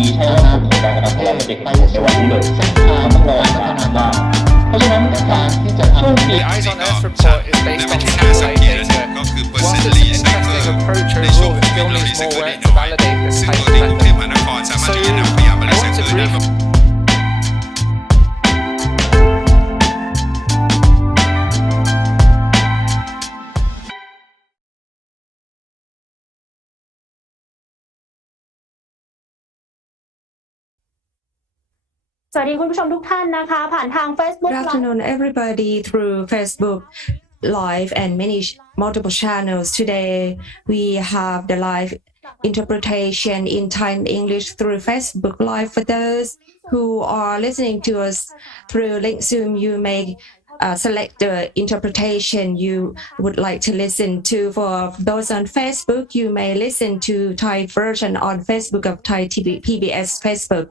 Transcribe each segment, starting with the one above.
นี้ใช้วัตถุในการกระทำของเราไม่ได้เห็นผลในวันนี้เลยมันต้องรอการพัฒนาเพราะฉะนั้นการที่จะช่วงปี The Eyes on Earth report is based on satellite data. Whilst it's an interesting approach overall, it still needs more work to validate this type of method. So, I want to brief สวัสดีคุณผู้ชมทุกท่านนะคะผ่านทาง Facebook Good afternoon, everybody, through Facebook Live and multiple channels. Today, we have the live interpretation in Thai and English through Facebook Live. For those who are listening to us through link Zoom, you may select the interpretation you would like to listen to. For those on Facebook, you may listen to Thai version on Facebook of Thai PBS Facebook.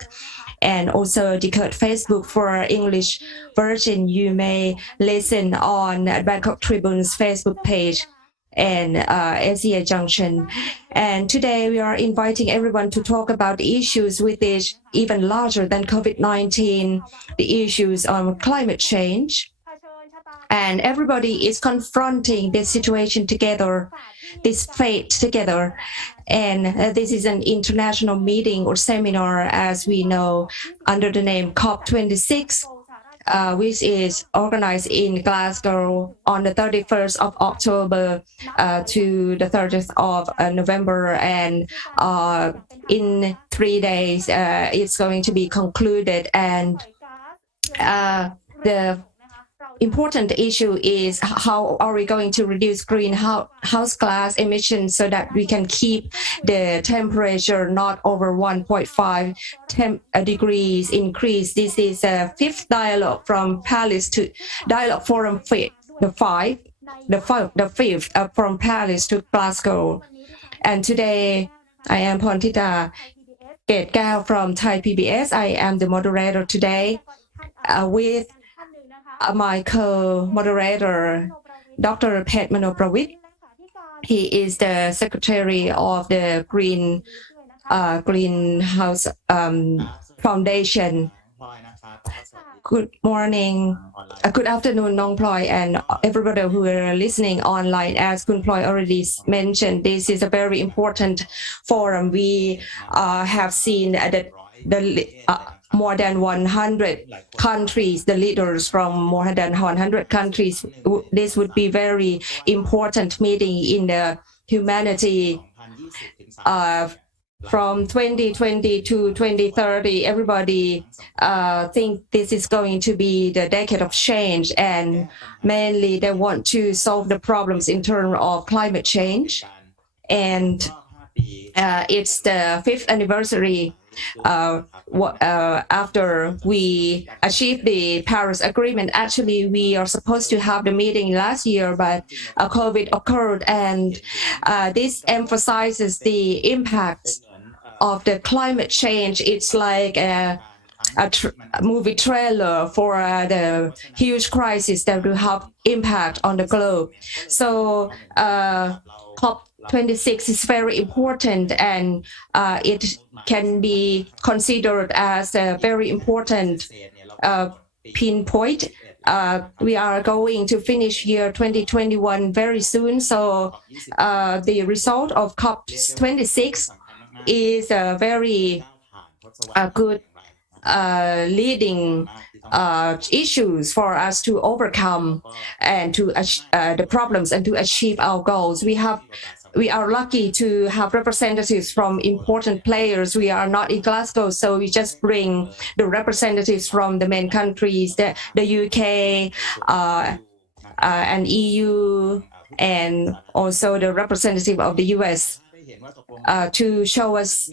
And also decode Facebook for English version. You may listen on Bangkok Tribune's Facebook page and Asia Junction. And today we are inviting everyone to talk about issues which is even larger than COVID-19, the issues on climate change. And everybody is confronting this situation together, this fate together. And this is an international meeting or seminar, as we know, under the name COP26, which is organized in Glasgow on the 31st of October to the 30th of November. And in 3 days, it's going to be concluded. And the important issue is how are we going to reduce greenhouse gas emissions so that we can keep the temperature not over 1.5 degrees increase. This is a fifth dialogue from Paris to dialogue forum the fifth from Paris to Glasgow. And today I am Pontita Ketgao from Thai PBS. I am the moderator today with my co-moderator, Dr. Pet Manopravit. He is the secretary of the Greenhouse Foundation. Good morning, good afternoon, Nong Ploy, and everybody who are listening online. As Kun Ploy already mentioned, this is a very important forum. We have seen the more than 100 countries, the leaders from more than 100 countries. This would be very important meeting in the humanity from 2020 to 2030. Everybody think this is going to be the decade of change, and mainly they want to solve the problems in terms of climate change. And it's the 5th anniversary after we achieved the Paris Agreement. Actually, we are supposed to have the meeting last year, but COVID occurred, and this emphasizes the impact of the climate change. It's like a movie trailer for the huge crisis that will have impact on the globe. So COP26 is very important, and it can be considered as a very important pinpoint. We are going to finish year 2021 very soon. So the result of COP26 is a very good leading issues for us to overcome and to the problems and to achieve our goals. We are lucky to have representatives from important players. We are not in Glasgow, so we just bring the representatives from the main countries, the UK and EU, and also the representative of the US to show us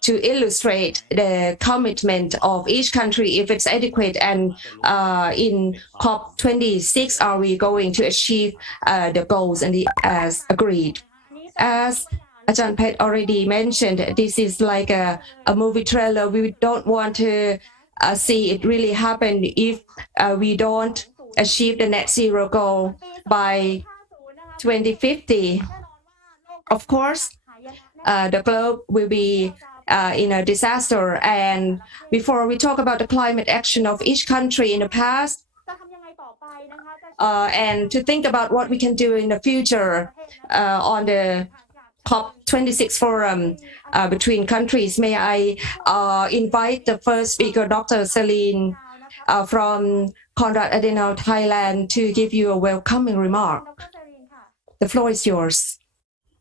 to illustrate the commitment of each country, if it's adequate, and in COP26 are we going to achieve the goals and as agreed. As Ajahn Pet already mentioned, this is like a movie trailer. We don't want to see it really happen if we don't achieve the net zero goal by 2050. Of course, the globe will be in a disaster. And before we talk about the climate action of each country in the past, and to think about what we can do in the future on the COP26 forum between countries, may I invite the first speaker, Dr. Celine from Konrad Adenauer, Thailand, to give you a welcoming remark. The floor is yours.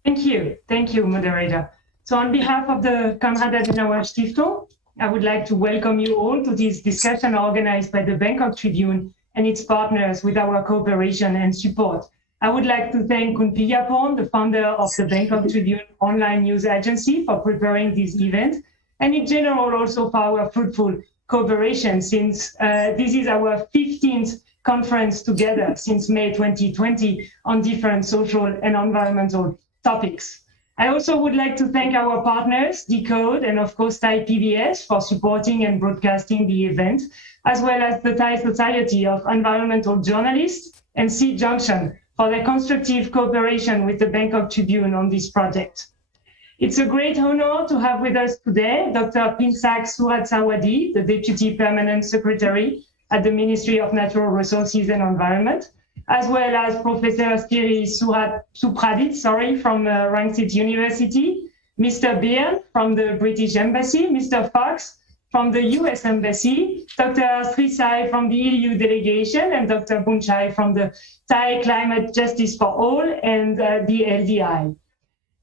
Thank you, moderator. So on behalf of the Konrad Adenauer Stiftung, I would like to welcome you all to this discussion organized by the Bangkok Tribune and its partners with our cooperation and support. I would like to thank Khun Piyapon, the founder of the Bangkok Tribune online news agency, for preparing this event, and in general also for our fruitful cooperation, since this is our 15th conference together since May 2020 on different social and environmental topics. I also would like to thank our partners, Decode and of course Thai PBS, for supporting and broadcasting the event, as well as the Thai Society of Environmental Journalists and Seed Junction for their constructive cooperation with the Bangkok Tribune on this project. It's a great honor to have with us today Dr. Pinsak Suratsawadi, the Deputy Permanent Secretary at the Ministry of Natural Resources and Environment, as well as Professor Siri Supradit from Rangsit University, Mr. Byrne from the British Embassy, Mr. Fox from the US Embassy, Dr. Srisai from the EU delegation, and Dr. Bunchai from the Thai Climate Justice for All and the LDI.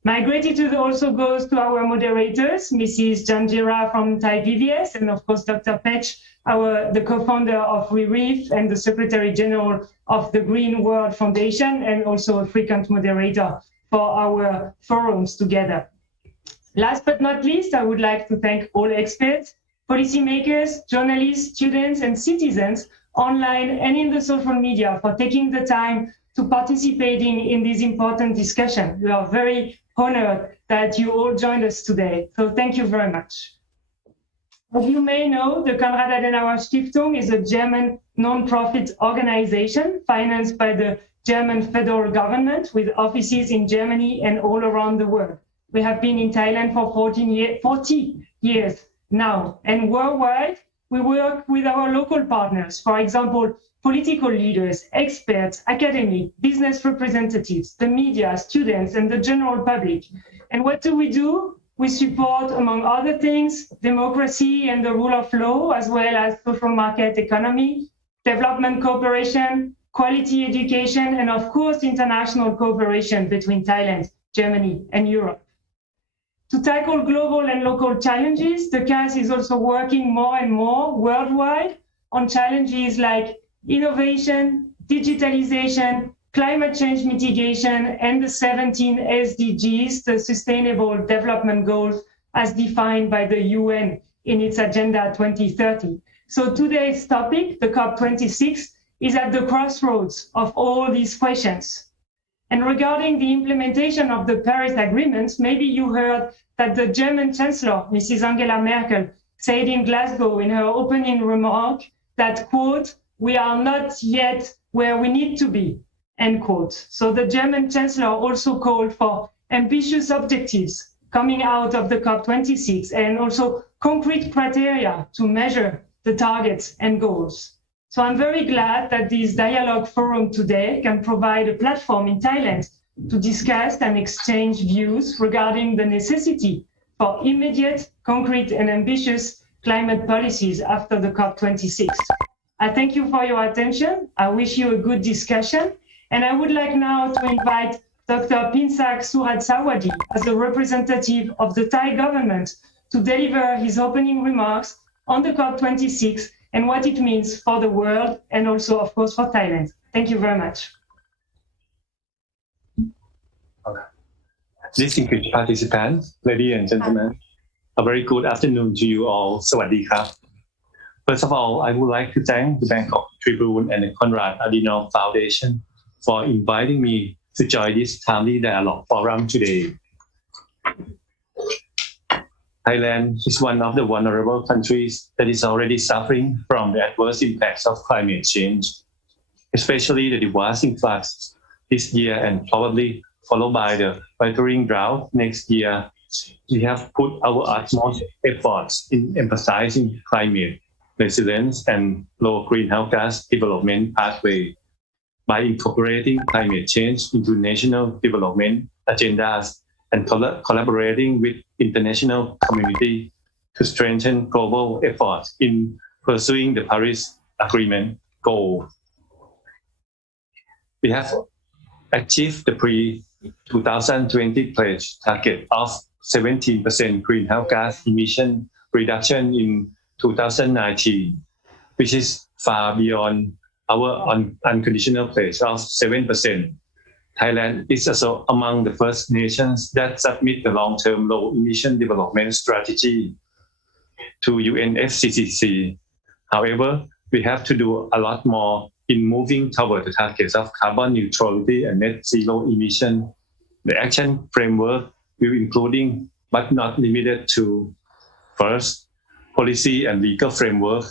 My gratitude also goes to our moderators, Mrs. Janjira from Thai PBS, and of course, Dr. Pech, the co-founder of WeReef and the Secretary General of the Green World Foundation, and also a frequent moderator for our forums together. Last but not least, I would like to thank all experts, policymakers, journalists, students, and citizens online and in the social media for taking the time to participating in this important discussion. We are very honored that you all joined us today. So thank you very much. As you may know, the Konrad Adenauer Stiftung is a German non-profit organization financed by the German federal government with offices in Germany and all around the world. We have been in Thailand for 40 years now, and worldwide, we work with our local partners, for example, political leaders, experts, academic, business representatives, the media, students, and the general public. And what do? We support, among other things, democracy and the rule of law, as well as social market economy, development cooperation, quality education, and of course, international cooperation between Thailand, Germany, and Europe. To tackle global and local challenges, the CAS is also working more and more worldwide on challenges like innovation, digitalization, climate change mitigation, and the 17 SDGs, the Sustainable Development Goals, as defined by the UN in its Agenda 2030. So today's topic, the COP26, is at the crossroads of all these questions. And regarding the implementation of the Paris Agreement, maybe you heard that the German Chancellor, Mrs. Angela Merkel, said in Glasgow in her opening remark that, quote, "We are not yet where we need to be," end quote. So the German Chancellor also called for ambitious objectives coming out of the COP26 and also concrete criteria to measure the targets and goals. So I'm very glad that this dialogue forum today can provide a platform in Thailand to discuss and exchange views regarding the necessity for immediate, concrete, and ambitious climate policies after the COP26. I thank you for your attention. I wish you a good discussion. And I would like now to invite Dr. Pinsak Suratsawadi as a representative of the Thai government to deliver his opening remarks on the COP26 and what it means for the world and also, of course, for Thailand. Thank you very much. Distinguished participants, ladies and gentlemen, a very good afternoon to you all. Sawadee krap. First of all, I would like to thank the Bangkok Tribune and the Konrad Adenauer Foundation for inviting me to join this timely dialogue forum today. Thailand is one of the vulnerable countries that is already suffering from the adverse impacts of climate change, especially the devastating floods this year and probably followed by the withering drought next year we have put our utmost efforts in emphasizing climate resilience and low greenhouse gas development pathway by incorporating climate change into national development agendas and collaborating with international community to strengthen global efforts in pursuing the Paris Agreement goal. We have achieved the pre-2020 pledge target of 17% greenhouse gas emission reduction in 2019, which is far beyond our unconditional pledge of 7%. Thailand is also among the first nations that submit the long-term low-emission development strategy to UNFCCC. However, we have to do a lot more in moving toward the targets of carbon neutrality and net zero emission. The action framework will including, but not limited to, first, policy and legal framework,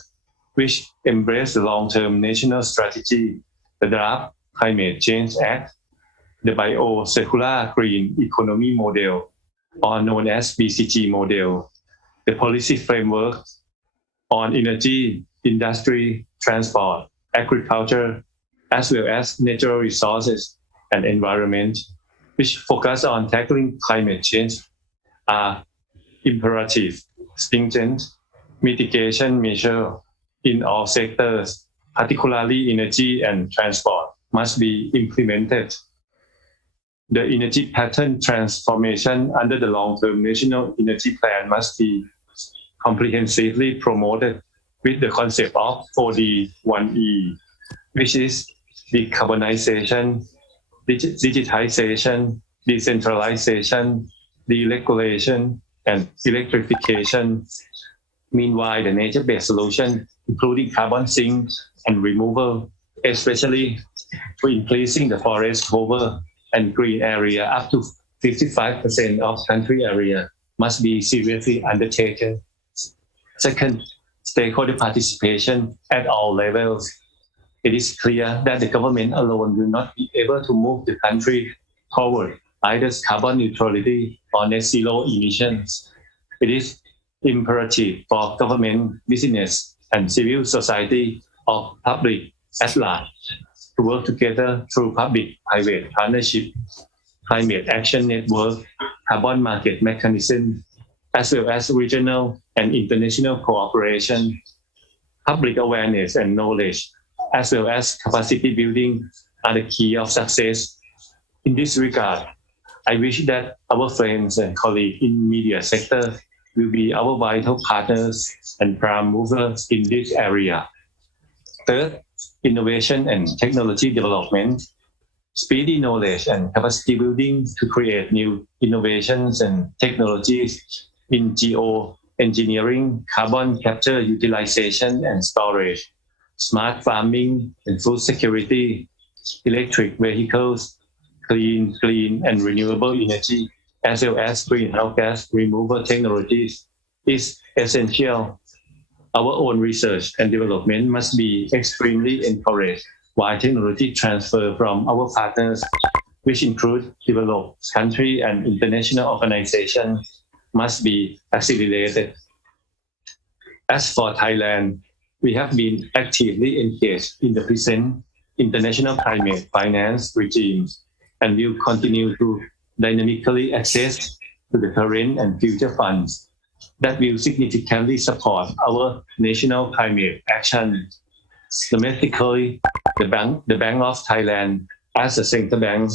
which embrace the long-term national strategy, the draft Climate Change Act, the Bio-Circular Green Economy Model, or known as BCG model, the policy framework on energy, industry, transport, agriculture, as well as natural resources and environment, which focus on tackling climate change, are imperative, stringent mitigation measures in all sectors, particularly energy and transport, must be implemented. The energy pattern transformation under the long-term national energy plan must be comprehensively promoted with the concept of 4D1E, which is decarbonization, digitization, decentralization, deregulation, and electrification. Meanwhile, the nature-based solution, including carbon sink and removal, especially to increasing the forest cover and green area up to 55% of country area, must be seriously undertaken. Second, stakeholder participation at all levels. It is clear that the government alone will not be able to move the country forward, either carbon neutrality or net zero emissions. It is imperative for government, business, and civil society or public at large to work together through public-private partnership, climate action network, carbon market mechanism, as well as regional and international cooperation. Public awareness and knowledge, as well as capacity building, are the key of success. In this regard, I wish that our friends and colleagues in media sector will be our vital partners and prime movers in this area. Third, innovation and technology development, speedy knowledge and capacity building to create new innovations and technologies in geoengineering, carbon capture, utilization and storage, smart farming and food security, electric vehicles, clean and renewable energy, as well as greenhouse gas removal technologies is essential. Our own research and development must be extremely encouraged, while technology transfer from our partners, which include developed country and international organizations, must be accelerated. As for Thailand, we have been actively engaged in the present international climate finance regime and will continue to dynamically access to the current and future funds that will significantly support our national climate action. Domestically, the Bank of Thailand as a central bank,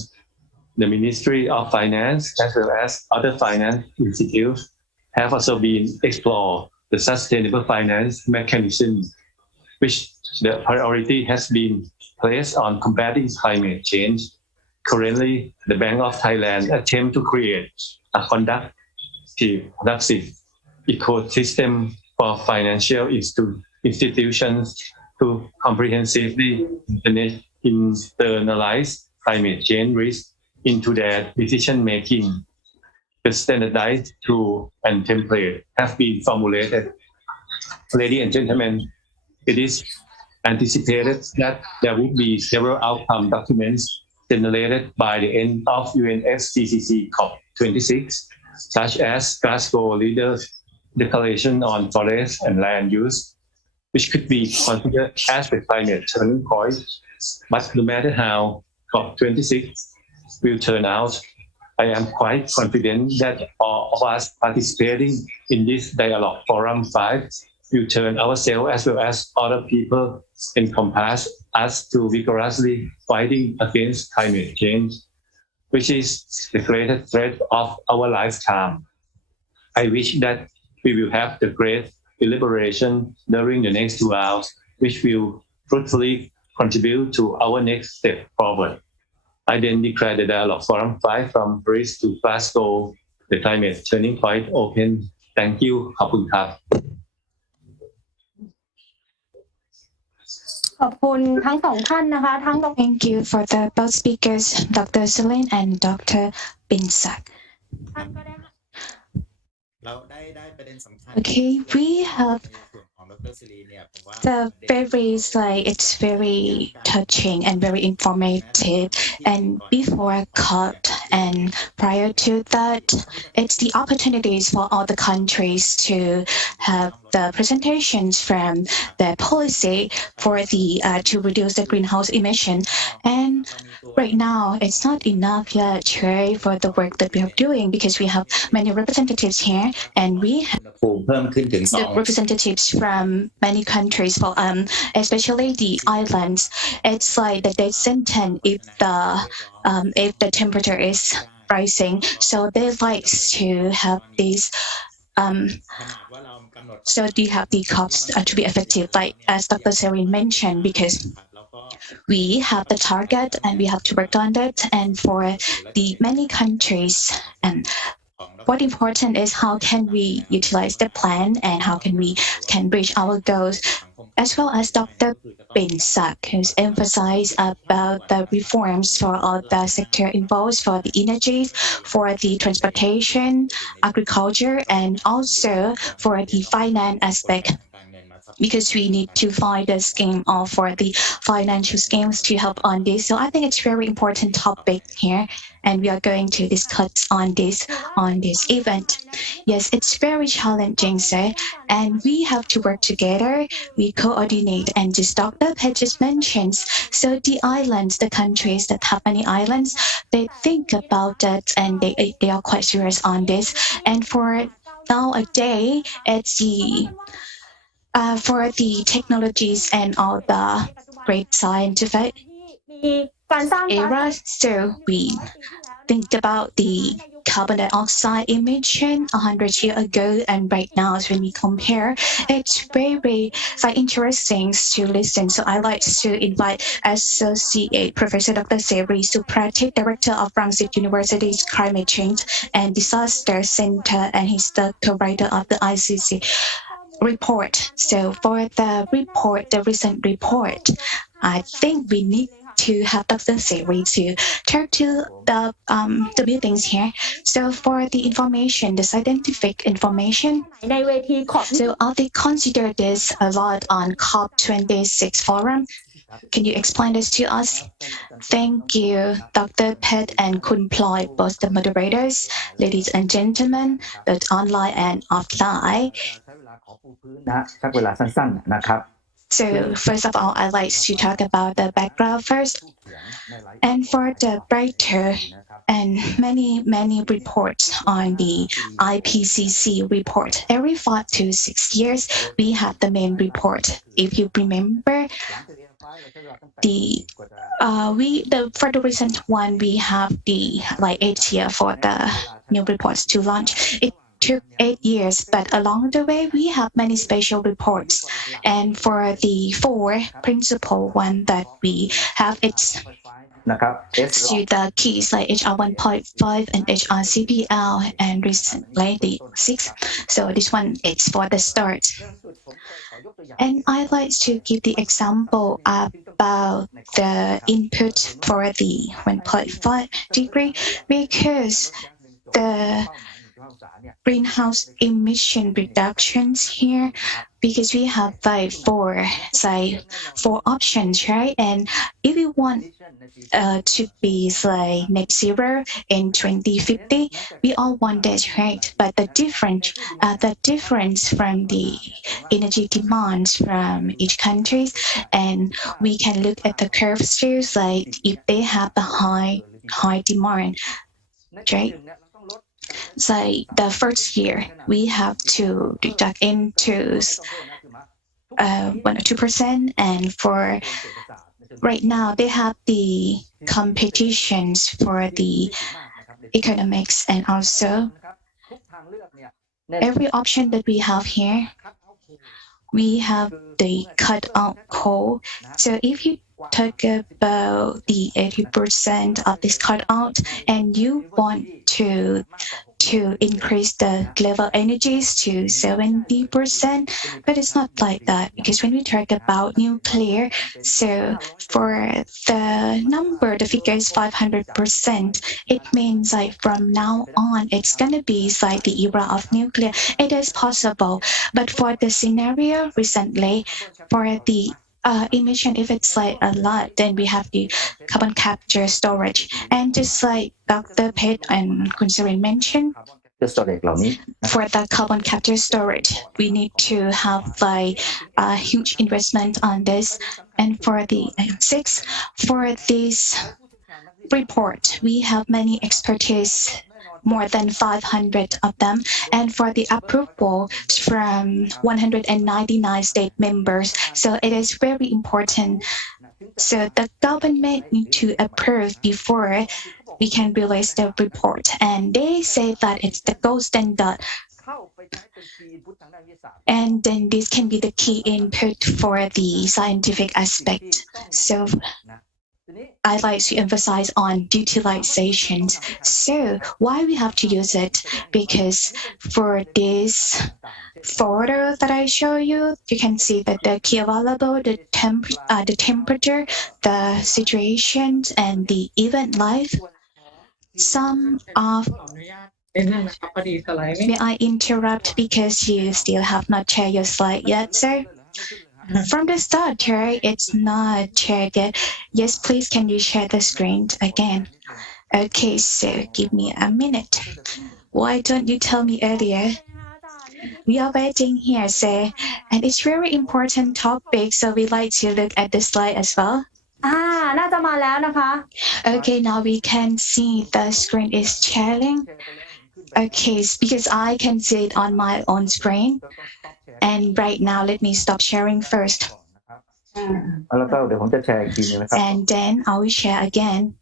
the Ministry of Finance, as well as other finance institutes, have also been explored the sustainable finance mechanism, which the priority has been placed on combating climate change. Currently, the Bank of Thailand attempts to create a productive ecosystem for financial institutions to comprehensively internalize climate change risk into their decision-making. The standardized tool and template have been formulated. Ladies and gentlemen, it is anticipated that there will be several outcome documents generated by the end of UNFCCC COP26 such as Glasgow Leaders Declaration on Forest and Land Use, which could be considered as the climate turning point. But no matter how COP26 will turn out, I am quite confident that all of us participating in this Dialogue Forum 5 will turn ourselves as well as other people encompass us to vigorously fighting against climate change, which is the greatest threat of our lifetime. I wish that we will have the great deliberation during the next 2 hours, which will fruitfully contribute to our next step forward. I then declare the Dialogue Forum 5 from Paris to Glasgow, the climate turning point open. Thank you. ขอบคุณครับ ขอบคุณทั้งสองท่านนะคะทั้ง Thank you for the both speakers, Dr. Celine and Dr. Binsak. ท่านก็ได้ Okay, we have the very it's very touching and very informative. And before COP and prior to that, it's the opportunities for all the countries to have the presentations from the policy for the to reduce the greenhouse emission. And right now, it's not enough yet, Trey, for the work that we are doing because we have many representatives here, and we have the representatives from many countries, for especially the islands. It's like the death sentence if the temperature is rising. So they like to have these. So do you have the COPs to be effective, like as Dr. Celine mentioned, because we have the target and we have to work on that. And for the many countries, and what important is how can we utilize the plan and how can we reach our goals, as well as Dr. Binsak, who's emphasized about the reforms for all the sector involved, for the energy, for the transportation, agriculture, and also for the finance aspect. Because we need to find a scheme for the financial schemes to help on this. So I think it's very important topic here, and we are going to discuss on this event. Yes, it's very challenging, sir, and we have to work together. We coordinate, and just Dr. Pett just mentions. So the islands, the countries that have many islands, they think about that, and they are quite serious on this. And for nowadays, it's the for the technologies and all the great scientific era. So we think about the carbon dioxide emission 100 years ago and right now, when we compare, it's very interesting to listen. So I like to invite Associate Professor Dr. Seri Supratik, Director of Rangsit University's Climate Change and Disaster Center, and he's the co-writer of the IPCC report. So for the report, the recent report, I think we need to have Dr. Seri to turn to the meetings here. So for the information, the scientific information, so they consider this a lot on COP26 forum. Can you explain this to us? Thank you, Dr. Pett and Kun Ploy, both the moderators, ladies and gentlemen, both online and offline. So first of all, I'd like to talk about the background first. And for the writer and many reports on the IPCC report, every 5 to 6 years, we have the main report. If you remember, for the recent one, we have the 8 year for the new reports to launch. It took 8 years, but along the way, we have many special reports. And for the 4 principal one that we have, it's to the keys like HR 1.5 and HR CPL, and recently the 6. So this one is for the start. And I'd like to give the example about the input for the 1.5 degree, because greenhouse emission reductions here, because we have like four options, right? And if we want to be like net zero in 2050, we all want that, right? But the difference from the energy demands from each country, and we can look at the curves too, like if they have the high demand, right? So the first year we have to deduct into 1 or 2%, and for right now they have the competitions for the economics, and also every option that we have here, we have the cut out coal. So if you talk about the 80% of this cut out, and you want to increase the level energies to 70%, but it's not like that, because when we talk about nuclear, so for the figure is 500%. It means like from now on, it's gonna be like the era of nuclear. It is possible, but for the scenario recently, for the emission, if it's like a lot, then we have the carbon capture storage. And just like Dr. Pet and Kunsarin mentioned, for the carbon capture storage, we need to have like a huge investment on this. And for the for this report, we have many expertise, more than 500 of them, and for the approval from 199 state members. So it is very important. So the government need to approve before we can release the report, and they say that it's the gold standard. And then this can be the key input for the scientific aspect. So I'd like to emphasize on utilizations. So why we have to use it? Because for this photo that I show you, you can see that the key available, the temperature, the situations, and the event life. Some of May I interrupt because you still have not shared your slide yet, sir? From the start, right? It's not shared yet. Yes, please, can you share the screen again? Okay, so give me a minute. Why don't you tell me earlier? We are waiting here, sir. And it's very important topic, so we like to look at the slide as well. น่าจะมาแล้วนะคะ Okay, now we can see the screen is sharing. Okay, because I can see it on my own screen. And right now, let me stop sharing first. And then I will share again.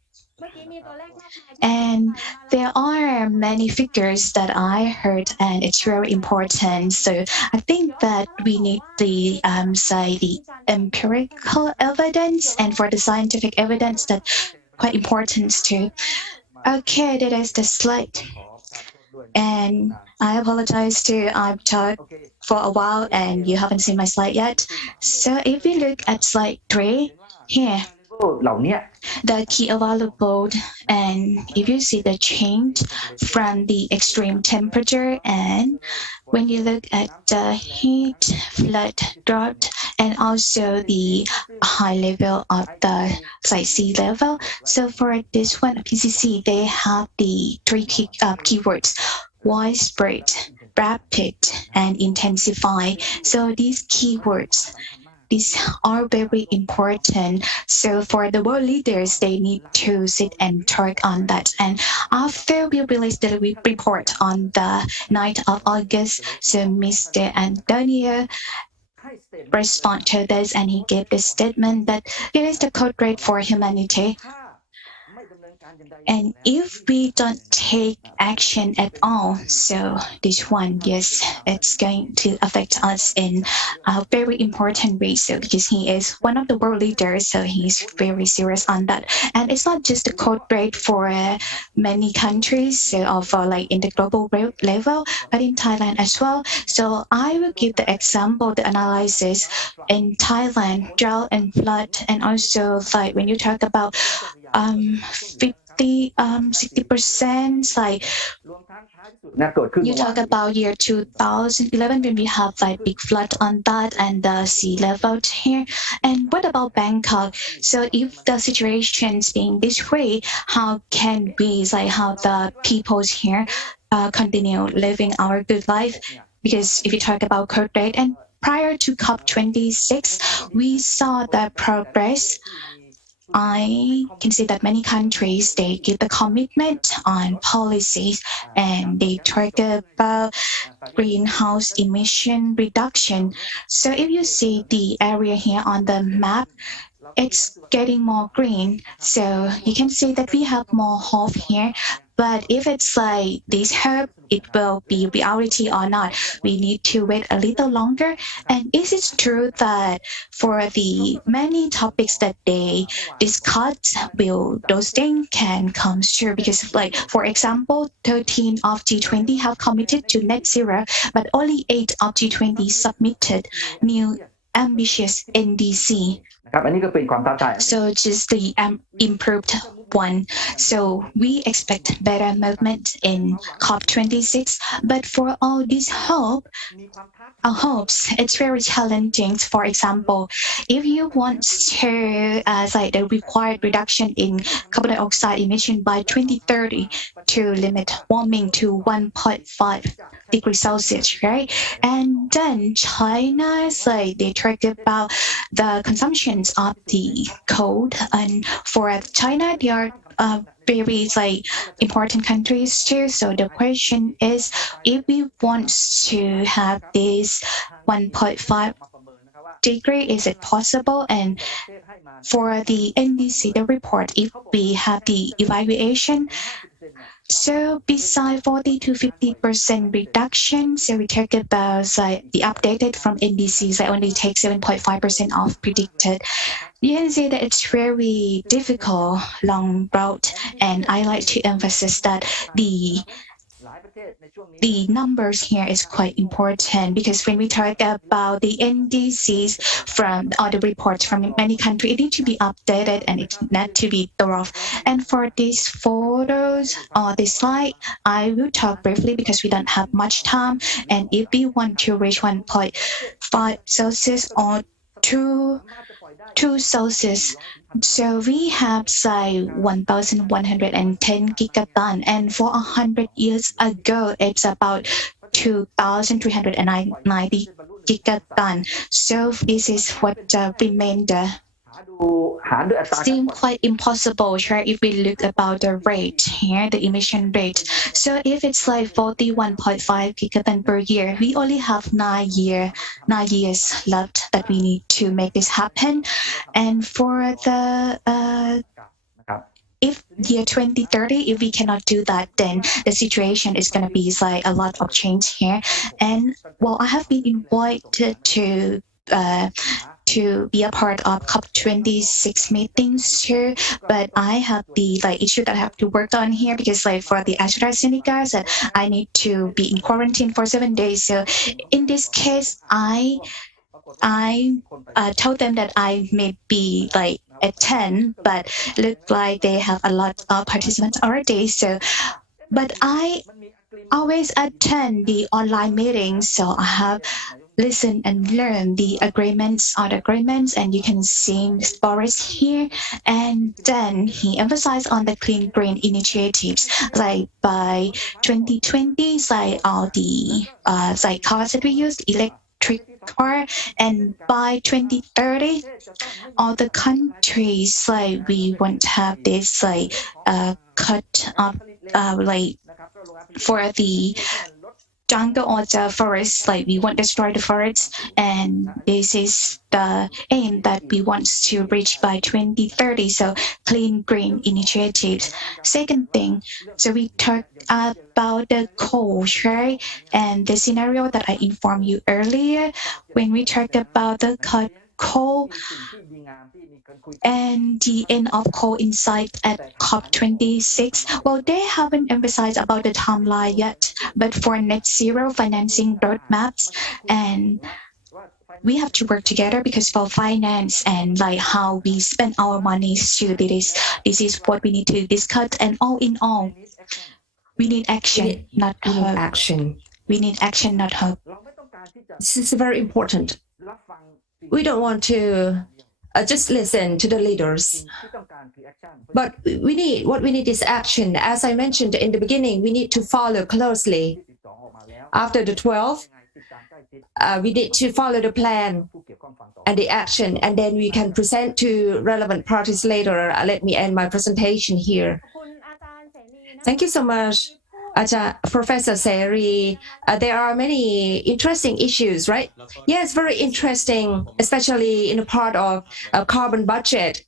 And there are many figures that I heard, and it's very important. So I think that we need the empirical evidence, and for the scientific evidence, that's quite important too. Okay, that is the slide. And I apologize too. I've talked for a while and you haven't seen my slide yet. So if we look at slide 3 here, the key available, and if you see the change from the extreme temperature, and when you look at the heat, flood, drought, and also the high level of the sea level. So for this one, IPCC, they have the 3 keywords: widespread, rapid, and intensify. So these keywords, these are very important. So for the world leaders, they need to sit and talk on that. And after we released the report on the 9th of August, so Mr. Antonio responded to this, and he gave the statement that it is the code red for humanity. And if we don't take action at all, so this one, yes, it's going to affect us in a very important way. So because he is one of the world leaders, so he's very serious on that. And it's not just the code rate for many countries, so for like in the global level, but in Thailand as well. So I will give the example, the analysis in Thailand, drought and flood, and also like when you talk about 60%. Like you talk about year 2011 when we have like big flood on that and the sea level here. And what about Bangkok? So if the situation's being this way, how can we like how the peoples here continue living our good life? Because if you talk about code rate and prior to COP26, we saw the progress. I can see that many countries, they give the commitment on policies and they talk about greenhouse emission reduction. So if you see the area here on the map, it's getting more green. So you can see that we have more hope here. But if it's like this hope, it will be reality or not, we need to wait a little longer. And is it true that for the many topics that they discuss, will those things can come true? Because like, for example, 13 of G20 have committed to net zero, but only 8 of G20 submitted new ambitious NDC. So just the improved one. So we expect better movement in COP26. But for all this hope, our hopes, it's very challenging. For example, if you want to like the required reduction in carbon dioxide emission by 2030 to limit warming to 1.5 degrees Celsius, right? And then China's like they talk about the consumptions of the coal, and for China they are very like important countries too. So the question is, if we want to have this 1.5 degree, is it possible? And for the NDC, the report, if we have the evaluation, so besides 40 to 50% reduction, so we talk about like the updated from NDCs that only take 7.5% off predicted. You can see that it's very difficult, long road, and I like to emphasize that the numbers here is quite important, because when we talk about the NDCs from all the reports from many countries, it needs to be updated and it's not to be thrown off. And for these photos or this slide, I will talk briefly because we don't have much time. And if we want to reach 1.5 Celsius or 2 Celsius, so we have say 1,110 gigaton, and for 100 years ago, it's about 2,390 gigaton. So this is what the remainder seem quite impossible, right? If we look about the rate here, the emission rate. So if it's like 41.5 gigaton per year, we only have 9 years left that we need to make this happen. And for the if year 2030, if we cannot do that, then the situation is going to be like a lot of change here. And well, I have been invited to be a part of COP26 meetings too, but I have the like issue that I have to work on here, because like for the AstraZeneca, that I need to be in quarantine for 7 days. So in this case, I told them that I may be like at 10, but look like they have a lot of participants already. So, but I always attend the online meetings, so I have listen and learn the agreements, and you can see Boris here. And then he emphasized on the clean green initiatives, like by 2020, like all the like cars that we used, electric car, and by 2030, all the countries like we want to have this like cut up like for the jungle or the forest, like we want to destroy the forest, and this is the aim that we want to reach by 2030. So clean green initiatives. Second thing, so we talk about the coal, right? And the scenario that I informed you earlier, when we talk about the coal and the end of coal insight at COP26, well, they haven't emphasized about the timeline yet, but for net zero financing roadmaps, and we have to work together because for finance and like how we spend our money too, this is what we need to discuss. And all in all, we need action, not We need hope. action. We need action, not hope. This is very important. We don't want to just listen to the leaders, but we need is action. As I mentioned in the beginning, we need to follow closely. After the 12th, we need to follow the plan and the action, and then we can present to relevant parties later. Let me end my presentation here. Thank you so much, Professor Seri. There are many interesting issues, right? Yes, very interesting, especially in the part of carbon budget.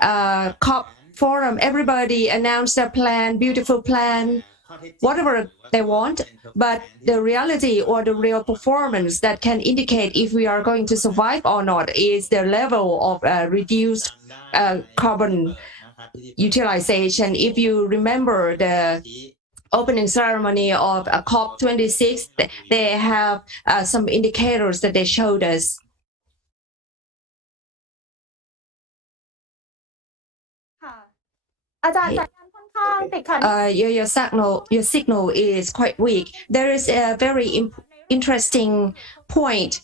COP forum, everybody announced their plan, beautiful plan, whatever they want, but the reality or the real performance that can indicate if we are going to survive or not is the level of reduced carbon utilization. If you remember the opening ceremony of COP26, they have some indicators that they showed us. Your signal is quite weak. There is a very interesting point.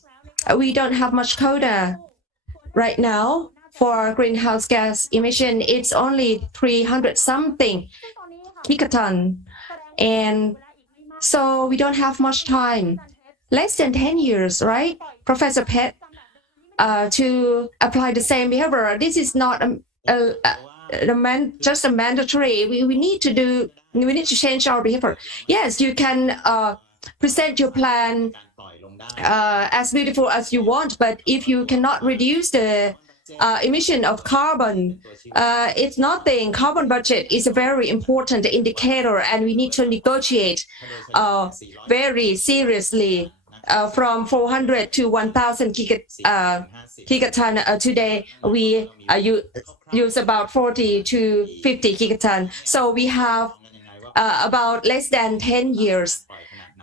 We don't have much quota right now for greenhouse gas emission. It's only 300 something gigaton, and so we don't have much time. Less than 10 years, right, Professor Pett, to apply the same behavior. This is not just a mandatory. We need to change our behavior. Yes, you can present your plan as beautiful as you want, but if you cannot reduce the emission of carbon, it's nothing. Carbon budget is a very important indicator, and we need to negotiate very seriously from 400 to 1,000 gigaton. Today we use about 40 to 50 gigaton. So we have about less than 10 years.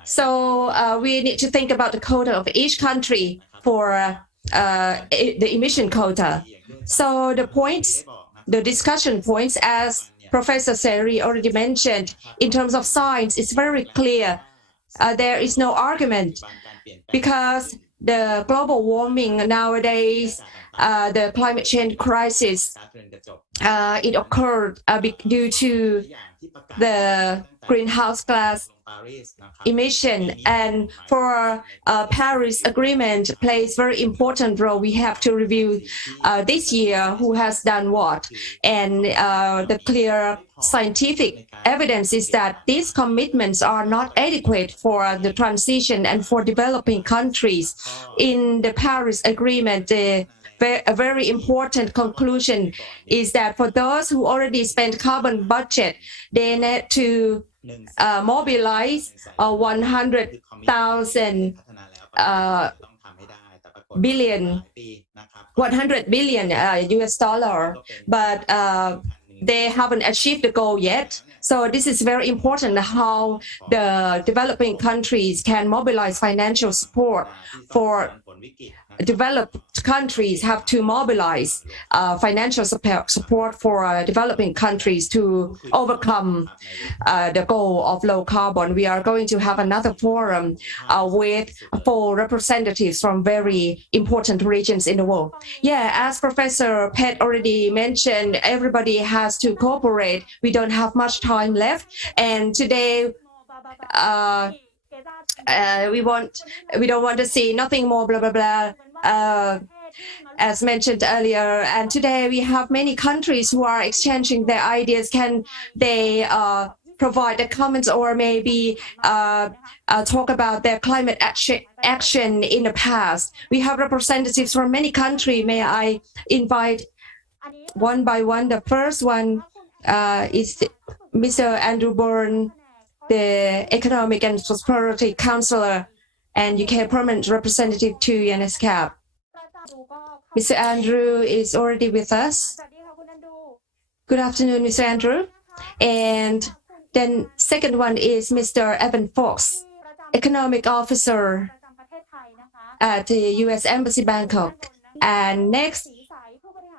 So we need to think about the quota of each country for the emission quota. So the discussion points, as Professor Seri already mentioned, in terms of science, it's very clear. There is no argument, because the global warming nowadays, the climate change crisis, it occurred due to the greenhouse gas emission, and for Paris Agreement plays very important role. We have to review this year who has done what, and the clear scientific evidence is that these commitments are not adequate for the transition and for developing countries. In the Paris Agreement, a very important conclusion is that for those who already spent carbon budget, they need to mobilize 100 billion US dollar, but they haven't achieved the goal yet. So this is very important, how the developing countries can mobilize financial support. For developed countries have to mobilize financial support for developing countries to overcome the goal of low carbon. We are going to have another forum with 4 representatives from very important regions in the world. Yeah, as Professor Pett already mentioned, everybody has to cooperate. We don't have much time left, and today we don't want to see nothing more blah blah blah, as mentioned earlier. And today we have many countries who are exchanging their ideas. Can they provide the comments, or maybe talk about their climate action in the past? We have representatives from many countries. May I invite one by one? The first one is Mr. Andrew Bourne, the Economic and Prosperity Councillor and UK Permanent Representative to UNFCCC. Mr. Andrew is already with us. Good afternoon, Mr. Andrew. And then second one is Mr. Evan Fox, Economic Officer at the U.S. Embassy Bangkok. And next,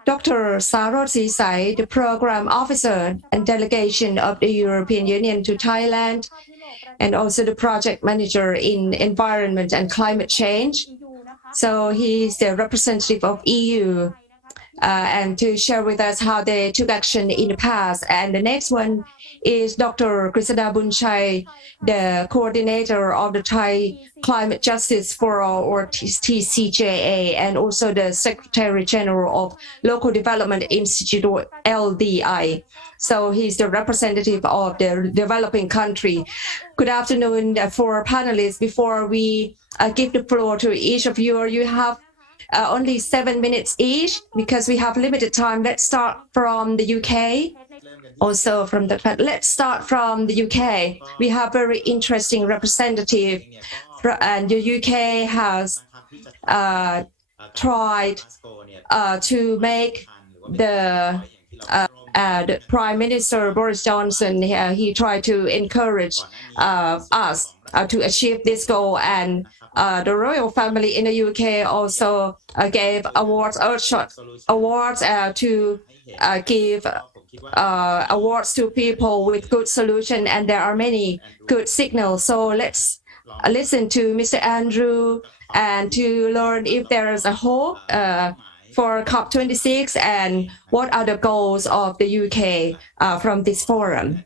Dr. Sarot Sisai, the Program Officer and Delegation of the European Union to Thailand, and also the Project Manager in Environment and Climate Change. So he's the representative of EU and to share with us how they took action in the past. And the next one is Dr. Krisada Bunchai, the coordinator of the Thai Climate Justice Forum, or TCJA, and also the Secretary General of Local Development Institute, or LDI. So he's the representative of the developing country. Good afternoon for panelists. Before we give the floor to each of you, you have only 7 minutes each because we have limited time. Let's start from the UK. Also from let's start from the UK. We have very interesting representative, and the UK has tried to make the Prime Minister Boris Johnson, he tried to encourage us to achieve this goal, and the royal family in the UK also gave awards to give awards to people with good solution, and there are many good signals. So let's listen to Mr. Andrew and to learn if there is a hope for COP26 and what are the goals of the UK from this forum.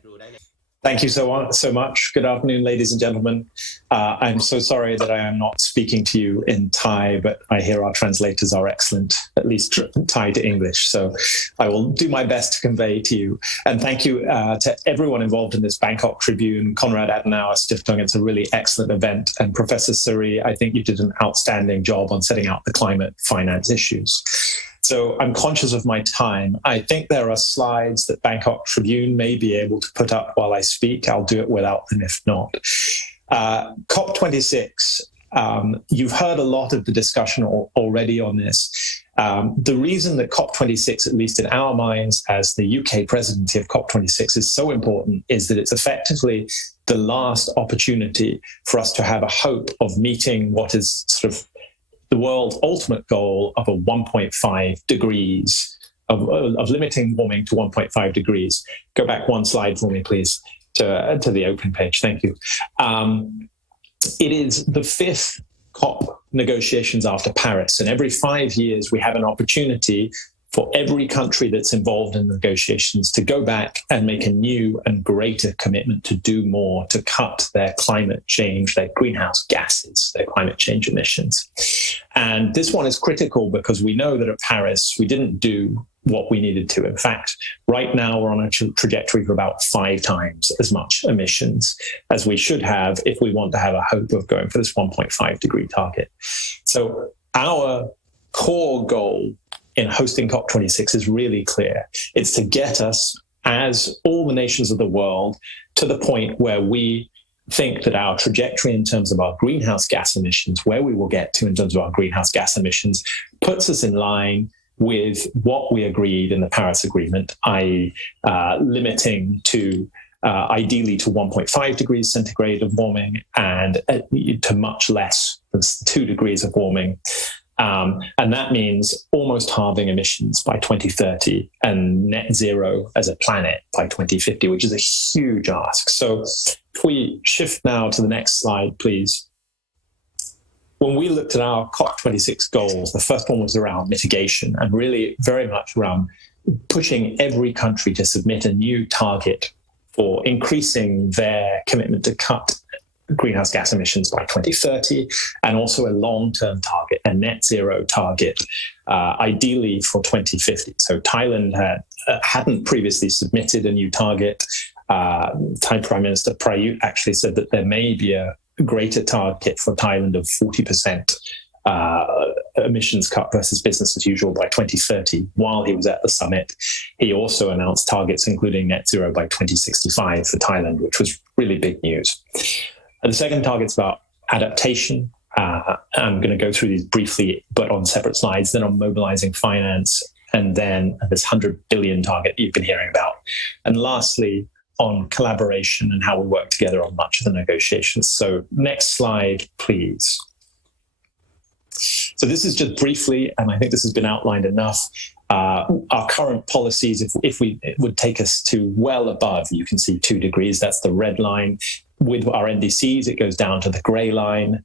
Thank you so much. Good afternoon, ladies and gentlemen. I'm so sorry that I am not speaking to you in Thai, but I hear our translators are excellent, at least Thai to English. So I will do my best to convey to you. And thank you to everyone involved in this Bangkok Tribune, Konrad Adenauer Stiftung. It's a really excellent event. And Professor Suri, I think you did an outstanding job on setting out the climate finance issues. So I'm conscious of my time. I think there are slides that Bangkok Tribune may be able to put up while I speak. I'll do it without them if not. COP26, you've heard a lot of the discussion already on this. The reason that COP26, at least in our minds as the UK presidency of COP26, is so important is that it's effectively the last opportunity for us to have a hope of meeting what is sort of the world's ultimate goal of a 1.5 degrees, of limiting warming to 1.5 degrees. Go back one slide for me, please, to the opening page. Thank you. It is the fifth COP negotiations after Paris, and every 5 years we have an opportunity for every country that's involved in the negotiations to go back and make a new and greater commitment to do more to cut their climate change, their greenhouse gases, their climate change emissions. And this one is critical because we know that at Paris, we didn't do what we needed to. In fact, right now we're on a trajectory for about 5 times as much emissions as we should have if we want to have a hope of going for this 1.5 degree target. So our core goal in hosting COP26 is really clear. It's to get us, as all the nations of the world, to the point where we think that our trajectory in terms of our greenhouse gas emissions, where we will get to in terms of our greenhouse gas emissions, puts us in line with what we agreed in the Paris Agreement, i.e. limiting to ideally to 1.5 degrees centigrade of warming and to much less than 2 degrees of warming. And that means almost halving emissions by 2030 and net zero as a planet by 2050, which is a huge ask. So if we shift now to the next slide, please. When we looked at our COP26 goals, the first one was around mitigation and really very much around pushing every country to submit a new target for increasing their commitment to cut greenhouse gas emissions by 2030, and also a long-term target, a net zero target, ideally for 2050. So Thailand hadn't previously submitted a new target. Thai Prime Minister Prayut actually said that there may be a greater target for Thailand of 40% emissions cut versus business as usual by 2030 while he was at the summit. He also announced targets including net zero by 2065 for Thailand, which was really big news. And the second target's about adaptation. I'm going to go through these briefly, but on separate slides, then on mobilizing finance, and then this 100 billion target you've been hearing about. And lastly, on collaboration and how we work together on much of the negotiations. So next slide, please. So this is just briefly, and I think this has been outlined enough, our current policies, if it would take us to well above, you can see 2 degrees, that's the red line. With our NDCs, it goes down to the gray line.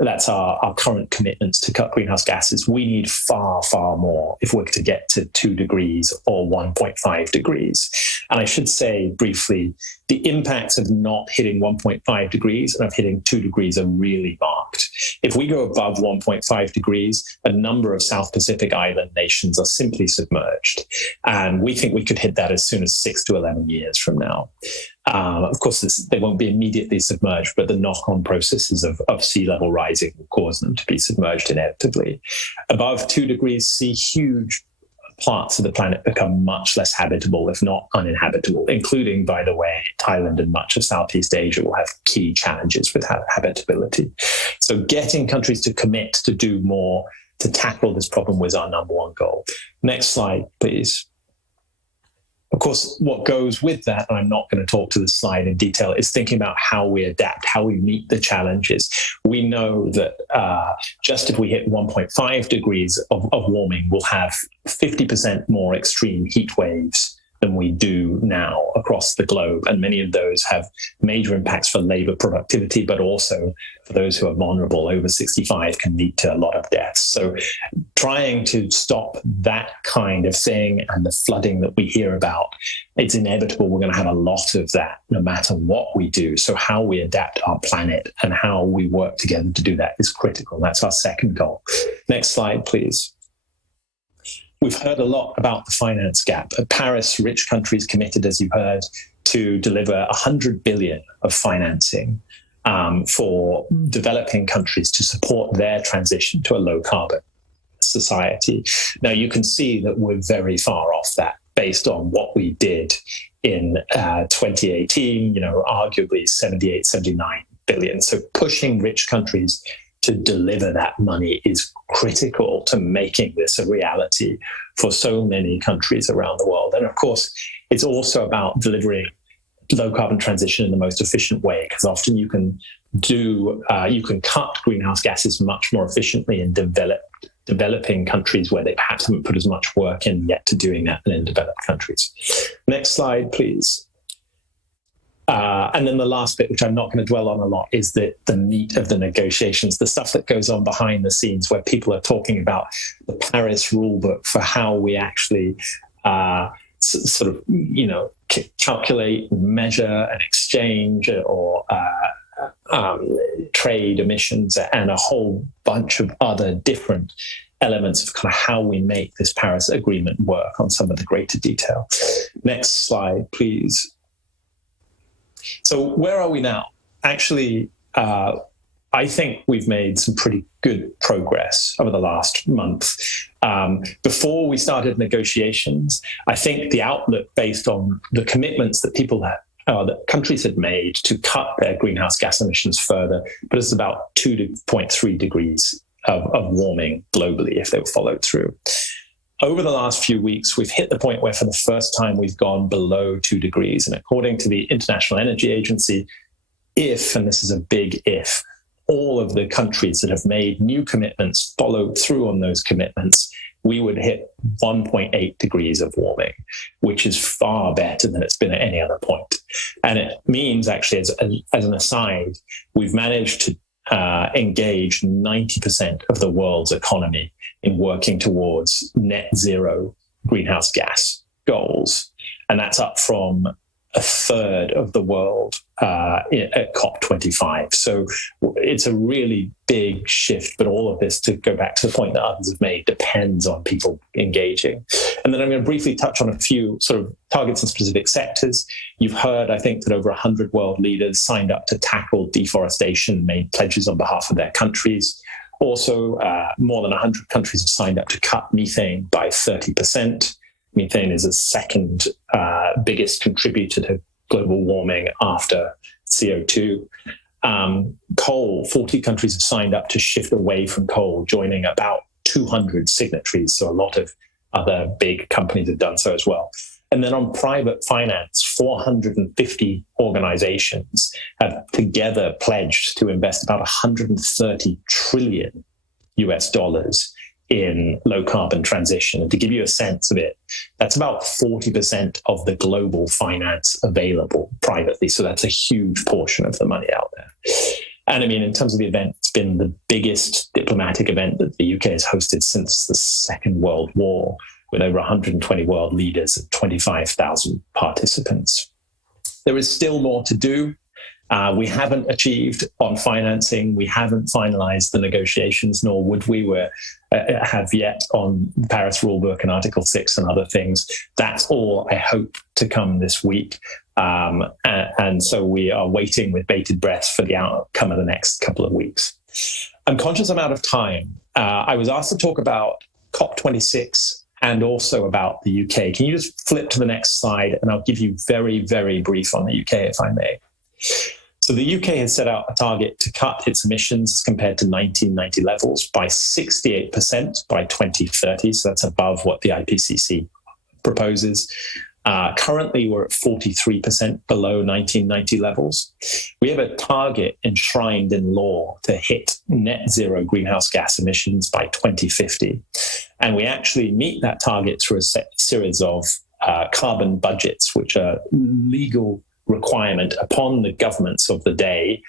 That's our current commitments to cut greenhouse gases. We need far, far more if we're to get to 2 degrees or 1.5 degrees. And I should say briefly, the impacts of not hitting 1.5 degrees and of hitting 2 degrees are really marked. If we go above 1.5 degrees, a number of South Pacific island nations are simply submerged. And we think we could hit that as soon as 6 to 11 years from now. Of course, they won't be immediately submerged, but the knock-on processes of sea level rising will cause them to be submerged inevitably. Above 2 degrees C, huge parts of the planet become much less habitable, if not uninhabitable, including, by the way, Thailand and much of Southeast Asia will have key challenges with habitability. So getting countries to commit to do more to tackle this problem was our number one goal. Next slide, please. Of course, what goes with that, and I'm not going to talk to this slide in detail, is thinking about how we adapt, how we meet the challenges. We know that just if we hit 1.5 degrees of warming, we'll have 50% more extreme heat waves than we do now across the globe. And many of those have major impacts for labor productivity, but also for those who are vulnerable over 65 can lead to a lot of deaths. So trying to stop that kind of thing and the flooding that we hear about, it's inevitable we're going to have a lot of that no matter what we do. So how we adapt our planet and how we work together to do that is critical. That's our second goal. Next slide, please. We've heard a lot about the finance gap. At Paris, rich countries committed, as you've heard, to deliver 100 billion of financing for developing countries to support their transition to a low carbon society. Now, you can see that we're very far off that based on what we did in 2018, arguably 78, 79 billion. So pushing rich countries to deliver that money is critical to making this a reality for so many countries around the world. And of course, it's also about delivering low carbon transition in the most efficient way, because often you can cut greenhouse gases much more efficiently in developing countries where they perhaps haven't put as much work in yet to doing that than in developed countries. Next slide, please. And then the last bit, which I'm not going to dwell on a lot, is the meat of the negotiations, the stuff that goes on behind the scenes where people are talking about the Paris rulebook for how we actually calculate, measure and exchange or trade emissions and a whole bunch of other different elements of kind of how we make this Paris Agreement work on some of the greater detail. Next slide, please. So where are we now? Actually, I think we've made some pretty good progress over the last month. Before we started negotiations, I think the outlook based on the commitments that that countries had made to cut their greenhouse gas emissions further, but it's about 2.3 degrees of warming globally if they were followed through. Over the last few weeks, we've hit the point where for the first time we've gone below 2 degrees. And according to the International Energy Agency, if, and this is a big if, all of the countries that have made new commitments followed through on those commitments, we would hit 1.8 degrees of warming, which is far better than it's been at any other point. And it means actually, as an aside, we've managed to engage 90% of the world's economy in working towards net zero greenhouse gas goals. And that's up from a third of the world at COP25. So it's a really big shift, but all of this, to go back to the point that others have made, depends on people engaging. And then I'm going to briefly touch on a few sort of targets in specific sectors. You've heard, I think, that over 100 world leaders signed up to tackle deforestation, made pledges on behalf of their countries. Also, more than 100 countries have signed up to cut methane by 30%. Methane is the second biggest contributor to global warming after CO2. Coal, 40 countries have signed up to shift away from coal, joining about 200 signatories. So a lot of other big companies have done so as well. And then on private finance, 450 organizations have together pledged to invest about 130 trillion US dollars in low carbon transition. And to give you a sense of it, that's about 40% of the global finance available privately. So that's a huge portion of the money out there. And I mean, in terms of the event, it's been the biggest diplomatic event that the UK has hosted since the Second World War, with over 120 world leaders and 25,000 participants. There is still more to do. We haven't achieved on financing. We haven't finalized the negotiations, nor would we have yet on the Paris Rulebook and Article 6 and other things. That's all I hope to come this week. And so we are waiting with bated breath for the outcome of the next couple of weeks. I'm conscious I'm out of time. I was asked to talk about COP26 and also about the UK. Can you just flip to the next slide? And I'll give you very, very brief on the UK, if I may. So the UK has set out a target to cut its emissions compared to 1990 levels by 68% by 2030. So that's above what the IPCC proposes. Currently, we're at 43% below 1990 levels. We have a target enshrined in law to hit net zero greenhouse gas emissions by 2050. And we actually meet that target through a series of carbon budgets, which are legal requirement upon the governments of the day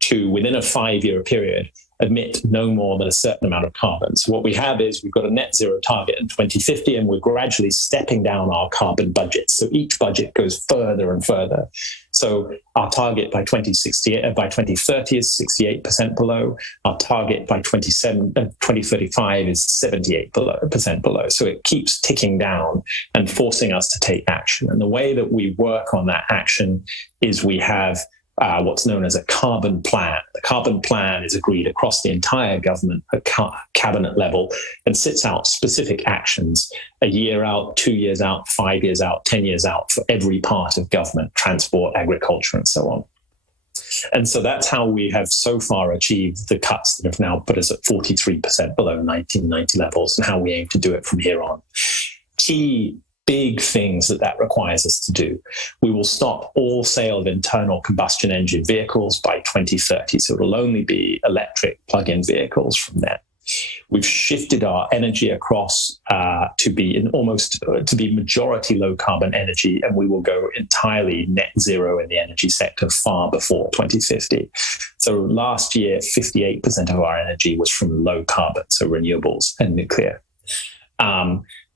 to, within a 5-year period, emit no more than a certain amount of carbon. So what we have is we've got a net zero target in 2050, and we're gradually stepping down our carbon budgets. So each budget goes further and further. So our target by 2030 is 68% below. Our target by 2035 is 78% below. So it keeps ticking down and forcing us to take action. And the way that we work on that action is we have what's known as a carbon plan. The carbon plan is agreed across the entire government at cabinet level and sets out specific actions a year out, 2 years out, 5 years out, 10 years out for every part of government, transport, agriculture, and so on. And so that's how we have so far achieved the cuts that have now put us at 43% below 1990 levels, and how we aim to do it from here on. Key big things that requires us to do. We will stop all sale of internal combustion engine vehicles by 2030. So it'll only be electric plug-in vehicles from there. We've shifted our energy across to be majority low carbon energy, and we will go entirely net zero in the energy sector far before 2050. So last year, 58% of our energy was from low carbon, so renewables and nuclear.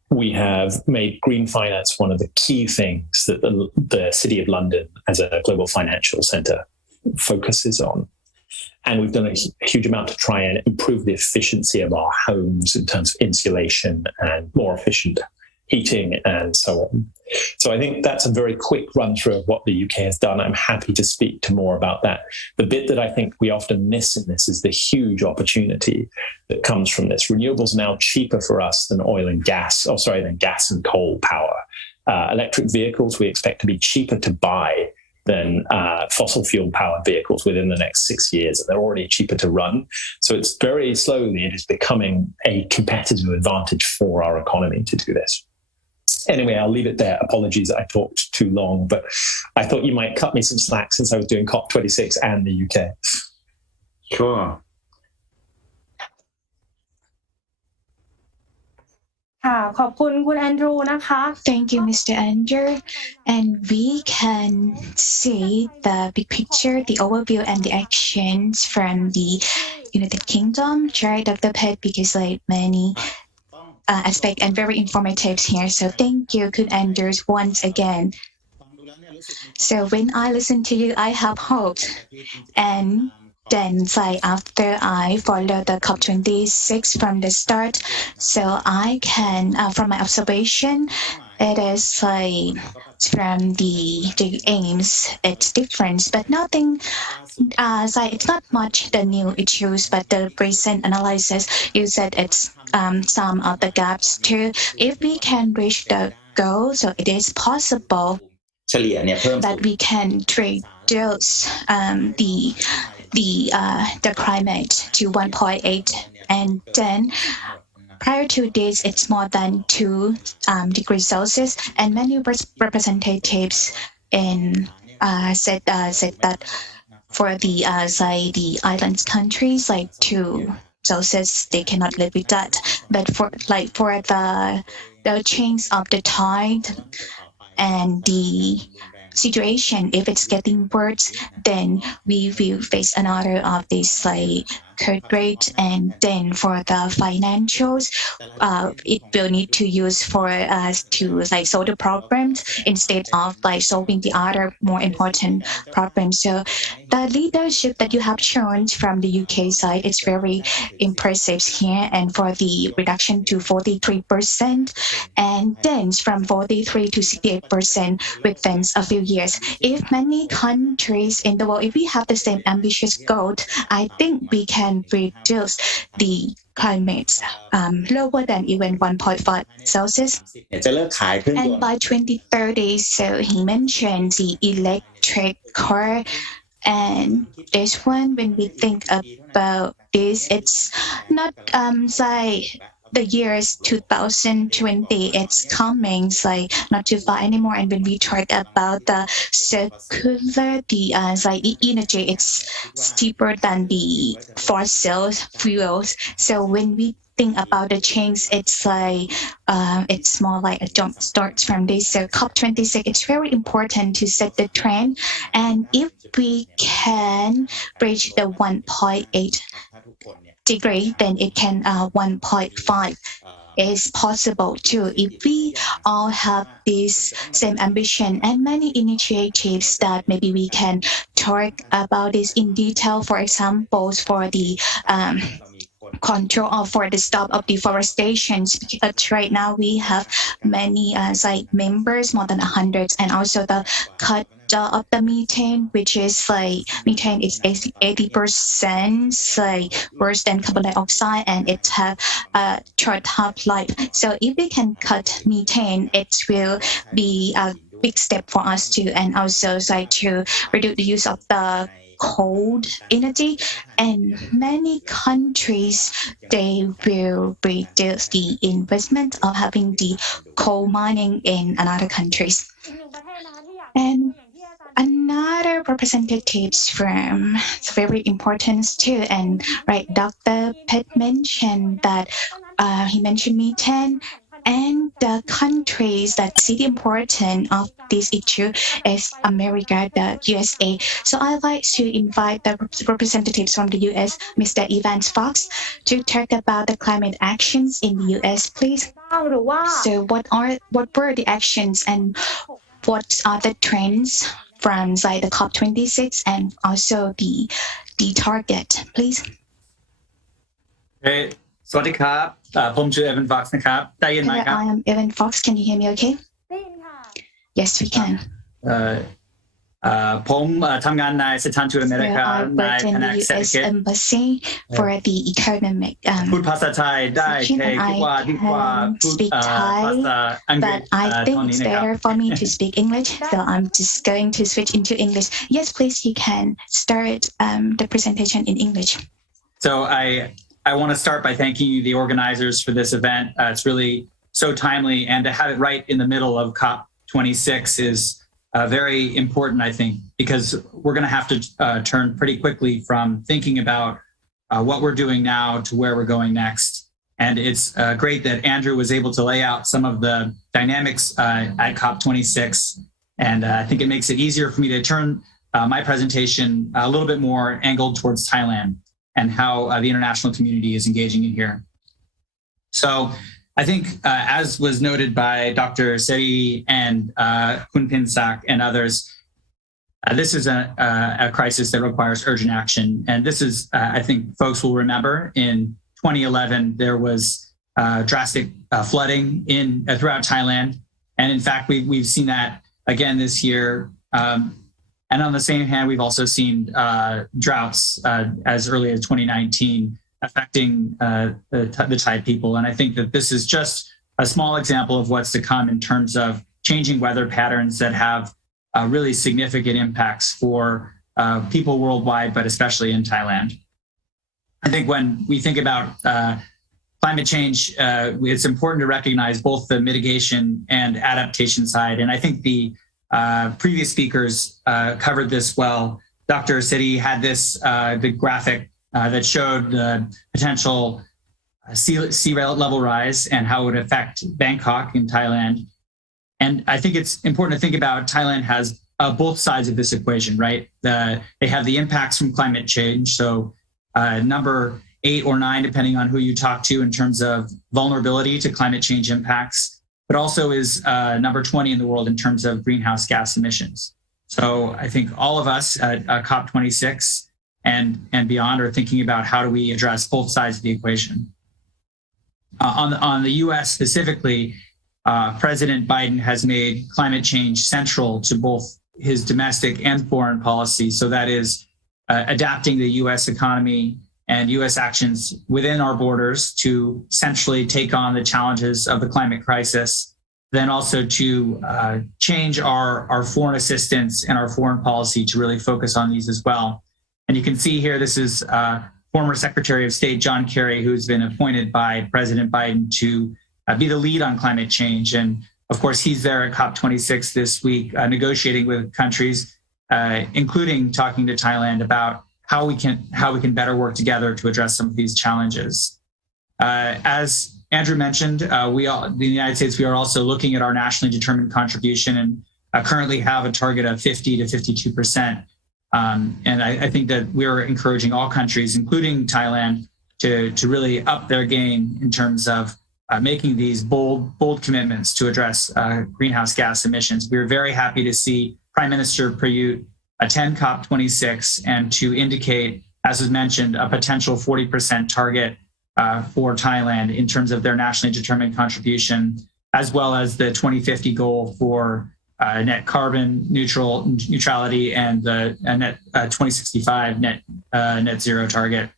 We have made green finance one of the key things that the City of London as a global financial centre focuses on. And we've done a huge amount to try and improve the efficiency of our homes in terms of insulation and more efficient heating and so on. So I think that's a very quick run through of what the UK has done. I'm happy to speak to more about that. The bit that I think we often miss in this is the huge opportunity that comes from this. Renewables are now cheaper for us than than gas and coal power. Electric vehicles we expect to be cheaper to buy than fossil fuel powered vehicles within the next 6 years. And they're already cheaper to run. So it's very slowly, it is becoming a competitive advantage for our economy to do this. Anyway, I'll leave it there. Apologies, I talked too long, but I thought you might cut me some slack since I was doing COP26 and the UK. Sure. ค่ะขอบคุณคุณแอนดรูนะคะ Thank you, Mr. Andrew. And we can see the big picture, the overview, and the actions from the United Kingdom. Sorry, Dr. Pet, because like many aspects and very informative here. So thank you, good Andrews, once again. So when I listen to you, I have hope. And then like after I follow the COP26 from the start, so I can, from my observation, it is like from the aims, it's different, but nothing, like it's not much the new issues, but the recent analysis, you said it's some of the gaps too. If we can reach the goal, so it is possible that we can reduce the climate to 1.8, and then prior to this, it's more than 2 degrees Celsius, and many representatives said that for the island countries, like to Celsius, they cannot live with that. But for the change of the tide and the situation, if it's getting worse, then we will face another of this curve rate, and then for the financials, it will need to use for us to solve the problems instead of solving the other more important problems. So the leadership that you have shown from the UK side is very impressive here, and for the reduction to 43%, and then from 43 to 68% within a few years. If many countries in the world, if we have the same ambitious goal, I think we can reduce the climate lower than even 1.5 Celsius. And by 2030, so he mentioned the electric car. And this one, when we think about this, it's not the years 2020, it's coming not too far anymore. And when we talk about the circular, the energy, it's cheaper than the fossil fuels. So when we think about the change, it's more like a jump starts from this. So COP26, it's very important to set the trend. And if we can reach the 1.8 degree, then it can 1.5 is possible too. If we all have this same ambition and many initiatives that maybe we can talk about this in detail, for example, for the control or for the stop of deforestation, because right now we have many members, more than 100, and also the cut of the methane, which is methane is 80% worse than carbon dioxide, and it have a short half-life. So if we can cut methane, it will be a big step for us too, and also to reduce the use of the cold energy. And many countries, they will reduce the investment of having the coal mining in another countries. And another representatives from very important too, and Dr. Pett mentioned that he mentioned methane, and the countries that see the importance of this issue is America, the USA. So I'd like to invite the representatives from the US, Mr. Evans Fox, to talk about the climate actions in the US, please. So what were the actions and what are the trends from the COP26 and also the target, please? Hey, สวัสดีครับผมชื่อ Evan Fox นะครับได้ยินไหมครับ I am Evan Fox. Can you hear me okay? Yes, we can. ผมทำงานในสถานทูตอเมริกาในแผนกเศรษฐกิจ Embassy for the economic พูดภาษาไทยได้แค่คิดว่าดีกว่าพูดภาษาอังกฤษ but I think it's better for me to speak English, so I'm just going to switch into English. Yes, please, you can start the presentation in English. So I want to start by thanking you, the organizers, for this event. It's really so timely, and to have it right in the middle of COP26 is very important, I think, because we're going to have to turn pretty quickly from thinking about what we're doing now to where we're going next. And it's great that Andrew was able to lay out some of the dynamics at COP26. And I think it makes it easier for me to turn my presentation a little bit more angled towards Thailand and how the international community is engaging in here. So I think, as was noted by Dr. Seri and Kun Pinsak and others, this is a crisis that requires urgent action. And this is, I think folks will remember, in 2011, there was drastic flooding throughout Thailand. And in fact, we've seen that again this year. And on the same hand, we've also seen droughts as early as 2019 affecting the Thai people. And I think that this is just a small example of what's to come in terms of changing weather patterns that have really significant impacts for people worldwide, but especially in Thailand. I think when we think about climate change, it's important to recognize both the mitigation and adaptation side. And I think the previous speakers covered this well. Dr. Seti had this the graphic that showed the potential sea level rise and how it would affect Bangkok in Thailand. And I think it's important to think about Thailand has both sides of this equation, right? They have the impacts from climate change. So number 8 or 9, depending on who you talk to in terms of vulnerability to climate change impacts, but also is number 20 in the world in terms of greenhouse gas emissions. So I think all of us at COP26 and beyond are thinking about how do we address both sides of the equation. On the US specifically, President Biden has made climate change central to both his domestic and foreign policy. So that is adapting the US economy and US actions within our borders to centrally take on the challenges of the climate crisis, then also to change our foreign assistance and our foreign policy to really focus on these as well. And you can see here, this is former Secretary of State John Kerry, who's been appointed by President Biden to be the lead on climate change. And of course, he's there at COP26 this week, negotiating with countries, including talking to Thailand about how we can better work together to address some of these challenges. As Andrew mentioned, the United States, we are also looking at our nationally determined contribution and currently have a target of 50 to 52%. And I think that we're encouraging all countries, including Thailand, to really up their game in terms of making these bold commitments to address greenhouse gas emissions. We were very happy to see Prime Minister Prayut attend COP26 and to indicate, as was mentioned, a potential 40% target for Thailand in terms of their nationally determined contribution, as well as the 2050 goal for net carbon neutrality and the net 2065 net zero target.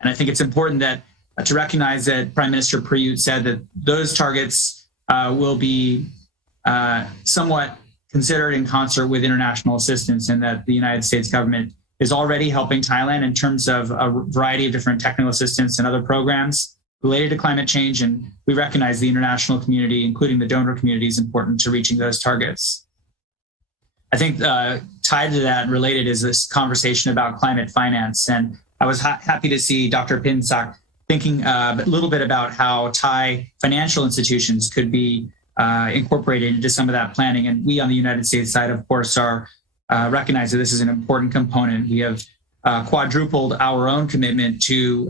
And I think it's important that to recognize that Prime Minister Prayut said that those targets will be somewhat considered in concert with international assistance, and that the United States government is already helping Thailand in terms of a variety of different technical assistance and other programs related to climate change. And we recognize the international community, including the donor community, is important to reaching those targets. I think tied to that and related is this conversation about climate finance. And I was happy to see Dr. Pinsak thinking a little bit about how Thai financial institutions could be incorporated into some of that planning. And we on the United States side, of course, are recognize that this is an important component. We have quadrupled our own commitment to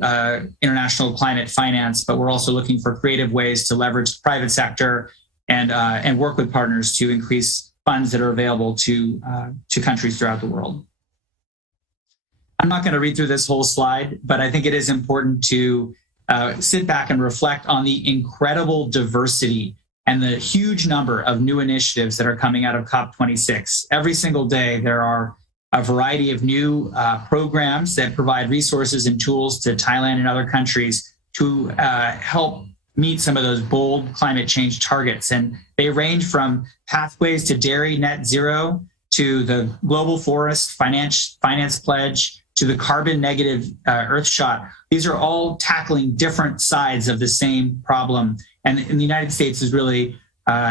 international climate finance, but we're also looking for creative ways to leverage the private sector and work with partners to increase funds that are available to countries throughout the world. I'm not going to read through this whole slide, but I think it is important to sit back and reflect on the incredible diversity and the huge number of new initiatives that are coming out of COP26. Every single day, there are a variety of new programs that provide resources and tools to Thailand and other countries to help meet some of those bold climate change targets. And they range from pathways to dairy net zero, to the global forest finance pledge, to the carbon negative Earthshot. These are all tackling different sides of the same problem. And the United States is really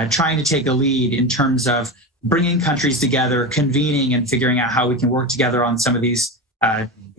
trying to take a lead in terms of bringing countries together, convening and figuring out how we can work together on some of these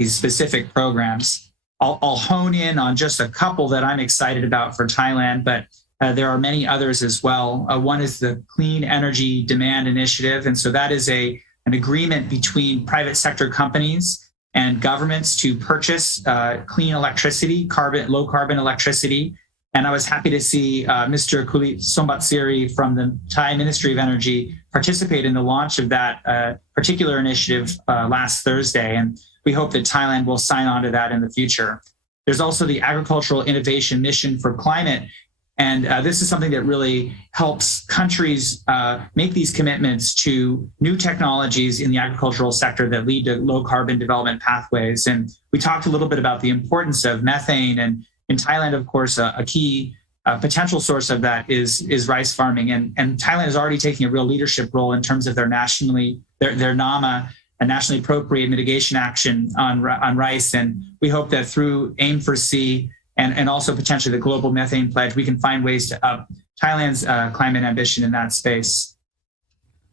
specific programs. I'll hone in on just a couple that I'm excited about for Thailand, but there are many others as well. One is the Clean Energy Demand Initiative. And so that is an agreement between private sector companies and governments to purchase clean electricity, low carbon electricity. And I was happy to see Mr. Kulit Sombatsiri from the Thai Ministry of Energy participate in the launch of that particular initiative last Thursday. And we hope that Thailand will sign on to that in the future. There's also the Agricultural Innovation Mission for Climate. And this is something that really helps countries make these commitments to new technologies in the agricultural sector that lead to low carbon development pathways. And we talked a little bit about the importance of methane. And in Thailand, of course, a key potential source of that is rice farming. And Thailand is already taking a real leadership role in terms of their NAMA, a nationally appropriate mitigation action on rice. And we hope that through Aim for C and also potentially the Global Methane Pledge, we can find ways to up Thailand's climate ambition in that space.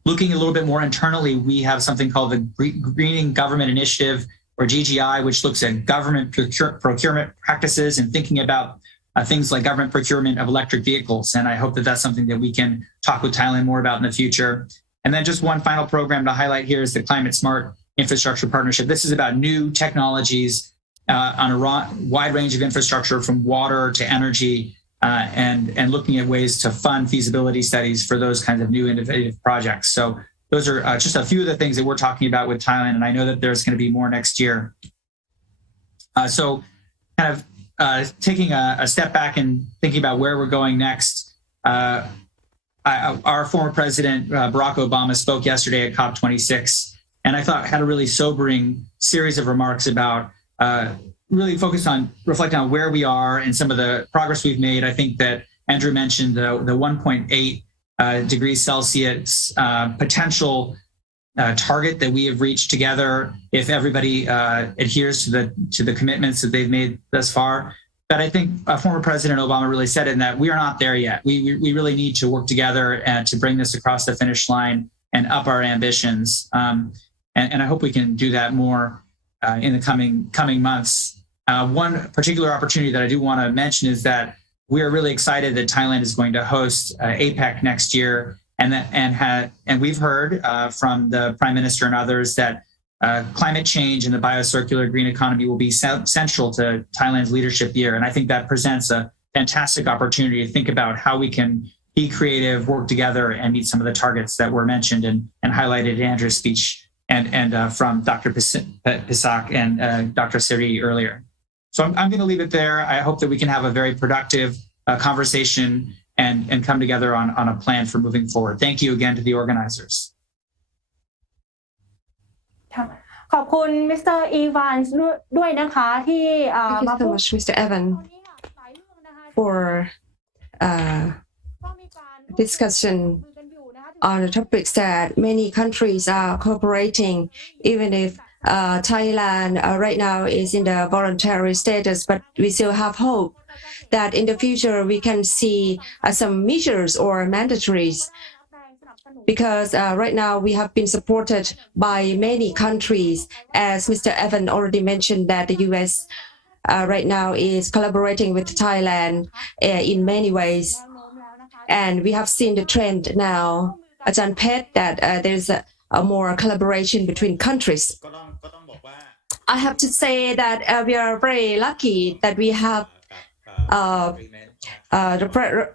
Looking a little bit more internally, we have something called the Greening Government Initiative or GGI, which looks at government procurement practices and thinking about things like government procurement of electric vehicles. And I hope that that's something that we can talk with Thailand more about in the future. And then just one final program to highlight here is the Climate Smart Infrastructure Partnership. This is about new technologies on a wide range of infrastructure, from water to energy, and looking at ways to fund feasibility studies for those kinds of new innovative projects. So those are just a few of the things that we're talking about with Thailand, and I know that there's going to be more next year. So kind of taking a step back and thinking about where we're going next, our former president, Barack Obama, spoke yesterday at COP26, and I thought had a really sobering series of remarks about really reflecting on where we are and some of the progress we've made. I think that Andrew mentioned the 1.8 degrees Celsius potential target that we have reached together if everybody adheres to the commitments that they've made thus far. But I think former President Obama really said in that we are not there yet. We really need to work together to bring this across the finish line and up our ambitions. And I hope we can do that more in the coming months. One particular opportunity that I do want to mention is that we are really excited that Thailand is going to host APEC next year, and we've heard from the Prime Minister and others that climate change and the biocircular green economy will be central to Thailand's leadership year. And I think that presents a fantastic opportunity to think about how we can be creative, work together, and meet some of the targets that were mentioned and highlighted in Andrew's speech and from Dr. Pisak and Dr. Siri earlier. So I'm going to leave it there. I hope that we can have a very productive conversation and come together on a plan for moving forward. Thank you again to the organizers. ขอบคุณมิสเตอร์อีวานส์ด้วยนะคะที่ Thank you so much, Mr. Evan, for discussion on the topics that many countries are cooperating, even if Thailand right now is in the voluntary status, but we still have hope that in the future we can see some measures or mandatories, because right now we have been supported by many countries. As Mr. Evan already mentioned, that the US right now is collaborating with Thailand in many ways, and we have seen the trend now, Ajahn Pet, that there's a more collaboration between countries. I have to say that we are very lucky that we have the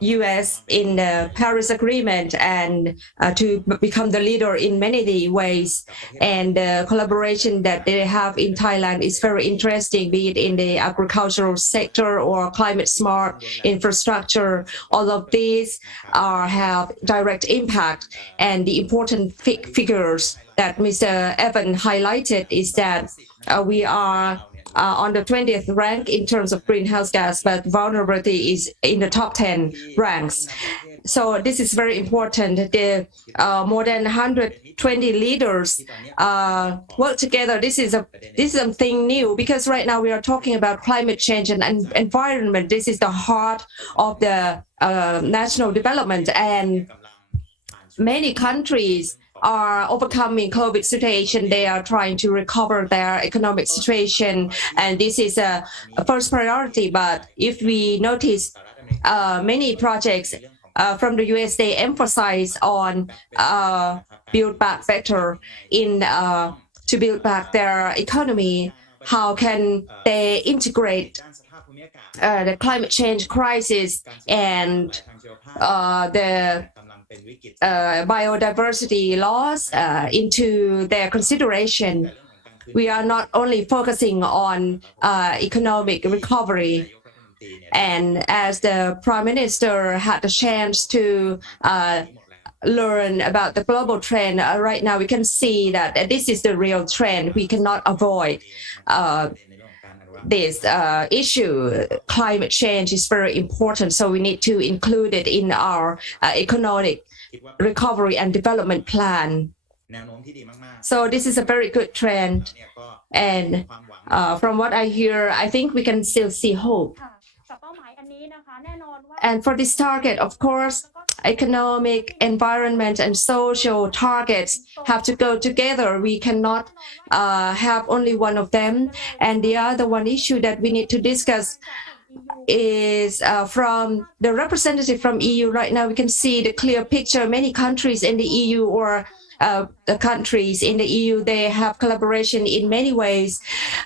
US in the Paris Agreement and to become the leader in many ways, and the collaboration that they have in Thailand is very interesting, be it in the agricultural sector or climate smart infrastructure. All of these have direct impact, and the important figures that Mr. Evan highlighted is that we are on the 20th rank in terms of greenhouse gas, but vulnerability is in the top 10 ranks. So this is very important. The more than 120 leaders work together. This is something new, because right now we are talking about climate change and environment. This is the heart of the national development, and many countries are overcoming COVID situation. They are trying to recover their economic situation, and this is a first priority. But if we notice many projects from the US, they emphasize on build back better to build back their economy. How can they integrate the climate change crisis and the biodiversity loss into their consideration? We are not only focusing on economic recovery. And as the Prime Minister had the chance to learn about the global trend, right now we can see that this is the real trend. We cannot avoid this issue. Climate change is very important, so we need to include it in our economic recovery and development plan. So this is a very good trend, and from what I hear, I think we can still see hope. And for this target, of course, economic, environment, and social targets have to go together. We cannot have only one of them. And the other one issue that we need to discuss is from the representative from EU. Right now, we can see the clear picture. Many countries in the EU or the countries in the EU, they have collaboration in many ways.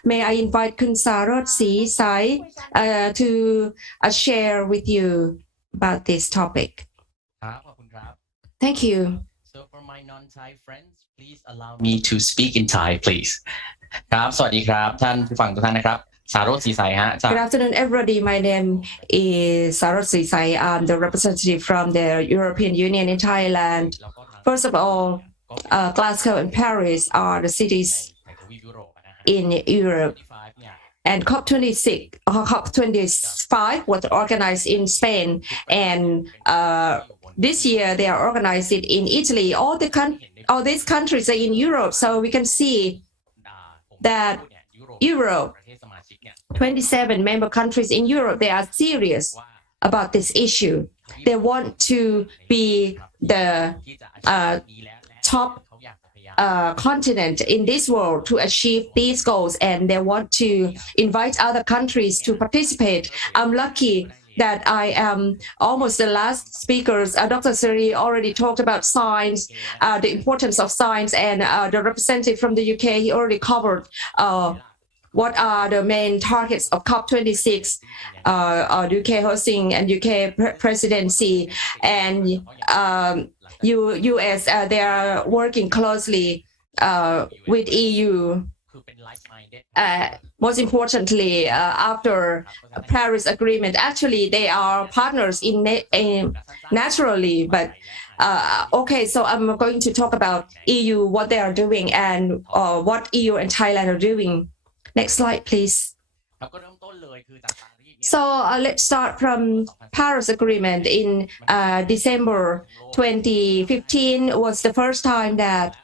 May I invite Kun Sarot Si Sai to share with you about this topic. Thank you. So for my non-Thai friends, please allow me to speak in Thai, please. ครับสวัสดีครับท่านผู้ฟังทุกท่านนะครับ Good afternoon, everybody. My name is Sarot Sisai. I'm the representative from the European Union in Thailand. First of all, Glasgow and Paris are the cities in Europe. And COP25 was organized in Spain. And this year, they are organized in Italy. All these countries are in Europe. So we can see that Europe, 27 member countries in Europe, they are serious about this issue. They want to be the top continent in this world to achieve these goals, and they want to invite other countries to participate. I'm lucky that I am almost the last speakers. Dr. Suri already talked about science, the importance of science, and the representative from the UK, he already covered what are the main targets of COP26, UK hosting and UK presidency, and US, they are working closely with EU. Most importantly, after Paris Agreement, actually they are partners in naturally, but okay, so I'm going to talk about EU, what they are doing, and what EU and Thailand are doing. Next slide, please. So let's start from Paris Agreement. In December 2015 was the first time that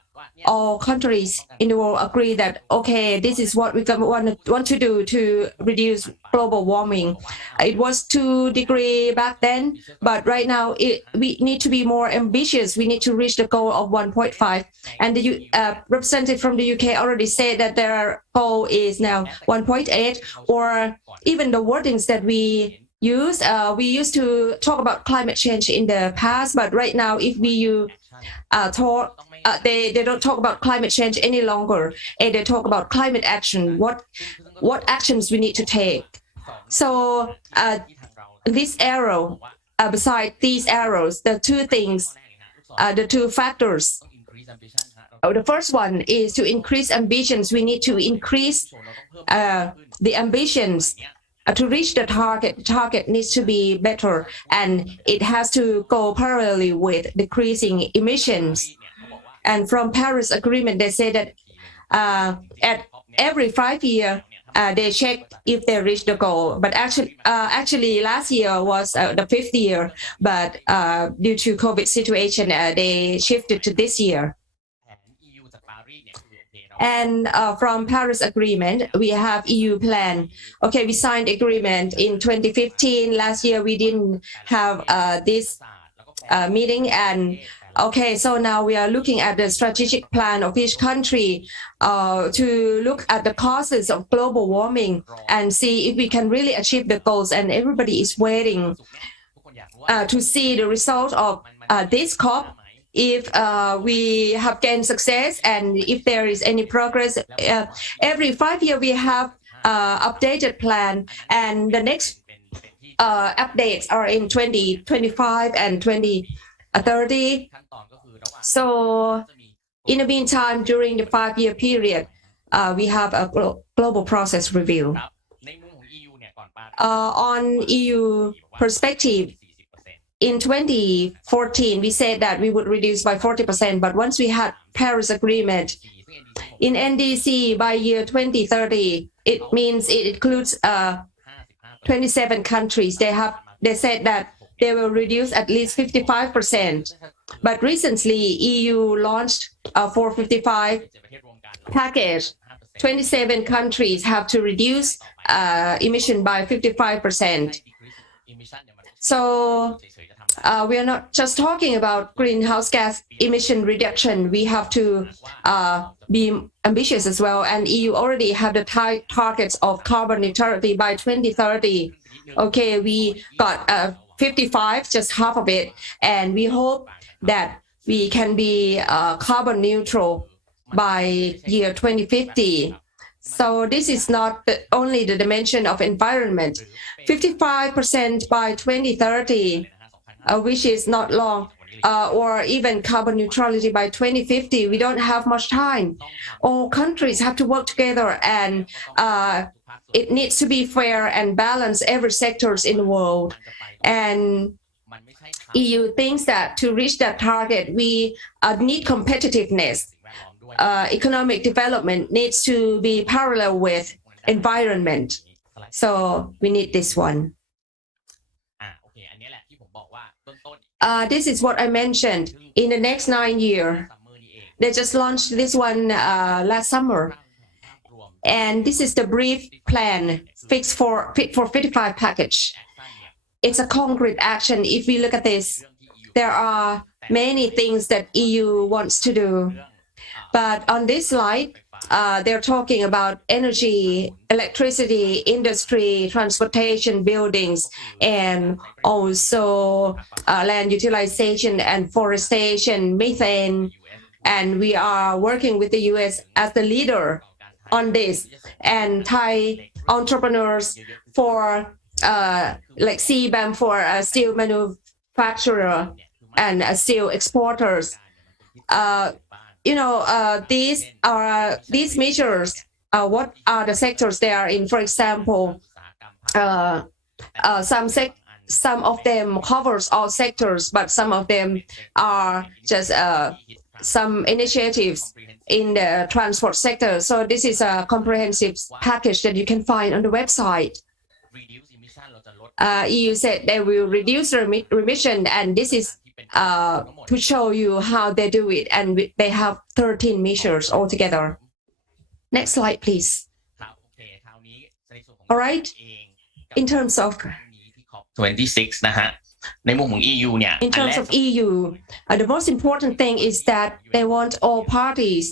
all countries in the world agree that, okay, this is what we want to do to reduce global warming. It was 2 degrees back then, but right now we need to be more ambitious. We need to reach the goal of 1.5. And the representative from the UK already said that their goal is now 1.8, or even the wordings that we used to talk about climate change in the past, but right now if we talk, they don't talk about climate change any longer, and they talk about climate action, what actions we need to take. So this arrow, beside these arrows, the 2 things, the 2 factors. The first one is to increase ambitions. We need to increase the ambitions to reach the target. The target needs to be better, and it has to go parallelly with decreasing emissions. And from Paris Agreement, they say that at every 5 years, they check if they reach the goal. But actually last year was the 5th year, but due to COVID situation, they shifted to this year. And from Paris Agreement, we have EU plan. Okay, we signed agreement in 2015. Last year, we didn't have this meeting. And okay, so now we are looking at the strategic plan of each country to look at the causes of global warming and see if we can really achieve the goals. And everybody is waiting to see the result of this COP. If we have gained success and if there is any progress. Every 5 years we have updated plan, and the next updates are in 2025 and 2030. So in the meantime, during the 5-year period, we have a global process review. On EU perspective, in 2014, we said that we would reduce by 40%, but once we had Paris Agreement, in NDC by year 2030, it means it includes 27 countries. They said that they will reduce at least 55%. But recently, EU launched a 455 package. 27 countries have to reduce emission by 55%. So we are not just talking about greenhouse gas emission reduction. We have to be ambitious as well. And EU already have the targets of carbon neutrality by 2030. Okay, we got 55, just half of it. And we hope that we can be carbon neutral by year 2050. So this is not only the dimension of environment. 55% by 2030, which is not long, or even carbon neutrality by 2050. We don't have much time. All countries have to work together, and it needs to be fair and balance every sectors in the world. And EU thinks that to reach that target, we need competitiveness. Economic development needs to be parallel with environment. So we need this one. This is what I mentioned. In the next 9 years, they just launched this one last summer. And this is the brief plan, Fit for 55 package. It's a concrete action. If we look at this, there are many things that EU wants to do. But on this slide, they're talking about energy, electricity, industry, transportation, buildings, and also land utilization and forestation, methane. And we are working with the US as the leader on this. And Thai entrepreneurs for like CBAM for steel manufacturer and steel exporters. These measures, what are the sectors they are in? For example, some of them covers all sectors, but some of them are just some initiatives in the transport sector. So this is a comprehensive package that you can find on the website. EU said they will reduce emission, and this is to show you how they do it, and they have 13 measures altogether. Next slide, please. All right. In terms of 26 นะฮะในมุมของ EU เนี่ย In terms of EU, the most important thing is that they want all parties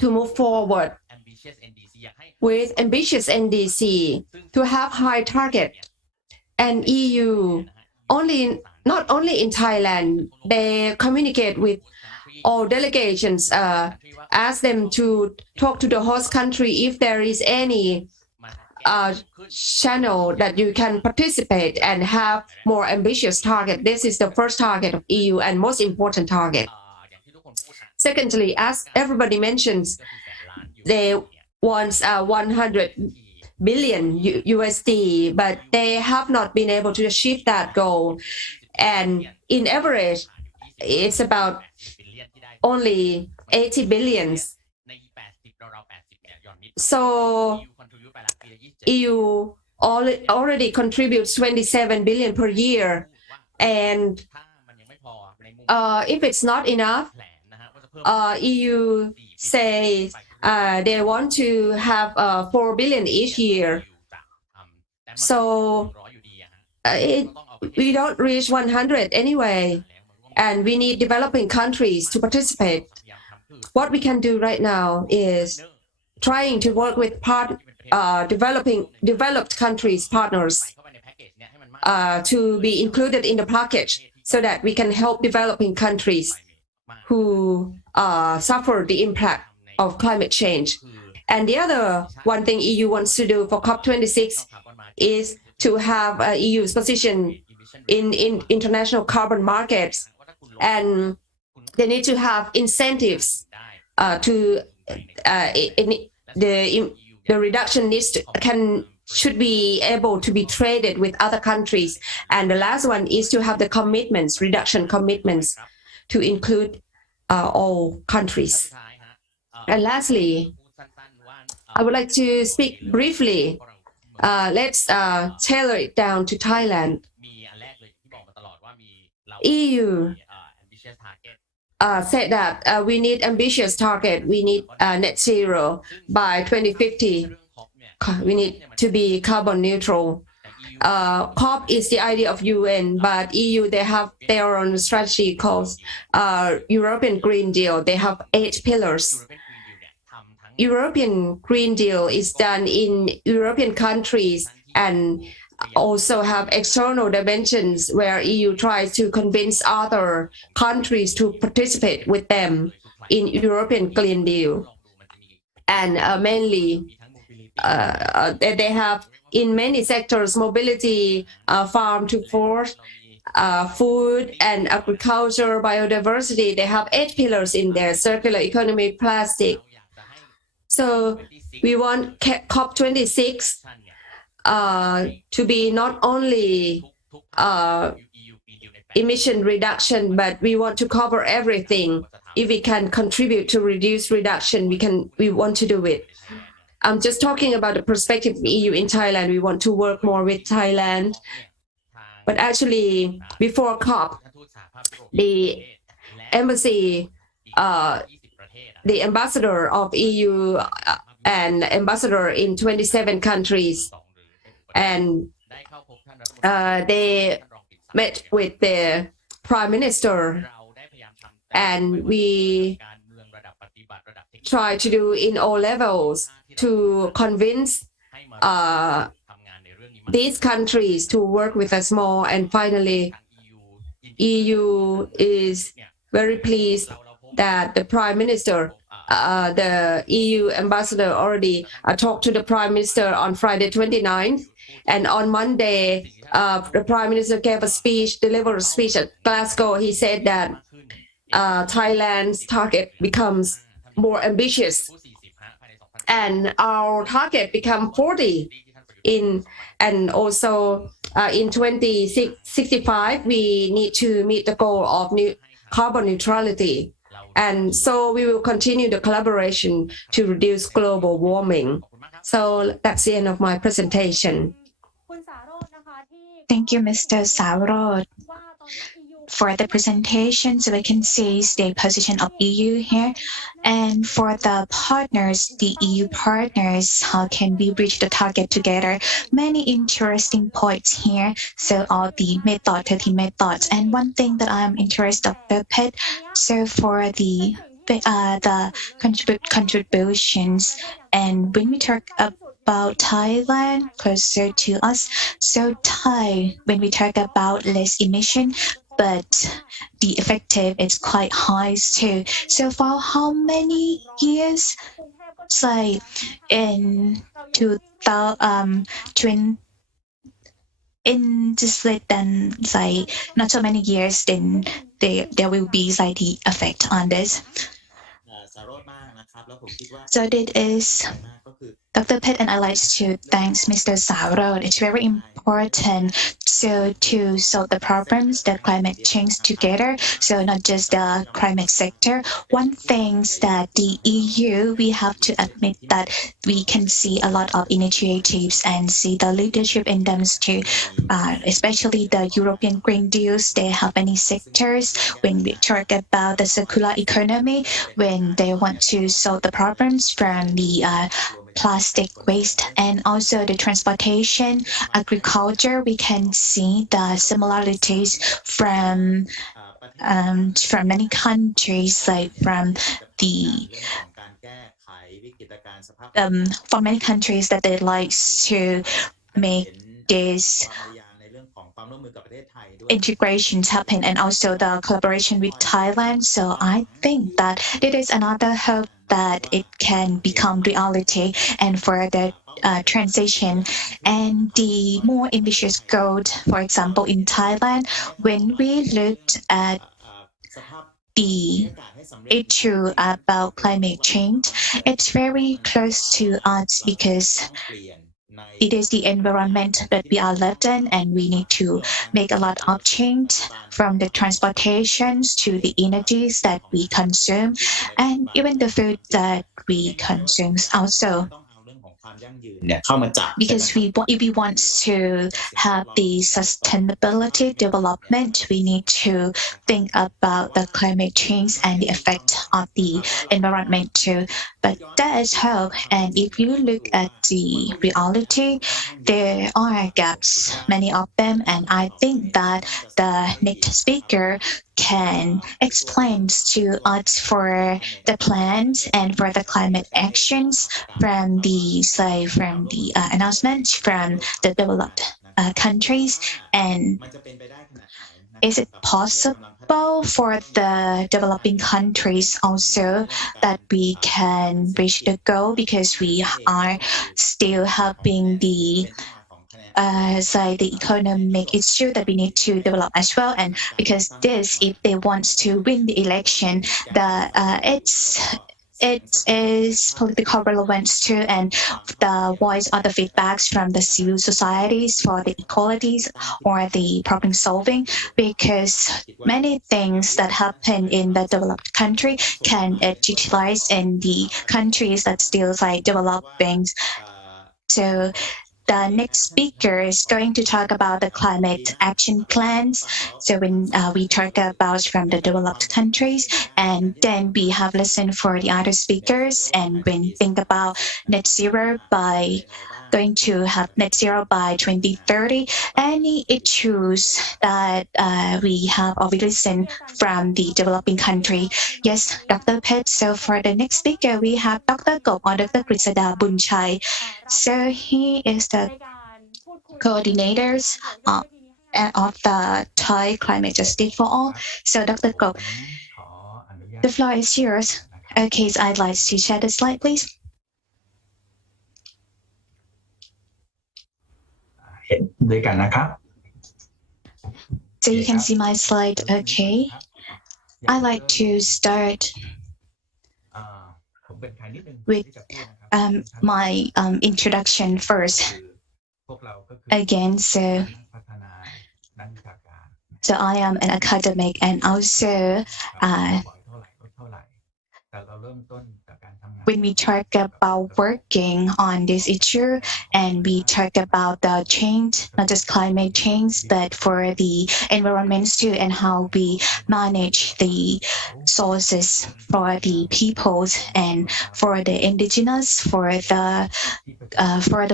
to move forward with ambitious NDC to have high target. And EU not only in Thailand, they communicate with all delegations, ask them to talk to the host country if there is any channel that you can participate and have more ambitious target. This is the first target of EU and most important target. Secondly, as everybody mentions, they want 100 billion USD, but they have not been able to achieve that goal. And in average, it's about only 80 billions. So EU already contributes 27 billion per year. And if it's not enough, EU says they want to have 4 billion each year. So we don't reach 100 anyway, and we need developing countries to participate. What we can do right now is trying to work with developed countries partners to be included in the package so that we can help developing countries who suffer the impact of climate change. And the other one thing EU wants to do for COP26 is to have EU's position in international carbon markets, and they need to have incentives to the reduction should be able to be traded with other countries. And the last one is to have the reduction commitments to include all countries. And lastly, I would like to speak briefly. Let's tailor it down to Thailand. EU said that we need ambitious target. We need net zero by 2050. We need to be carbon neutral. COP is the idea of UN, but EU, they have their own strategy called European Green Deal. They have 8 pillars. European Green Deal is done in European countries and also have external dimensions where EU tries to convince other countries to participate with them in European Green Deal. And mainly, they have in many sectors, mobility, farm to fork, food and agriculture, biodiversity. They have 8 pillars in there: circular economy, plastic. So we want COP26 to be not only emission reduction, but we want to cover everything. If we can contribute to reduce reduction, we want to do it. I'm just talking about the perspective of EU in Thailand. We want to work more with Thailand. But actually, before COP, the embassy, the ambassador of EU and ambassador in 27 countries, and they met with the prime minister, and we try to do in all levels to convince these countries to work with us more. And finally, EU is very pleased that the prime minister, the EU ambassador already talked to the prime minister on Friday 29th. And on Monday, the prime minister gave a speech, delivered a speech at Glasgow. He said that Thailand's target becomes more ambitious, and our target become 40 and also in 2065 we need to meet the goal of carbon neutrality. And so we will continue the collaboration to reduce global warming. So that's the end of my presentation. Thank you, Mr. Saurod, for the presentation. So we can see the position of EU here. And for the partners, the EU partners, how can we reach the target together? Many interesting points here. So all the method, 13 methods. And one thing that I'm interested in, so for the contributions, and when we talk about Thailand closer to us, so Thai, when we talk about less emission, but the effective is quite high too. So for how many years? Say in 2020, in just less than say not so many years, then there will be like the effect on this. So that is Dr. Pet, and I'd like to thank Mr. Saurod. It's very important to solve the problems that climate change together. So not just the climate sector. One thing that the EU, we have to admit that we can see a lot of initiatives and see the leadership in them too, especially the European Green Deals. They have many sectors. When we talk about the circular economy, when they want to solve the problems from the plastic waste and also the transportation, agriculture, we can see the similarities from many countries, like from many countries that they like to make this integrations happen, and also the collaboration with Thailand. So I think that it is another hope that it can become reality, and for the transition and the more ambitious goals. For example, in Thailand, when we looked at the issue about climate change, it's very close to us because it is the environment that we are lived in, and we need to make a lot of change from the transportations to the energies that we consume, and even the food that we consume also. Because if we want to have the sustainability development, we need to think about the climate change and the effect of the environment too. But that is hope. And if you look at the reality, there are gaps, many of them, and I think that the next speaker can explain to us for the plans and for the climate actions from the announcement from the developed countries, and is it possible for the developing countries also that we can reach the goal, because we are still helping the the economic issue that we need to develop as well, and because this, if they want to win the election, it is political relevance too, and the voice of the feedbacks from the civil societies for the equalities or the problem solving, because many things that happen in the developed country can utilize in the countries that still developing. So the next speaker is going to talk about the climate action plans. So when we talk about from the developed countries, and then we have listened for the other speakers, and when think about net zero by going to have net zero by 2030, any issues that we have already listened from the developing country. Yes, Dr. Pet. So for the next speaker, we have Dr. Gop or Dr. Grisada Bunchai. So he is the coordinators of the Thai Climate Justice for All. So Dr. Gop, the floor is yours. Okay, so I'd like to share the slide, please. So you can see my slide. Okay, I like to start with my introduction first. Again, so I am an academic, and also when we talk about working on this issue, and we talk about the change, not just climate change, but for the environment too, and how we manage the sources for the peoples and for the indigenous, for the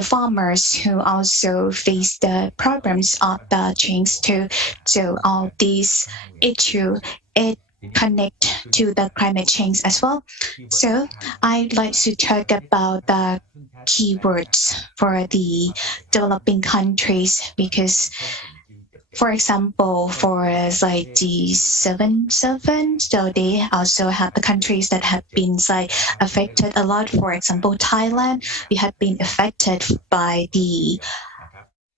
farmers who also face the problems of the change too. So all these issues, it connect to the climate change as well. So I'd like to talk about the keywords for the developing countries, because for example, for the G7, so they also have the countries that have been affected a lot. For example, Thailand, we have been affected by the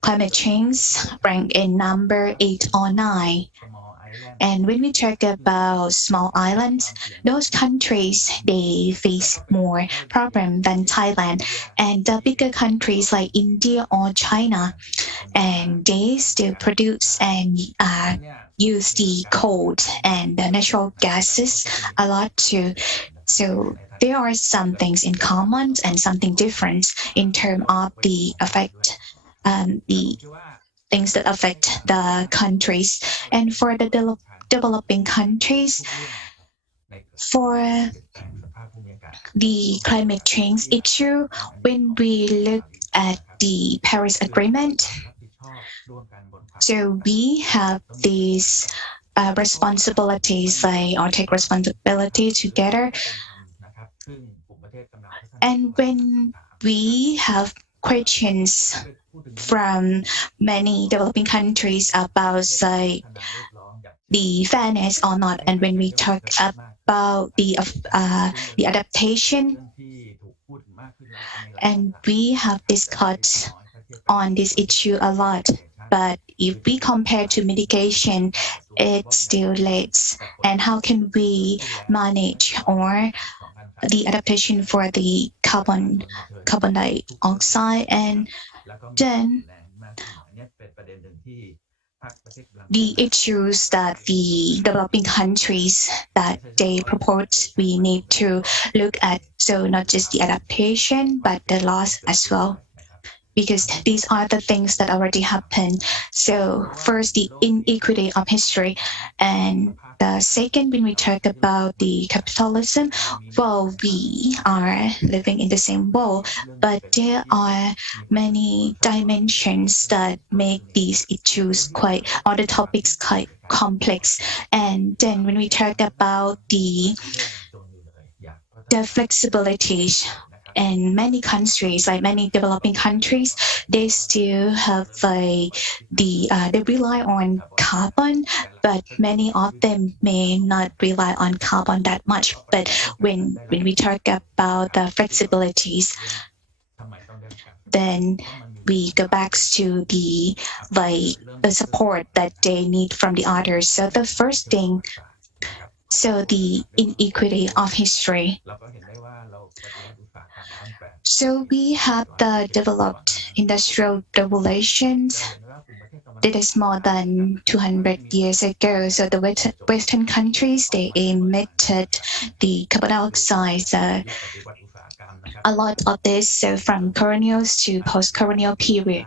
climate change, ranked in number 8 or 9. And when we talk about small islands, those countries, they face more problem than Thailand. And the bigger countries like India or China, and they still produce and use the coal and the natural gases a lot too. So there are some things in common and something different in terms of the effect, the things that affect the countries. And for the developing countries, for the climate change issue, when we look at the Paris Agreement, so we have these responsibilities, or take responsibility together. And when we have questions from many developing countries about the fairness or not, and when we talk about the adaptation, and we have discussed on this issue a lot, but if we compare to mitigation, it's still less. And how can we manage or the adaptation for the carbon dioxide, and then the issues that the developing countries that they propose we need to look at. So not just the adaptation, but the loss as well. because these are the things that already happened. So first, the inequity of history, and the second, when we talk about the capitalism, well, we are living in the same world, but there are many dimensions that make these issues or the topics quite complex. And then when we talk about the flexibilities, in many countries, like many developing countries, they still have they rely on carbon, but many of them may not rely on carbon that much. But when we talk about the flexibilities, then we go back to the support that they need from the others. So the first thing, so the inequity of history. So we have the developed industrial revolutions. That is more than 200 years ago. So the Western countries, they emitted the carbon dioxide. A lot of this, so from colonial to post-colonial period.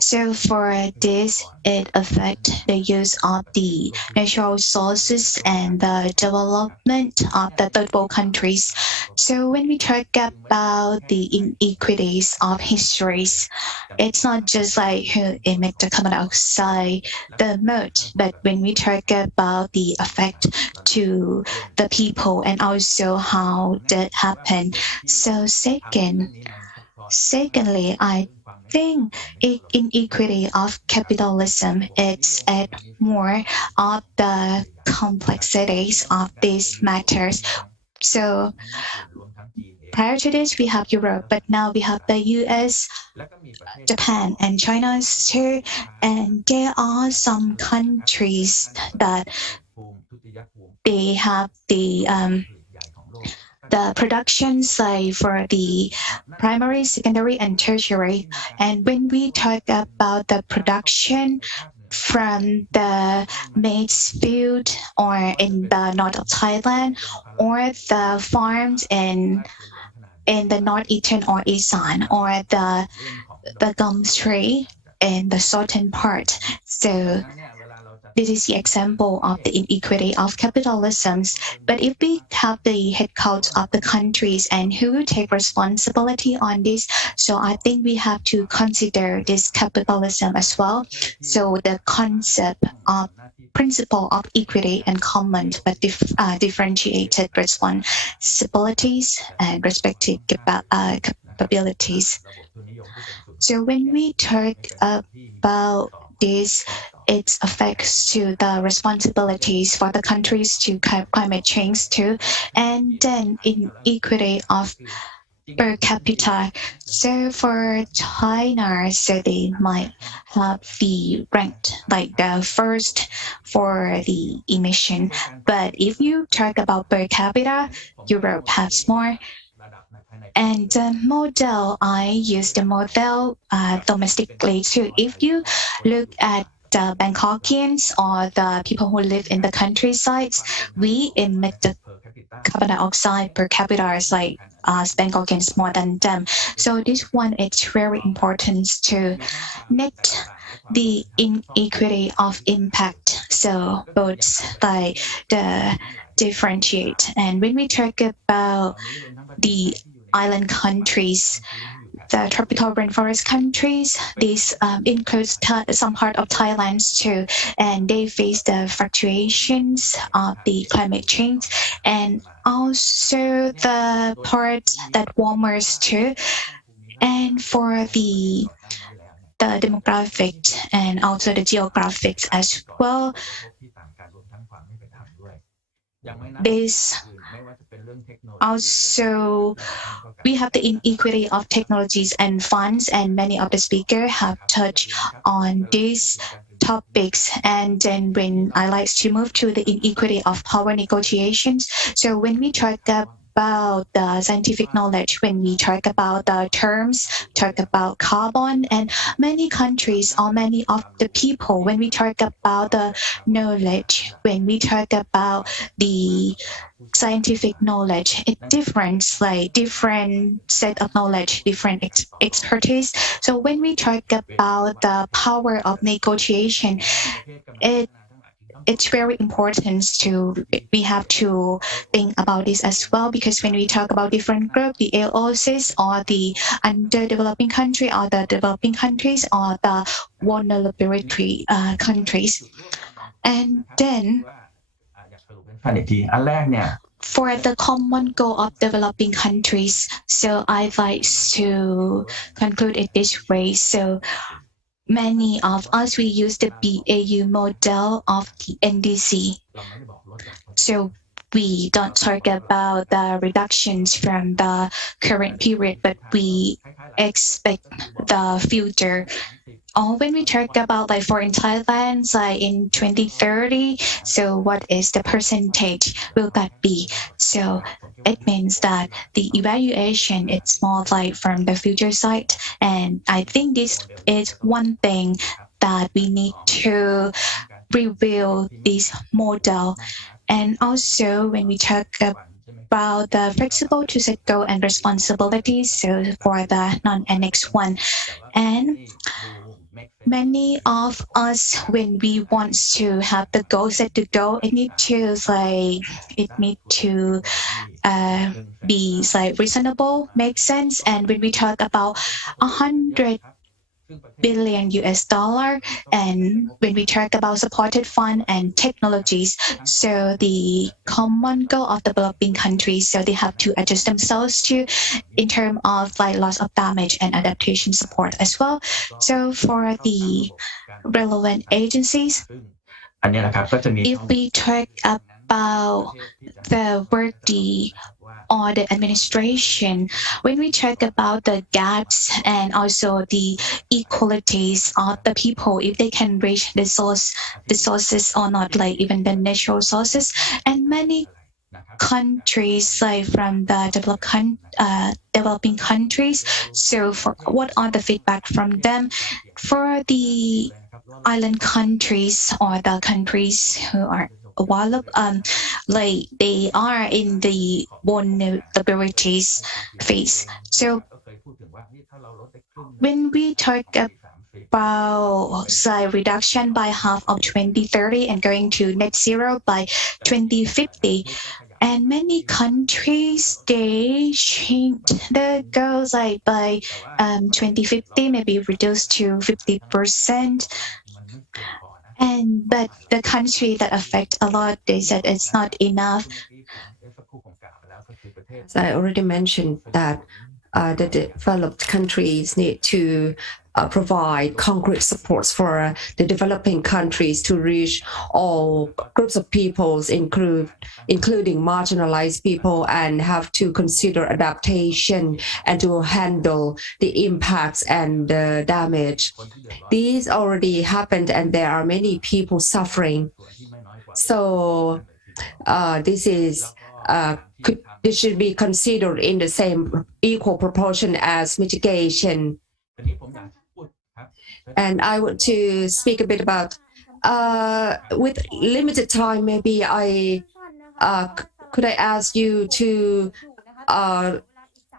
So for this, it affects the use of the natural resources and the development of the third world countries. So when we talk about the inequities of histories, it's not just like who emit the carbon dioxide the most, but when we talk about the effect to the people and also how that happened. So secondly, I think inequity of capitalism is at more of the complexities of these matters. So prior to this, we have Europe, but now we have the US, Japan, and China too. And there are some countries that they have the production side for the primary, secondary, and tertiary. And when we talk about the production from the maize field or in the north of Thailand, or the farms in the northeastern or Isan, or the gum tree in the southern part. So this is the example of the inequity of capitalisms. But if we have the headcount of the countries and who will take responsibility on this, so I think we have to consider this capitalism as well. So the concept of principle of equity and common but differentiated responsibilities and respective capabilities. So when we talk about this, it affects to the responsibilities for the countries to climate change too, and then inequity of per capita. So for China, so they might have the ranked like the first for the emission. But if you talk about per capita, Europe has more. And the model, I use the model domestically too. If you look at the Bangkokians or the people who live in the countryside, we emit the carbon dioxide per capita is like us Bangkokians more than them. So this one is very important to net the inequity of impact. So both like the differentiate. And when we talk about the island countries, the tropical rainforest countries, this includes some part of Thailand too, and they face the fluctuations of the climate change, and also the part that warmers too. And for the demographic and also the geographics as well, this also we have the inequity of technologies and funds, and many of the speakers have touched on these topics. And then when I like to move to the inequity of power negotiations, so when we talk about about the scientific knowledge, when we talk about the terms, talk about carbon, and many countries or many of the people, when we talk about the knowledge, when we talk about the scientific knowledge, it different, like different set of knowledge, different expertise. So when we talk about the power of negotiation, it's very important we have to think about this as well, because when we talk about different group, the AOCs or the underdeveloping country or the developing countries or the vulnerability countries. And then for the common goal of developing countries, so I'd like to conclude it this way. So many of us, we use the BAU model of the NDC. So we don't talk about the reductions from the current period, but we expect the future. Or when we talk about like for in Thailand, like in 2030, so what is the percentage will that be? So it means that the evaluation, it's more like from the future side. And I think this is one thing that we need to review this model. And also when we talk about the flexible to set goal and responsibilities, so for the non-annex one. And many of us, when we want to have the goal set to go, it need to be like reasonable, make sense. And when we talk about 100 billion US dollar, and when we talk about supported fund and technologies, so the common goal of developing countries, so they have to adjust themselves to in terms of like loss of damage and adaptation support as well. So for the relevant agencies, if we talk about the work or the administration, when we talk about the gaps and also the equalities of the people, if they can reach the sources or not, like even the natural sources, and many countries like from the developing countries. So for what are the feedback from them for the island countries or the countries who are like they are in the vulnerabilities phase. So when we talk about reduction by half of 2030 and going to net zero by 2050, and many countries, they change the goals like by 2050, maybe reduced to 50%. But the country that affect a lot, they said it's not enough. As I already mentioned that the developed countries need to provide concrete supports for the developing countries to reach all groups of peoples, including marginalized people, and have to consider adaptation and to handle the impacts and the damage. These already happened and there are many people suffering. So this should be considered in the same equal proportion as mitigation. And I want to speak a bit about, with limited time, maybe could I ask you to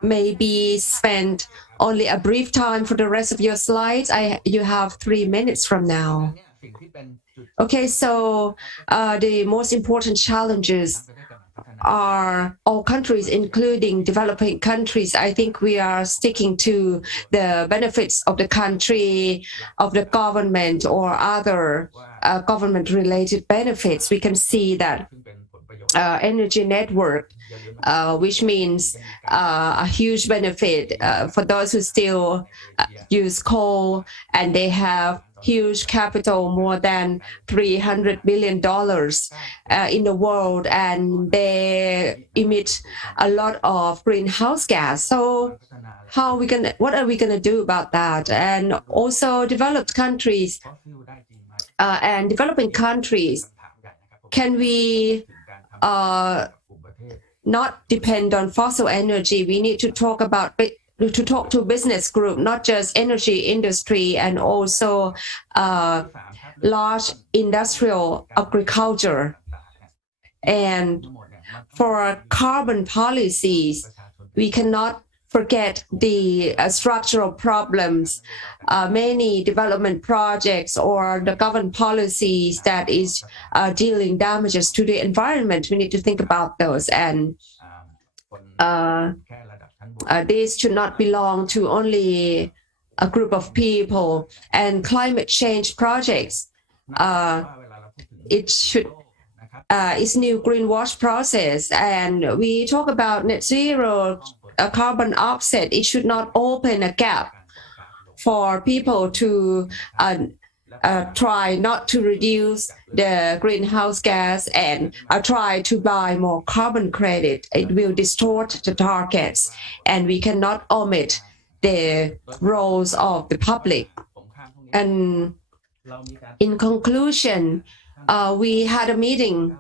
maybe spend only a brief time for the rest of your slides? You have 3 minutes from now. Okay, so the most important challenges are all countries, including developing countries. I think we are sticking to the benefits of the country, of the government, or other government-related benefits. We can see that energy network, which means a huge benefit for those who still use coal, and they have huge capital, more than $300 billion in the world, and they emit a lot of greenhouse gas. So what are we gonna do about that? And also developed countries and developing countries, can we not depend on fossil energy. We need to talk to business group, not just energy industry, and also large industrial agriculture. And for carbon policies, we cannot forget the structural problems. Many development projects or the government policies that is dealing damages to the environment. We need to think about those, and this should not belong to only a group of people. And climate change projects, it's new greenwash process, and we talk about net zero carbon offset. It should not open a gap for people to try not to reduce the greenhouse gas and try to buy more carbon credit. It will distort the targets, and we cannot omit the roles of the public. And in conclusion, we had a meeting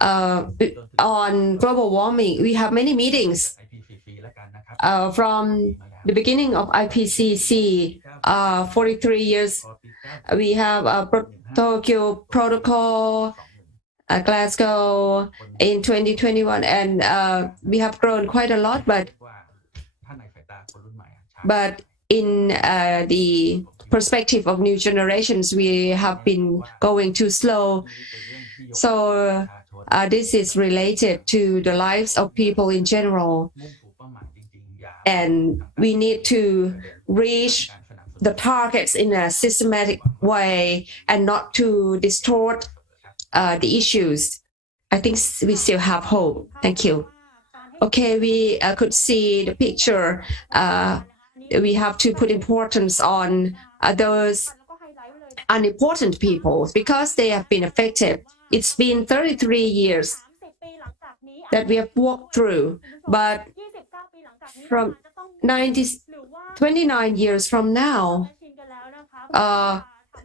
on global warming. We have many meetings from the beginning of IPCC, 43 years. We have a Tokyo Protocol, Glasgow in 2021, and we have grown quite a lot, but in the perspective of new generations, we have been going too slow. So this is related to the lives of people in general. And we need to reach the targets in a systematic way and not to distort the issues. I think we still have hope. Thank you. Okay, we could see the picture. We have to put importance on those unimportant people because they have been affected. It's been 33 years that we have walked through, but from 29 years from now,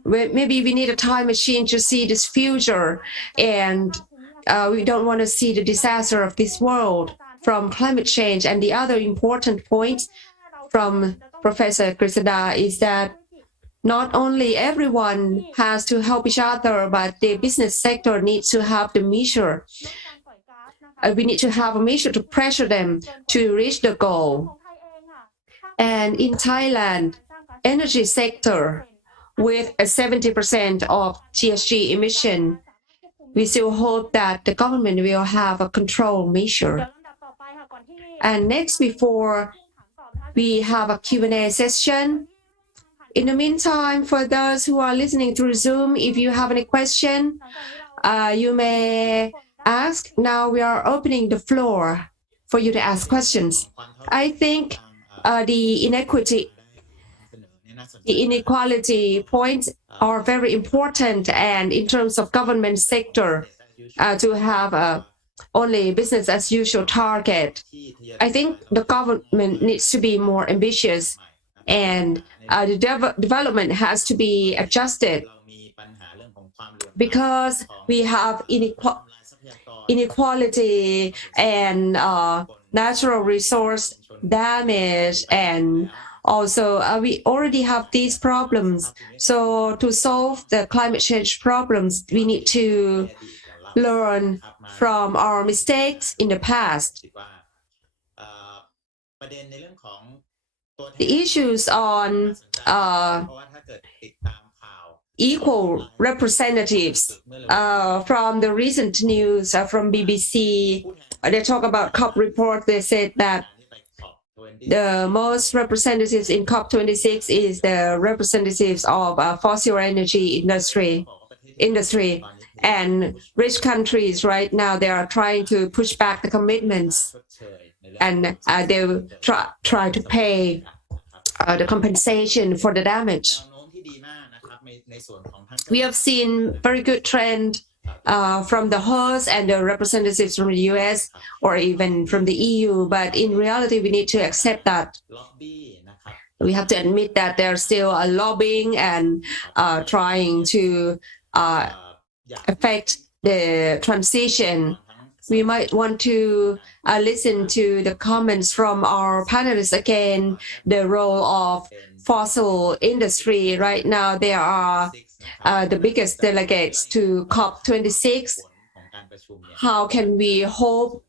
maybe we need a time machine to see this future, and we don't want to see the disaster of this world from climate change. And the other important point from Professor Grisada is that not only everyone has to help each other, but the business sector needs to have the measure. We need to have a measure to pressure them to reach the goal. And in Thailand, energy sector with a 70% of GHG emission, we still hope that the government will have a control measure. And next, before we have a Q&A session, in the meantime, for those who are listening through Zoom, if you have any question, you may ask. Now we are opening the floor for you to ask questions. I think the inequality points are very important, and in terms of government sector, to have only business as usual target. I think the government needs to be more ambitious, and the development has to be adjusted because we have inequality and natural resource damage, and also we already have these problems. So to solve the climate change problems, we need to learn from our mistakes in the past. The issues on equal representatives from the recent news from BBC, they talk about COP report. They said that the most representatives in COP26 is the representatives of fossil energy industry. And rich countries right now, they are trying to push back the commitments, and they will try to pay the compensation for the damage. We have seen very good trend from the host and the representatives from the US or even from the EU, but in reality, we need to accept that. We have to admit that there's still a lobbying and trying to affect the transition we might want to listen to the comments from our panelists again. The role of fossil industry right now, they are the biggest delegates to COP26. How can we hope?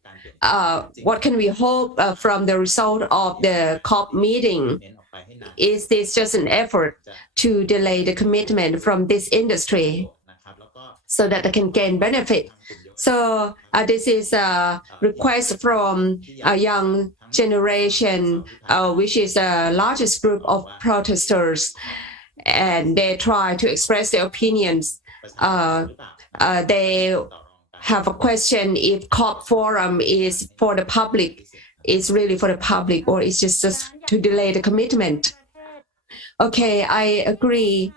What can we hope from the result of the COP meeting? Is this just an effort to delay the commitment from this industry so that they can gain benefit? So this is a request from a young generation, which is the largest group of protesters, and they try to express their opinions. They have a question if COP forum is for the public, is really for the public, or it's just to delay the commitment. Okay, I agree.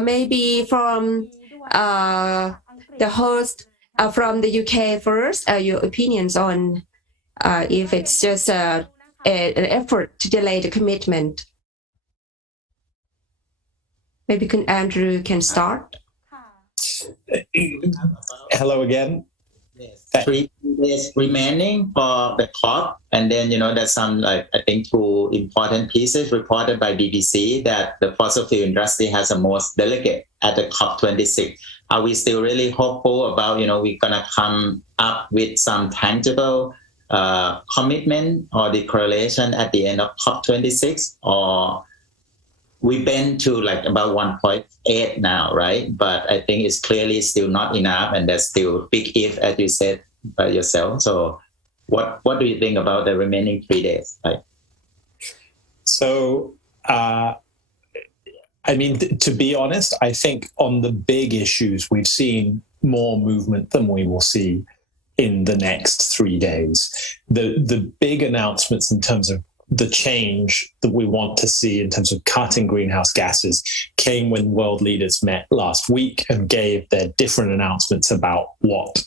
Maybe from the host from the UK first, your opinions on if it's just an effort to delay the commitment. Maybe Andrew can start. Hello again. 3 days remaining for the COP, and then there's some I think 2 important pieces reported by BBC that the fossil fuel industry has the most delegate at the COP26. Are we still really hopeful about we're gonna come up with some tangible commitment or declaration at the end of COP26, or we've been to about 1.8 now, right? But I think it's clearly still not enough, and there's still big if, as you said by yourself. So what do you think about the remaining 3 days? So, to be honest, I think on the big issues, we've seen more movement than we will see in the next 3 days. The big announcements in terms of the change that we want to see in terms of cutting greenhouse gases came when world leaders met last week and gave their different announcements about what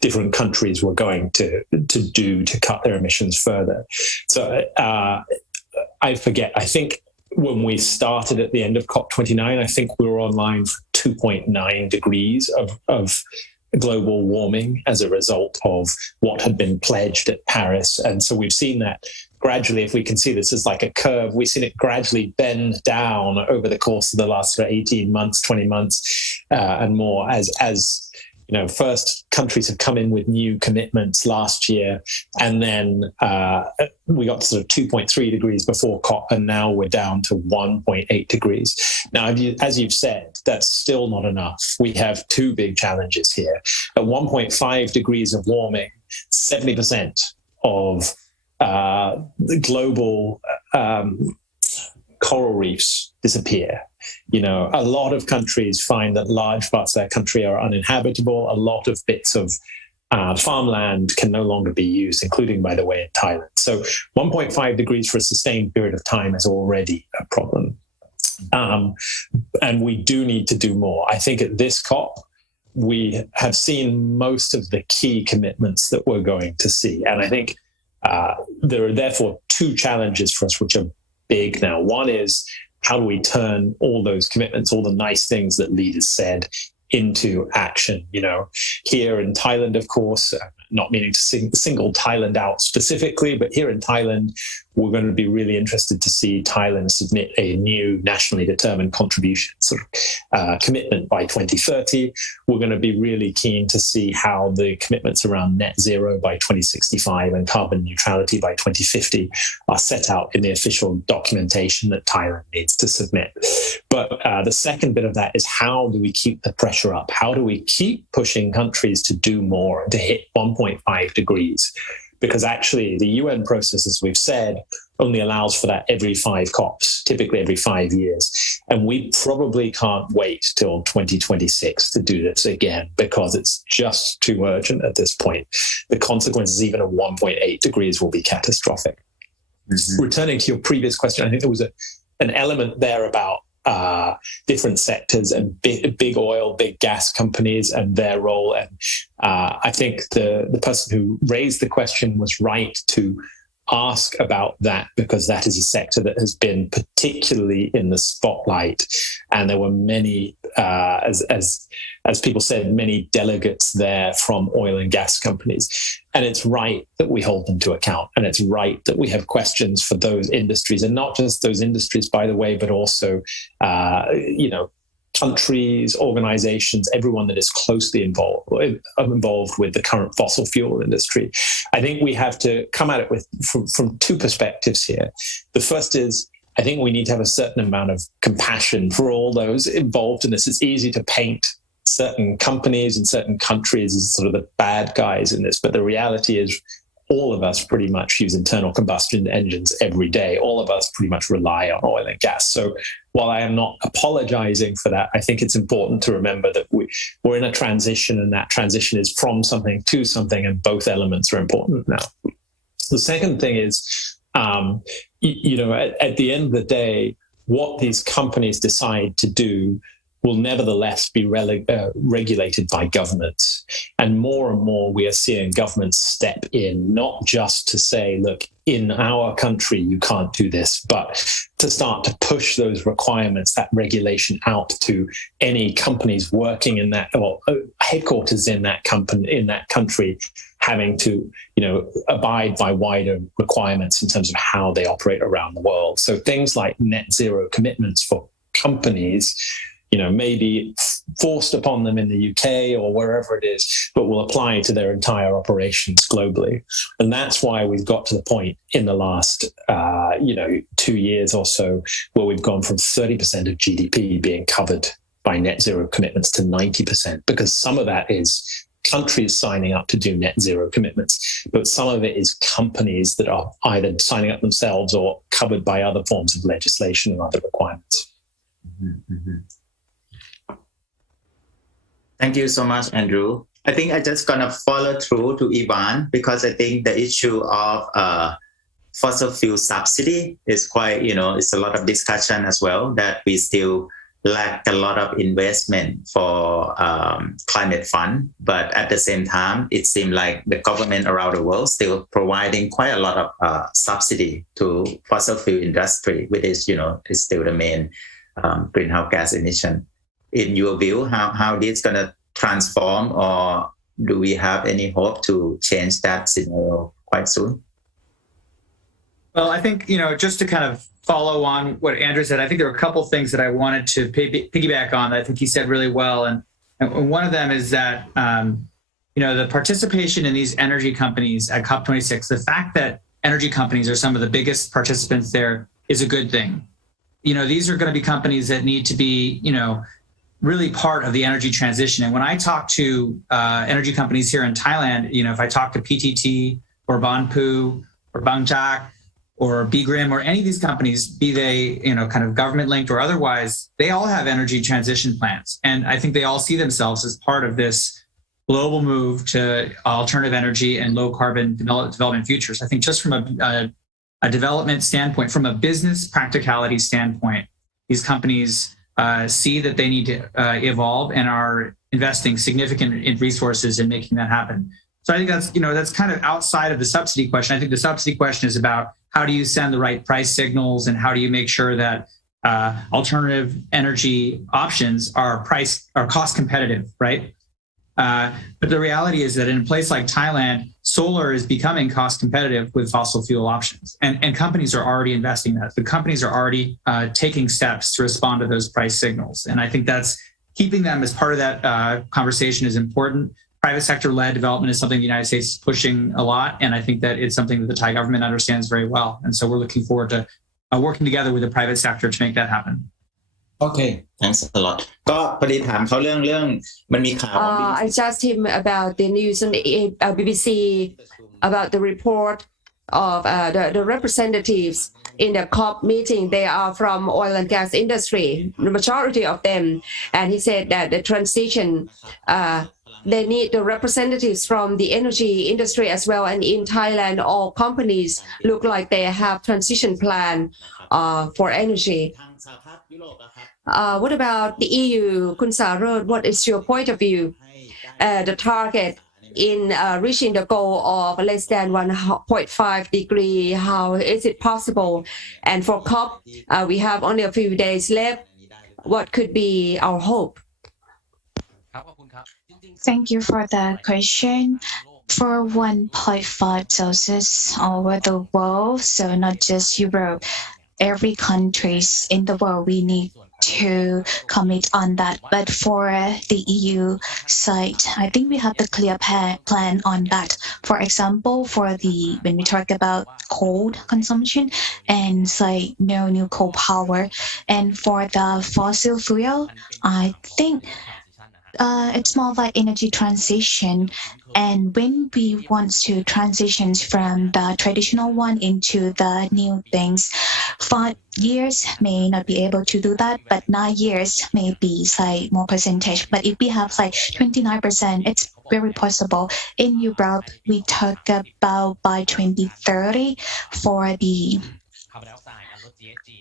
different countries were going to do to cut their emissions further. So I think when we started at the end of COP29, I think we were online for 2.9 degrees of global warming as a result of what had been pledged at Paris. And so we've seen that gradually, if we can see this as like a curve, we've seen it gradually bend down over the course of the last 18 months, 20 months and more as first countries have come in with new commitments last year, and then we got to sort of 2.3 degrees before COP, and now we're down to 1.8 degrees. Now, as you've said, that's still not enough. We have 2 big challenges here. At 1.5 degrees of warming, 70% of the global coral reefs disappear. A lot of countries find that large parts of their country are uninhabitable. A lot of bits of farmland can no longer be used, including, by the way, in Thailand. So 1.5 degrees for a sustained period of time is already a problem. And we do need to do more. I think at this COP, we have seen most of the key commitments that we're going to see. And I think there are therefore 2 challenges for us, which are big now. One is, how do we turn all those commitments, all the nice things that leaders said, into action? Here in Thailand, of course, not meaning to single Thailand out specifically, but here in Thailand, we're going to be really interested to see Thailand submit a new nationally determined contribution commitment by 2030. We're going to be really keen to see how the commitments around net zero by 2065 and carbon neutrality by 2050 are set out in the official documentation that Thailand needs to submit. But the second bit of that is, how do we keep the pressure up? How do we keep pushing countries to do more and to hit 1.5 degrees? Because actually the UN process, as we've said, only allows for that every 5 COPs, typically every 5 years. And we probably can't wait till 2026 to do this again, because it's just too urgent at this point. The consequences even of 1.8 degrees will be catastrophic. Mm-hmm. Returning to your previous question, I think there was an element there about different sectors and big oil, big gas companies and their role. And I think the person who raised the question was right to ask about that, because that is a sector that has been particularly in the spotlight. And there were many as people said, many delegates there from oil and gas companies. And it's right that we hold them to account. And it's right that we have questions for those industries, and not just those industries, by the way, but also, countries, organizations, everyone that is closely involved with the current fossil fuel industry. I think we have to come at it from two perspectives here. The first is, I think we need to have a certain amount of compassion for all those involved in this. It's easy to paint certain companies and certain countries as sort of the bad guys in this, but the reality is all of us pretty much use internal combustion engines every day. All of us pretty much rely on oil and gas. So while I am not apologizing for that, I think it's important to remember that we're in a transition, and that transition is from something to something, and both elements are important now. The second thing is, at the end of the day, what these companies decide to do will nevertheless be regulated by governments. And more we are seeing governments step in, not just to say, look, in our country, you can't do this, but to start to push those requirements, that regulation out to any companies working in that, or headquarters in that country, having to, abide by wider requirements in terms of how they operate around the world. So things like net zero commitments for companies, maybe forced upon them in the UK or wherever it is, but will apply to their entire operations globally. And that's why we've got to the point in the last, 2 years or so, where we've gone from 30% of GDP being covered by net zero commitments to 90%, because some of that is countries signing up to do net zero commitments, but some of it is companies that are either signing up themselves or covered by other forms of legislation and other requirements. Mm-hmm. Thank you so much, Andrew. I think I'm just gonna follow through to Ivan, because I think the issue of fossil fuel subsidy is quite, it's a lot of discussion as well, that we still lack a lot of investment for climate fund. But at the same time, it seems like the government around the world still providing quite a lot of subsidy to fossil fuel industry, which is, is still the main greenhouse gas emission. In your view, how this going to transform, or do we have any hope to change that scenario quite soon? Well, I think, just to kind of follow on what Andrew said, I think there are a couple of things that I wanted to piggyback on that I think he said really well. And one of them is that, the participation in these energy companies at COP26, the fact that energy companies are some of the biggest participants there is a good thing. These are going to be companies that need to be, really part of the energy transition. And when I talk to energy companies here in Thailand, if I talk to PTT or Banpu or Bangkok or BGRIM or any of these companies, be they, kind of government linked or otherwise, they all have energy transition plans. And I think they all see themselves as part of this global move to alternative energy and low carbon development futures. I think just from a development standpoint, from a business practicality standpoint, these companies see that they need to evolve and are investing significant resources in making that happen. So I think that's kind of outside of the subsidy question. I think the subsidy question is about how do you send the right price signals, and how do you make sure that alternative energy options are cost competitive, right? But the reality is that in a place like Thailand, solar is becoming cost competitive with fossil fuel options, and companies are already investing that. The companies are already taking steps to respond to those price signals. And I think that's keeping them as part of that conversation is important. Private sector-led development is something the United States is pushing a lot, and I think that it's something that the Thai government understands very well. And so we're looking forward to working together with the private sector to make that happen. Okay, thanks a lot. I asked him about the news on the BBC about the report of the representatives in the COP meeting. They are from oil and gas industry, the majority of them. And he said that the transition, they need the representatives from the energy industry as well. And in Thailand, all companies look like they have transition plan for energy. What about the EU, Kun Sarod? What is your point of view? The target in reaching the goal of less than 1.5 degree, how is it possible? And for COP, we have only a few days left. What could be our hope? Thank you for the question. For 1.5 Celsius all over the world, so not just Europe, every countries in the world, we need to commit on that. But for the EU side, I think we have the clear plan on that. For example, when we talk about coal consumption and say no new coal power, and for the fossil fuel, I think it's more like energy transition. And when we want to transition from the traditional one into the new things, 5 years may not be able to do that, but 9 years may be say more percentage. But if we have like 29%, it's very possible. In Europe, we talk about by 2030 for the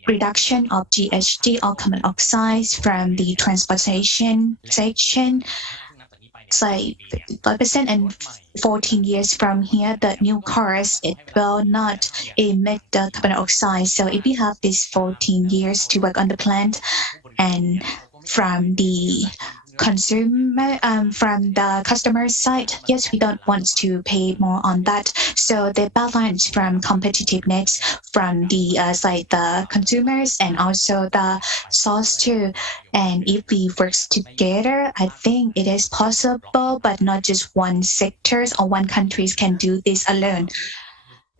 reduction of GHG or carbon oxides from the transportation section, say 5%, and 14 years from here, the new cars, it will not emit the carbon dioxide. So if we have these 14 years to work on the plant, and from the customer side, yes, we don't want to pay more on that. So the balance from competitiveness from the the consumers and also the source too. And if we work together, I think it is possible, but not just one sectors or one countries can do this alone.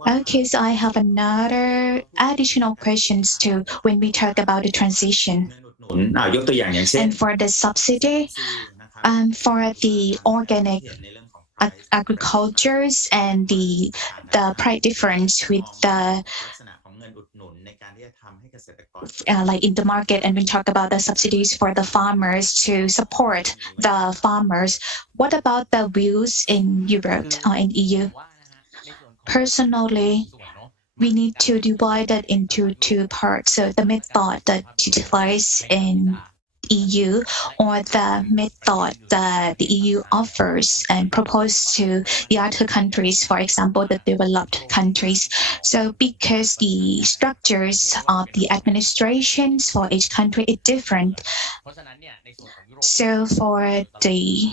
Okay, so I have another additional questions too when we talk about the transition. And for the subsidy, for the organic agricultures and the price difference with the like in the market, and we talk about the subsidies for the farmers to support the farmers. What about the views in Europe or in EU? Personally, we need to divide it into two parts. So the method that utilized in EU or the method that the EU offers and proposes to the other countries, for example, the developed countries. So because the structures of the administrations for each country is different. So for the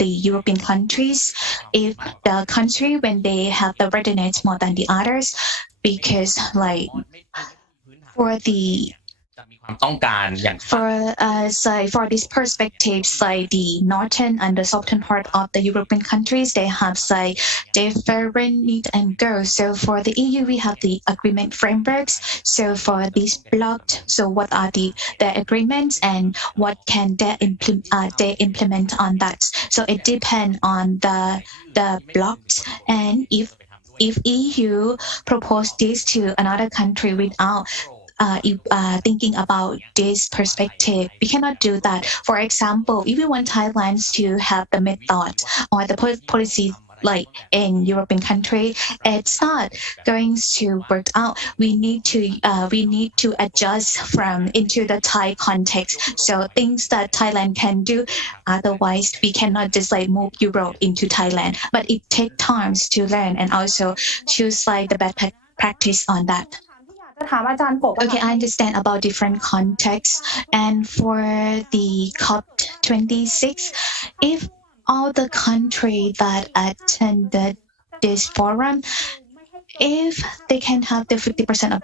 European countries, if the country when they have the readiness more than the others, because like for the for this perspective, say the northern and the southern part of the European countries, they have say different needs and goals. So for the EU, we have the agreement frameworks. So for this blocked, so what are the agreements and what can they implement on that? So it depends on the blocks. And if EU propose this to another country without thinking about this perspective, we cannot do that. For example, if we want Thailand to have the method or the policy like in European country, it's not going to work out. We need to adjust from into the Thai context. So things that Thailand can do, otherwise we cannot just like move Europe into Thailand. But it takes time to learn and also choose like the best practice on that. Okay, I understand about different contexts. And for the COP26, if all the countries that attended this forum, if they can have the 50% of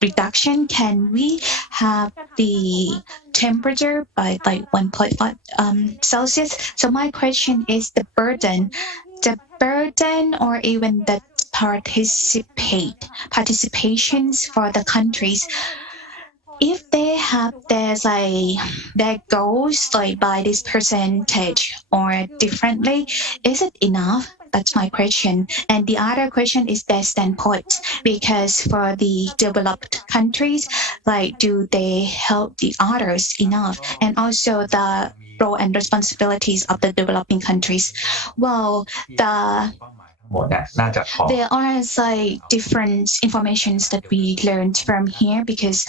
reduction, can we have the temperature by like 1.5 Celsius? So my question is the burden or even the participations for the countries, if they have their goals like by this percentage or differently, is it enough? That's my question. And the other question is their standpoint, because for the developed countries, like do they help the others enough? And also the role and responsibilities of the developing countries. Well, there are like different informations that we learned from here, because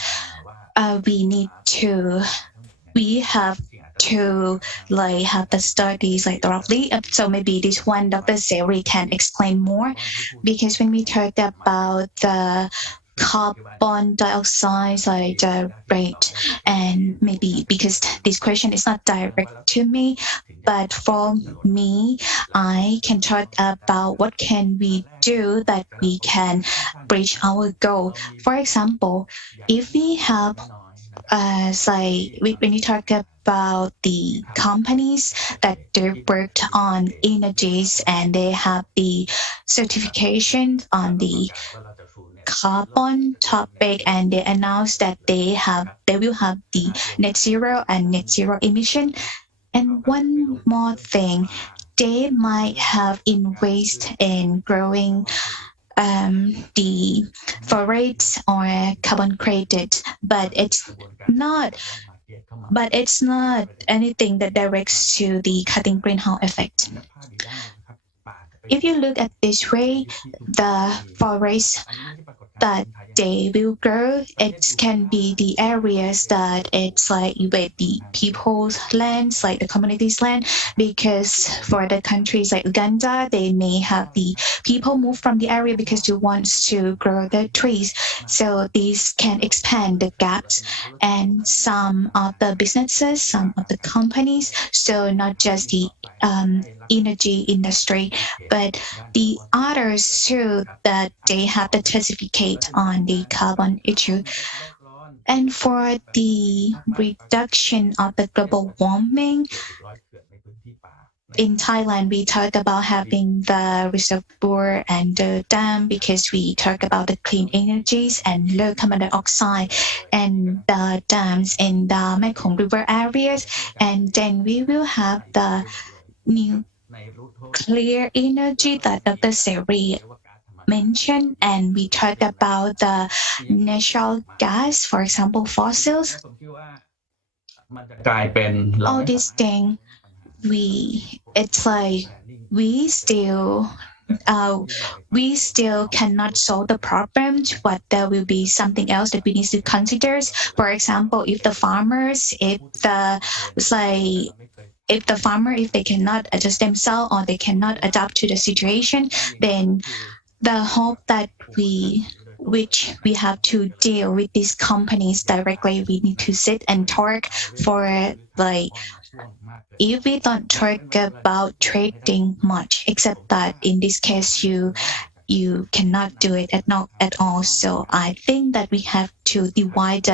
we have to like have the studies like thoroughly. So maybe this one Dr. Seri can explain more, because when we talk about the carbon dioxide rate, and maybe because this question is not direct to me, but for me, I can talk about what can we do that we can reach our goal. For example, if we have when you talk about the companies that they worked on energies and they have the certification on the carbon topic, and they announced that they will have the net zero and net zero emission. And one more thing, they might have invested in growing the forests or carbon credit, but it's not anything that directs to the cutting greenhouse effect. If you look at this way, the forests that they will grow, it can be the areas that it's like where the people's lands, like the community's land, because for the countries like Uganda, they may have the people move from the area because they want to grow the trees. So these can expand the gaps, and some of the businesses, some of the companies, so not just the energy industry, but the others too, that they have the certificate on the carbon issue. And for the reduction of the global warming, in Thailand, we talk about having the reservoir and the dam because we talk about the clean energies and low carbon dioxide and the dams in the Mekong River areas. And then we will have the new clear energy that Dr. Seri mentioned, and we talked about the natural gas, for example, fossils. All these things, it's like we still cannot solve the problem, but there will be something else that we need to consider. For example, if the they cannot adjust themselves or they cannot adapt to the situation, then the hope that we have to deal with these companies directly, we need to sit and talk for if we don't talk about trading much, except that in this case you cannot do it at all. So I think that we have to divide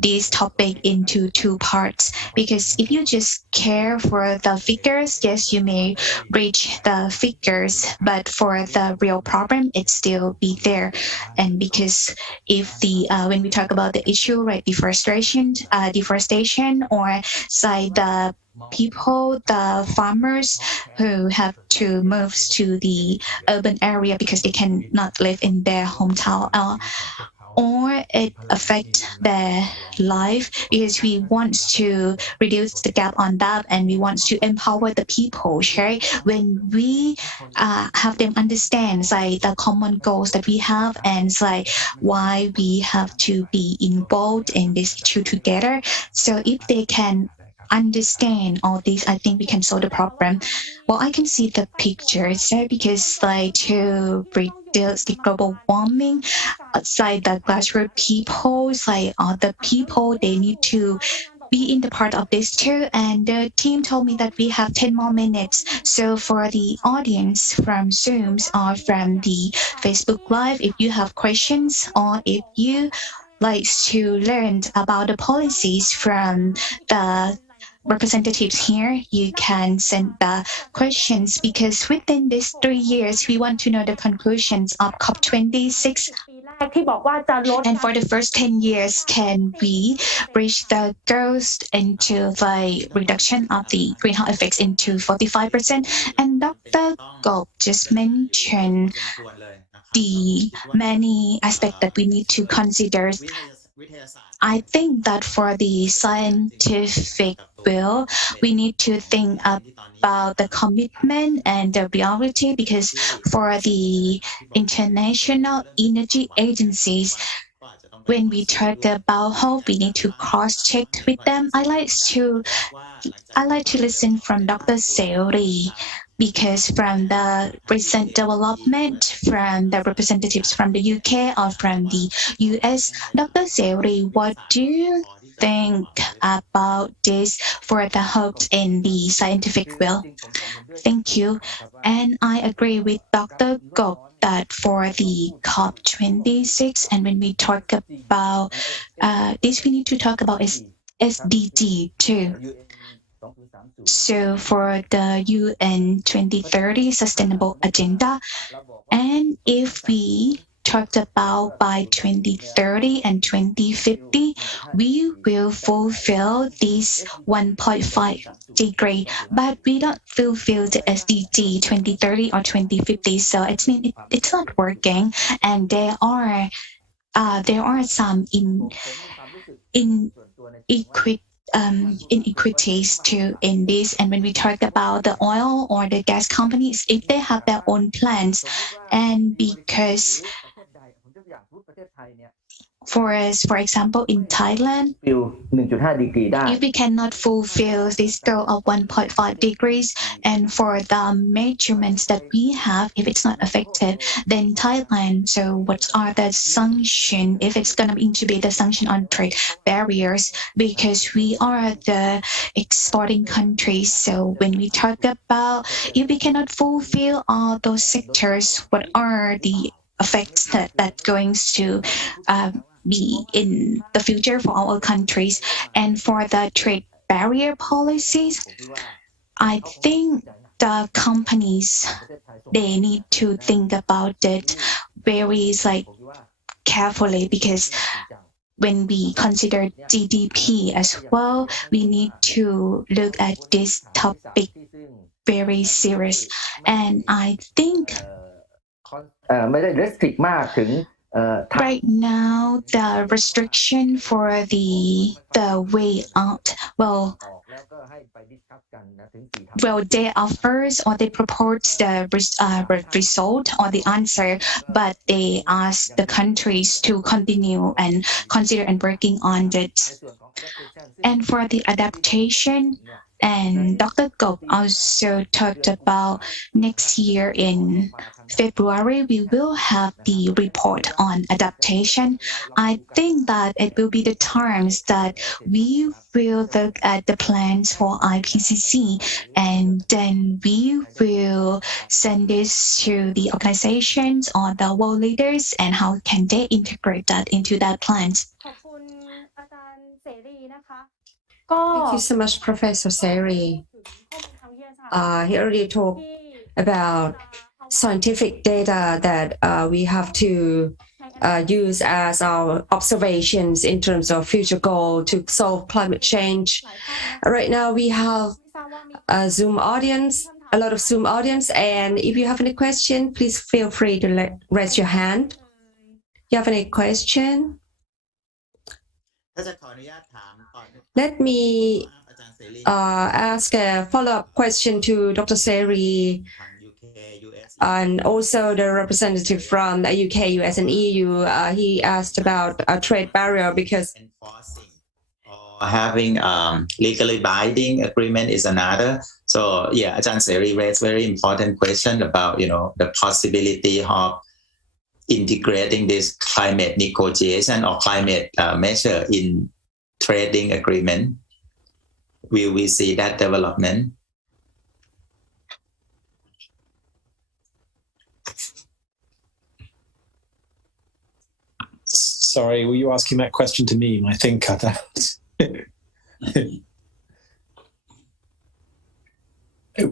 this topic into two parts, because if you just care for the figures, yes, you may reach the figures, but for the real problem, it still be there. And because if when we talk about the issue, right, deforestation, or say the people, the farmers who have to move to the urban area because they cannot live in their hometown, or it affects their life, because we want to reduce the gap on that and we want to empower the people, right? When we have them understand the common goals that we have and why we have to be involved in this issue together. So if they can understand all these, I think we can solve the problem. Well, I can see the pictures because to reduce the global warming, the Glasgow people, other people, they need to be in the part of this too. And the team told me that we have 10 more minutes. So for the audience from Zooms or from the Facebook Live, if you have questions or if you like to learn about the policies from the representatives here, you can send the questions, because within these 3 years, we want to know the conclusions of COP26. And for the first 10 years, can we reach the goals into the reduction of the greenhouse effects into 45%? And Dr. Gop just mentioned the many aspects that we need to consider. I think that for the scientific will, we need to think about the commitment and the reality, because for the international energy agencies, when we talk about hope, we need to cross-check with them. I like to listen from Dr. Seri because from the recent development, from the representatives from the UK or from the US, Dr. Seri, what do you think about this for the hopes in the scientific field? Thank you. And I agree with Dr. Gop that for the COP26, and when we talk about this, we need to talk about SDG too. So for the UN 2030 Sustainable Agenda, and if we talked about by 2030 and 2050, we will fulfill this 1.5 degree, but we don't fulfill the SDG 2030 or 2050. So it's not working, and there are some inequities too in this. And when we talk about the oil or the gas companies, if they have their own plans, and because for example, in Thailand, if we cannot fulfill this goal of 1.5 degrees, and for the measurements that we have, if it's not effective, then Thailand, so what are the sanctions, if it's going to incubate the sanction on trade barriers, because we are the exporting countries. So when we talk about if we cannot fulfill all those sectors, what are the effects that going to be in the future for our countries? And for the trade barrier policies, I think the companies, they need to think about it very carefully, because when we consider GDP as well, we need to look at this topic very serious. And I think right now, the restriction for the way out, well, they offers or they propose the result or the answer, but they ask the countries to continue and consider and working on it. And for the adaptation, and Dr. Gop also talked about next year in February, we will have the report on adaptation. I think that it will be the times that we will look at the plans for IPCC, and then we will send this to the organizations or the world leaders, and how can they integrate that into their plans. Thank you so much, Professor Seri. He already talked about scientific data that we have to use as our observations in terms of future goal to solve climate change. Right now, we have a Zoom audience, a lot of Zoom audience, and if you have any question, please feel free to raise your hand. You have any question? Let me ask a follow-up question to Dr. Seri and also the representative from the UK, US, and EU. He asked about a trade barrier because having legally binding agreement is another. So yeah, Ajahn Seri raised very important question about the possibility of integrating this climate negotiation or climate measure in trading agreement. Will we see that development? Sorry, were you asking that question to me? My thing cut out.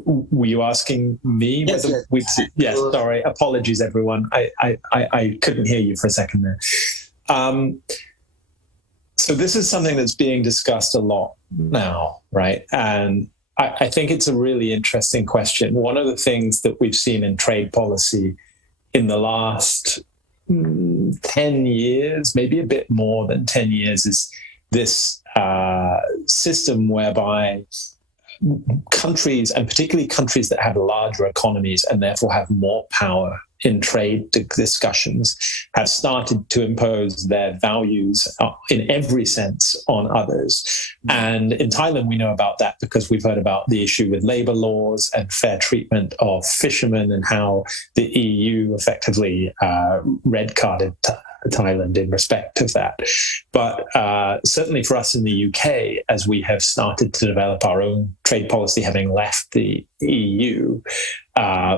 Were you asking me? Yes, sorry. Apologies, everyone. I couldn't hear you for a second there. So this is something that's being discussed a lot now, right? And I think it's a really interesting question. One of the things that we've seen in trade policy in the last 10 years, maybe a bit more than 10 years, is this system whereby countries, and particularly countries that have larger economies and therefore have more power in trade discussions have started to impose their values in every sense on others. And in Thailand, we know about that because we've heard about the issue with labor laws and fair treatment of fishermen and how the EU effectively red-carded Thailand in respect of that. But certainly for us in the UK, as we have started to develop our own trade policy, having left the EU,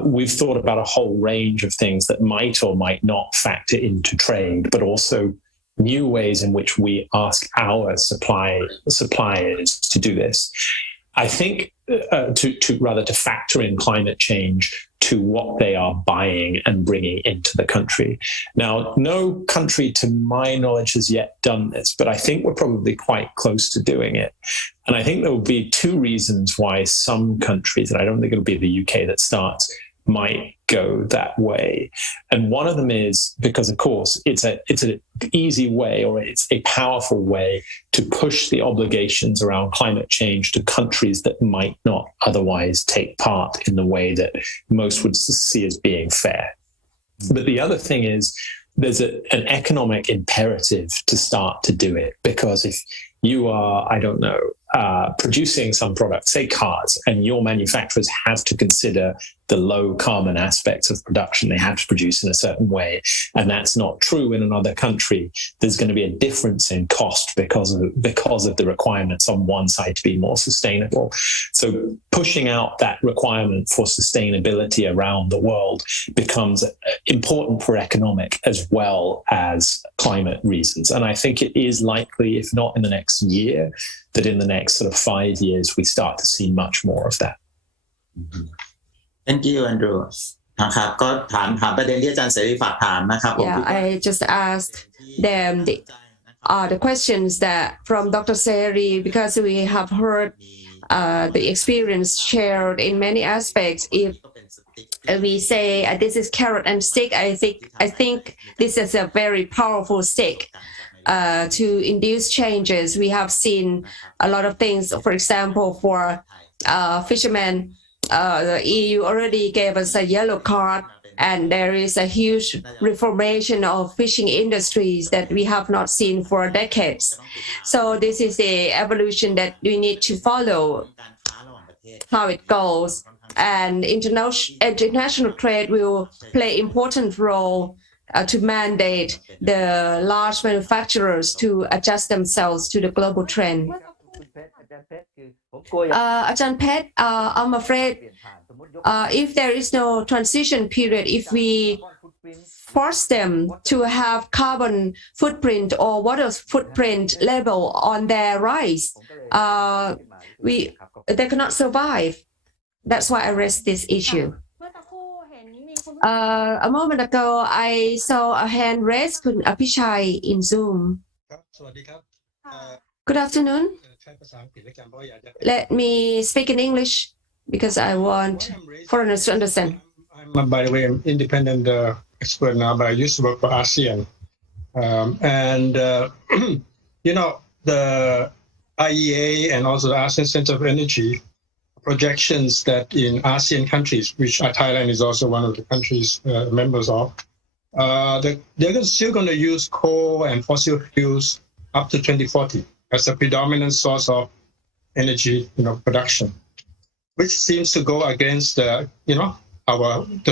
we've thought about a whole range of things that might or might not factor into trade, but also new ways in which we ask our suppliers to do this. I think to factor in climate change to what they are buying and bringing into the country. Now, no country to my knowledge has yet done this, but I think we're probably quite close to doing it. And I think there will be two reasons why some countries, and I don't think it'll be the UK that starts, might go that way. And one of them is because, of course, it's an easy way, or it's a powerful way to push the obligations around climate change to countries that might not otherwise take part in the way that most would see as being fair. But the other thing is there's an economic imperative to start to do it, because if you are, I don't know, producing some product, say cars, and your manufacturers have to consider the low carbon aspects of production. They have to produce in a certain way, and that's not true in another country. There's going to be a difference in cost because of the requirements on one side to be more sustainable. So pushing out that requirement for sustainability around the world becomes important for economic as well as climate reasons. And I think it is likely, if not in the next year, that in the next sort of 5 years, we start to see much more of that. Thank you, Andrew. ครับก็ถามประเด็นที่อาจารย์เสรีฝากถามนะครับ Yeah, I just asked them the questions that from Dr. Seri, because we have heard the experience shared in many aspects. If we say this is carrot and stick, I think this is a very powerful stick. To induce changes. We have seen a lot of things. For example, for fishermen, the EU already gave us a yellow card, and there is a huge reformation of fishing industries that we have not seen for decades. So this is the evolution that we need to follow, how it goes. And international trade will play important role to mandate the large manufacturers to adjust themselves to the global trend. Ajahn Pet, I'm afraid if there is no transition period, if we force them to have carbon footprint or water footprint level on their rice, they cannot survive. That's why I raised this issue. A moment ago, I saw a hand raised, Kun Apichai, in Zoom. Good afternoon. Let me speak in English because I want foreigners to understand. By the way, I'm independent expert now, but I used to work for ASEAN. You know, the IEA and also the ASEAN Center of Energy projections that in ASEAN countries, which Thailand is also one of the countries members of, they're still going to use coal and fossil fuels up to 2040 as a predominant source of energy, production, which seems to go against the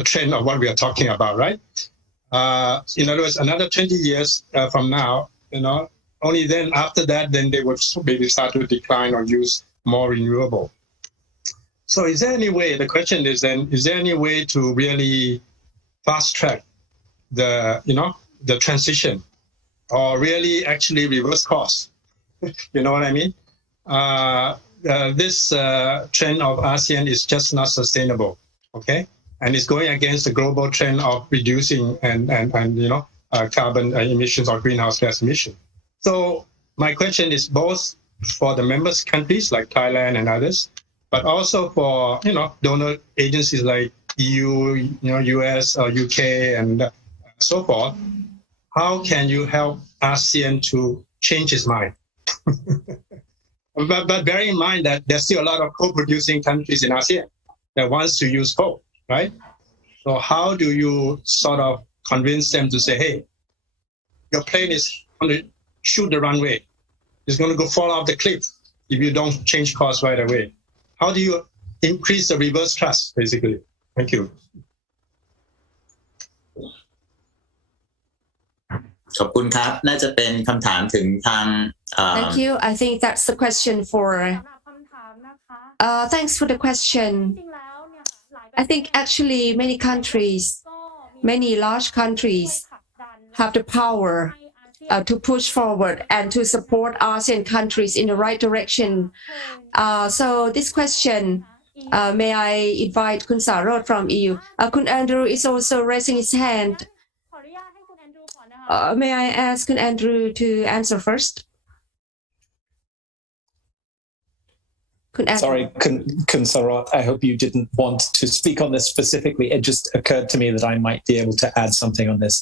trend of what we are talking about, right? In other words, another 20 years from now, only then after that, then they would maybe start to decline or use more renewable. So is there any way, the question is then, is there any way to really fast track the transition or really actually reverse costs? You know what I mean? This trend of ASEAN is just not sustainable, okay? And it's going against the global trend of reducing and carbon emissions or greenhouse gas emissions. So my question is both for the members countries like Thailand and others, but also for donor agencies like EU, US or UK and so forth. How can you help ASEAN to change its mind? But bear in mind that there's still a lot of coal-producing countries in ASEAN that wants to use coal, right? So how do you sort of convince them to say, hey, your plane is going to shoot the runway. It's going to go fall off the cliff if you don't change course right away. How do you increase the reverse thrust, basically? Thank you. ขอบคุณครับน่าจะเป็นคำถามถึงทาง Thank you. I think that's the question for. Thanks for the question. I think actually many countries, many large countries, have the power to push forward and to support ASEAN countries in the right direction. So this question, may I invite Kun Sarot from EU? Kun Andrew is also raising his hand. May I ask Kun Andrew to answer first? Sorry, Kun Sarot, I hope you didn't want to speak on this specifically. It just occurred to me that I might be able to add something on this.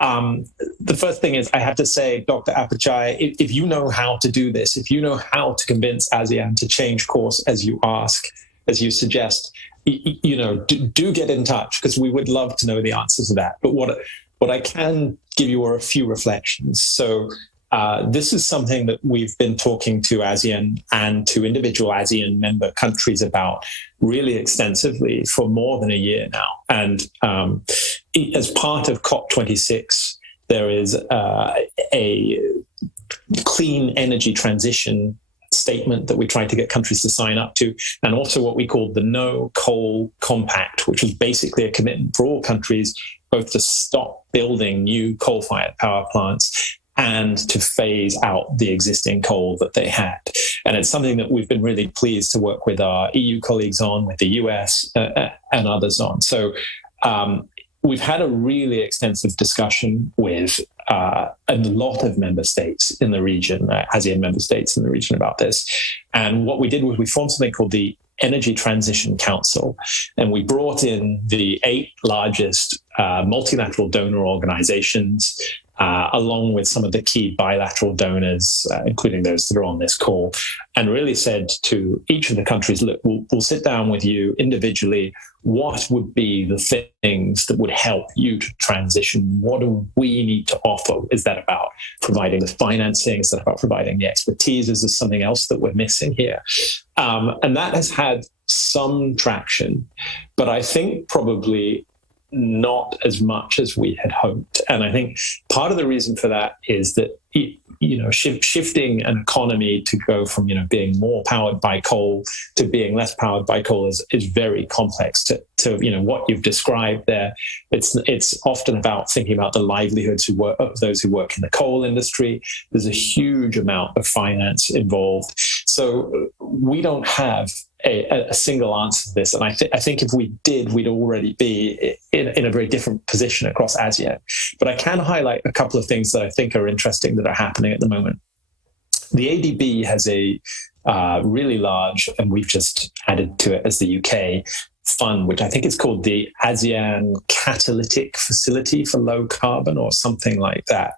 The first thing is, I have to say, Dr. Apachai, if you know how to do this, if you know how to convince ASEAN to change course as you ask, as you suggest, do get in touch, because we would love to know the answer to that. But what I can give you are a few reflections. So this is something that we've been talking to ASEAN and to individual ASEAN member countries about really extensively for more than a year now. And as part of COP26, there is a clean energy transition statement that we try to get countries to sign up to, and also what we call the No Coal Compact, which is basically a commitment for all countries both to stop building new coal-fired power plants and to phase out the existing coal that they had. And it's something that we've been really pleased to work with our EU colleagues on, with the US and others on. So we've had a really extensive discussion with a lot of member states in the region, ASEAN member states in the region about this. And what we did was we formed something called the Energy Transition Council, and we brought in the 8 largest multilateral donor organizations, along with some of the key bilateral donors, including those that are on this call, and really said to each of the countries, look, we'll sit down with you individually. What would be the things that would help you to transition? What do we need to offer? Is that about providing the financing? Is that about providing the expertise? Is there something else that we're missing here? And that has had some traction, but I think probably not as much as we had hoped. And I think part of the reason for that is that, shifting an economy to go from, being more powered by coal to being less powered by coal is very complex to what you've described there. It's often about thinking about the livelihoods of those who work in the coal industry. There's a huge amount of finance involved. So we don't have a single answer to this. And I think if we did, we'd already be in a very different position across ASEAN. But I can highlight a couple of things that I think are interesting that are happening at the moment. The ADB has a really large, and we've just added to it as the UK, fund, which I think is called the ASEAN Catalytic Facility for Low Carbon or something like that.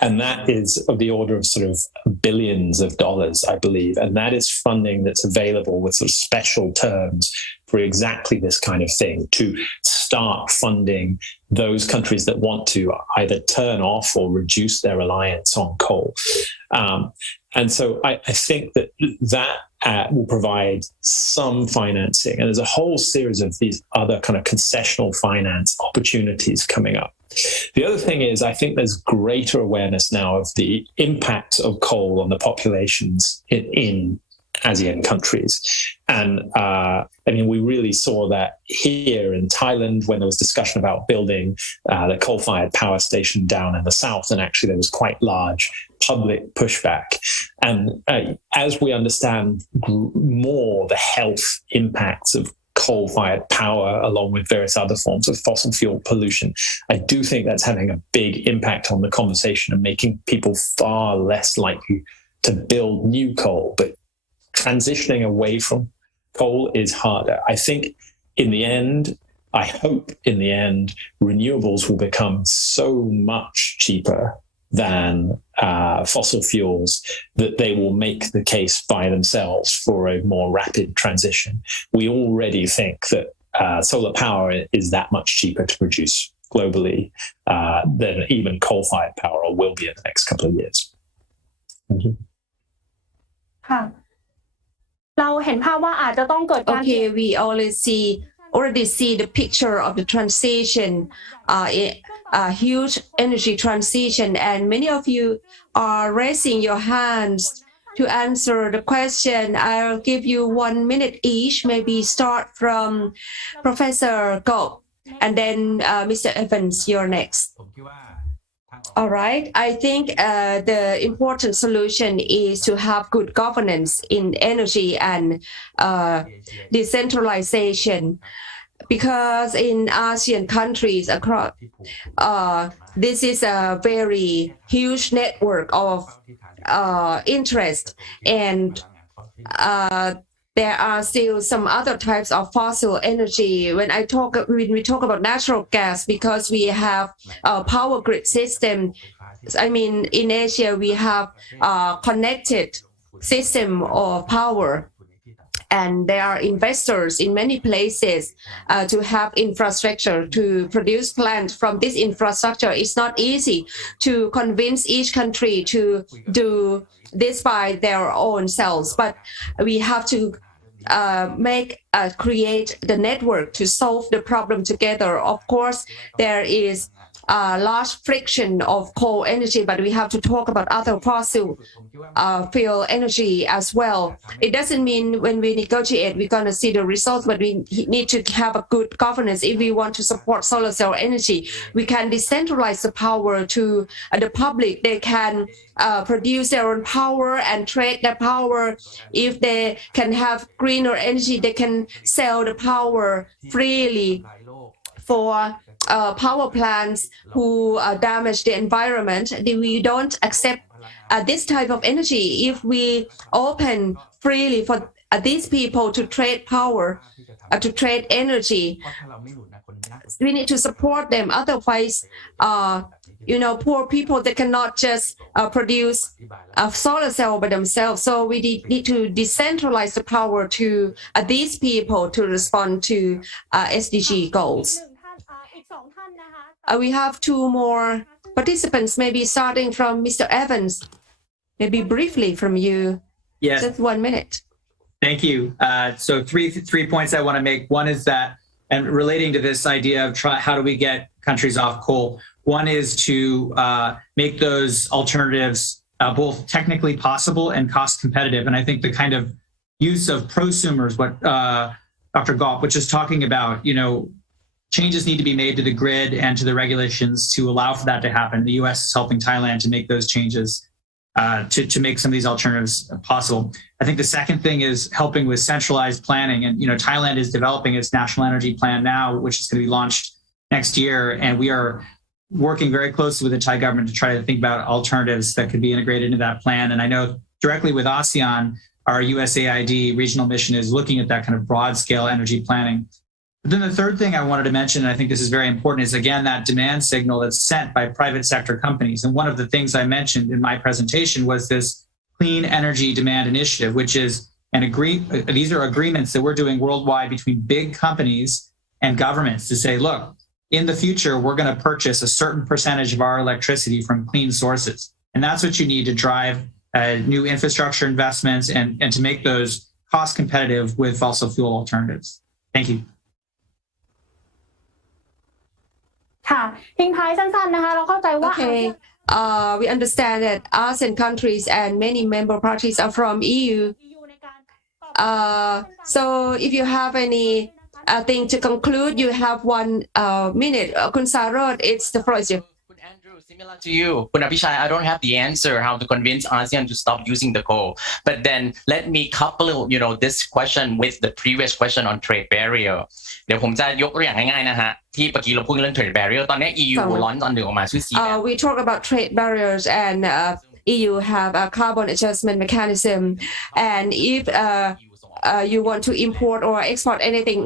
And that is of the order of sort of billions of dollars, I believe. And that is funding that's available with sort of special terms for exactly this kind of thing, to start funding those countries that want to either turn off or reduce their reliance on coal. And so I think that will provide some financing. And there's a whole series of these other kind of concessional finance opportunities coming up. The other thing is, I think there's greater awareness now of the impact of coal on the populations in ASEAN countries. And we really saw that here in Thailand when there was discussion about building the coal-fired power station down in the south, and actually there was quite large public pushback. And as we understand more the health impacts of coal-fired power, along with various other forms of fossil fuel pollution, I do think that's having a big impact on the conversation and making people far less likely to build new coal. But transitioning away from coal is harder. I think in the end, I hope in the end, renewables will become so much cheaper than fossil fuels that they will make the case by themselves for a more rapid transition. We already think that solar power is that much cheaper to produce globally than even coal-fired power, or will be in the next couple of years. ค่ะเราเห็นภาพว่าอาจจะต้องเกิดการ Okay, we already see the picture of the transition, a huge energy transition, and many of you are raising your hands to answer the question. I'll give you 1 minute each. Maybe start from Professor Gok, and then Mr. Evans, you're next. All right. I think the important solution is to have good governance in energy and decentralization, because in ASEAN countries across, this is a very huge network of interest, and there are still some other types of fossil energy. When we talk about natural gas, because we have a power grid system. I mean, in Asia we have a connected system of power, and there are investors in many places to have infrastructure to produce plants from this infrastructure. It's not easy to convince each country to do this by their own selves, but we have to create the network to solve the problem together. Of course, there is large friction of coal energy, but we have to talk about other fossil fuel energy as well. It doesn't mean when we negotiate we're going to see the results, but we need to have a good governance. If we want to support solar cell energy, we can decentralize the power to the public. They can produce their own power and trade that power. If they can have greener energy, they can sell the power freely for power plants who damage the environment. We don't accept this type of energy. If we open freely for these people to trade power, to trade energy, we need to support them. Otherwise, poor people, they cannot just produce a solar cell by themselves. So we need to decentralize the power to these people to respond to SDG goals. We have 2 more participants, maybe starting from Mr. Evans. Maybe briefly from you. Yes. Just 1 minute. Thank you. So three points I want to make. One is that, and relating to this idea of how do we get countries off coal, one is to make those alternatives both technically possible and cost competitive. And I think the kind of use of prosumers, what Dr. Gok, which is talking about, changes need to be made to the grid and to the regulations to allow for that to happen. The U.S. is helping Thailand to make those changes to make some of these alternatives possible. I think the second thing is helping with centralized planning. And, Thailand is developing its national energy plan now, which is going to be launched next year. And we are working very closely with the Thai government to try to think about alternatives that could be integrated into that plan. And I know directly with ASEAN, our USAID regional mission is looking at that kind of broad scale energy planning. But then the third thing I wanted to mention, and I think this is very important, is again that demand signal that's sent by private sector companies. And one of the things I mentioned in my presentation was this Clean Energy Demand Initiative, which is these are agreements that we're doing worldwide between big companies and governments to say, look, in the future, we're going to purchase a certain percentage of our electricity from clean sources. And that's what you need to drive new infrastructure investments and to make those cost competitive with fossil fuel alternatives. Thank you. ค่ะทิ้งท้ายสั้นๆนะคะเราเข้าใจว่า Okay, we understand that ASEAN countries and many member parties are from EU. So if you have any thing to conclude, you have 1 minute. Kun Sarod, it's the floor is yours. Similar to you, Punapishai, I don't have the answer how to convince ASEAN to stop using the coal. But then let me couple, this question with the previous question on trade barrier. เดี๋ยวผมจะยกตัวอย่างง่ายๆนะฮะที่เมื่อกี้เราพูดเรื่อง trade barrier ตอนนี้ EU ร้อนตอนหนึ่งออกมาชื่อ CBAM. We talk about trade barriers, and EU have a carbon adjustment mechanism. And if you want to import or export anything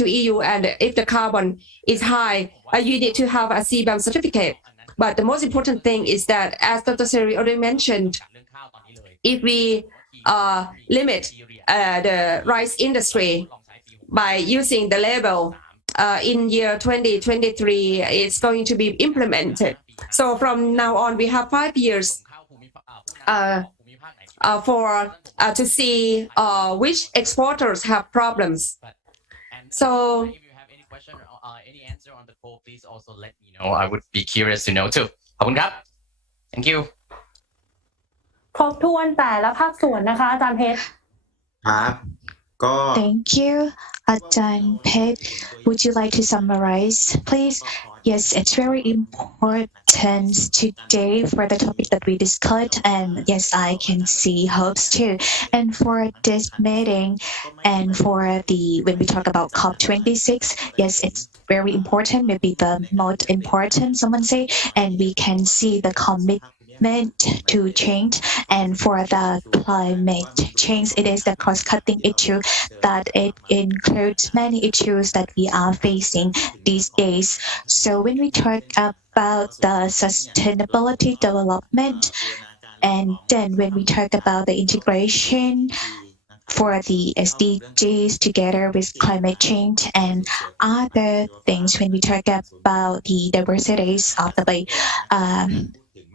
to EU, and if the carbon is high, you need to have a CBAM certificate. But the most important thing is that, as Dr. Seri already mentioned, if we limit the rice industry, by using the label in year 2023, it's going to be implemented. So from now on, we have 5 years to see which exporters have problems. So if you have any question or any answer on the poll, please also let me know. I would be curious to know too. ขอบคุณครับ Thank you. ครบถ้วนแต่ละภาคส่วนนะคะอาจารย์เพชร ครับก็ Thank you, Ajahn Pet. Would you like to summarize, please? Yes, it's very important today for the topic that we discussed, and yes, I can see hopes too. And for this meeting, and for when we talk about COP26, yes, it's very important, maybe the most important, someone say, and we can see the commitment to change. And for the climate change, it is the cross-cutting issue that it includes many issues that we are facing these days. So when we talk about the sustainability development, and then when we talk about the integration for the SDGs together with climate change and other things, when we talk about the diversities of the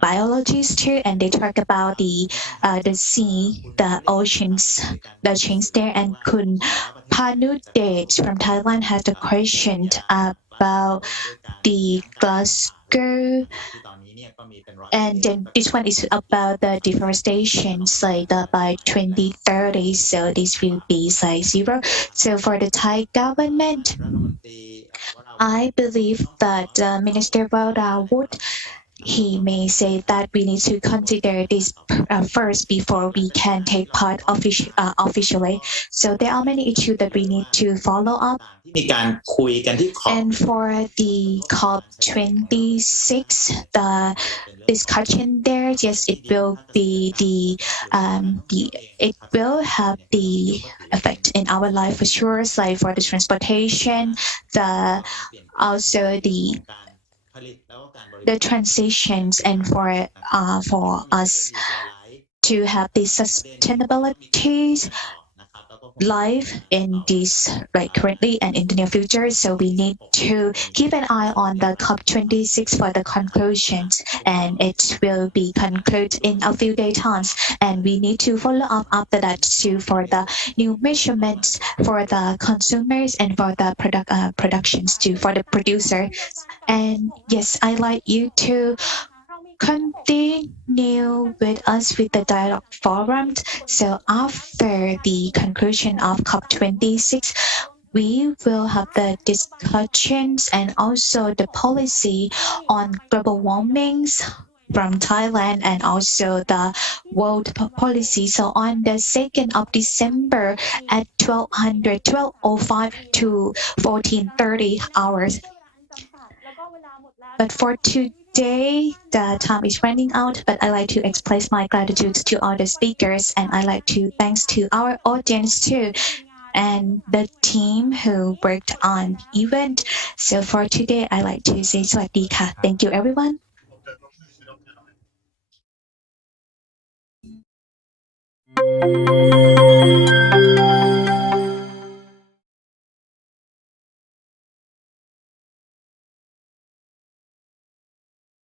biologies too, and they talk about the sea, the oceans, the change there. And Kun Panudet from Thailand has a question about the Glasgow, and then this one is about the deforestation, like by 2030. So this will be like 0. So for the Thai government, I believe that Minister Wood, he may say that we need to consider this first before we can take part officially. So there are many issues that we need to follow up. มีการคุยกันที่ And for the COP26, the discussion there, yes, it will be it will have the effect in our life for sure, like for the transportation, also the transitions, and for us to have the sustainability life in this currently and in the near future. So we need to keep an eye on the COP26 for the conclusions, and it will be concluded in a few days times, and we need to follow up after that too for the new measurements for the consumers and for the productions too for the producer. And yes, I like you to continue with us with the dialogue forum. So after the conclusion of COP26, we will have the discussions and also the policy on global warmings from Thailand and also the world policy. So on the 2nd of December at 12:05 to 14:30 hours. But for today, the time is running out, but I like to express my gratitude to all the speakers, and I like to thanks to our audience too, and the team who worked on event. So for today, I like to say สวัสดีค่ะ. Thank you, everyone.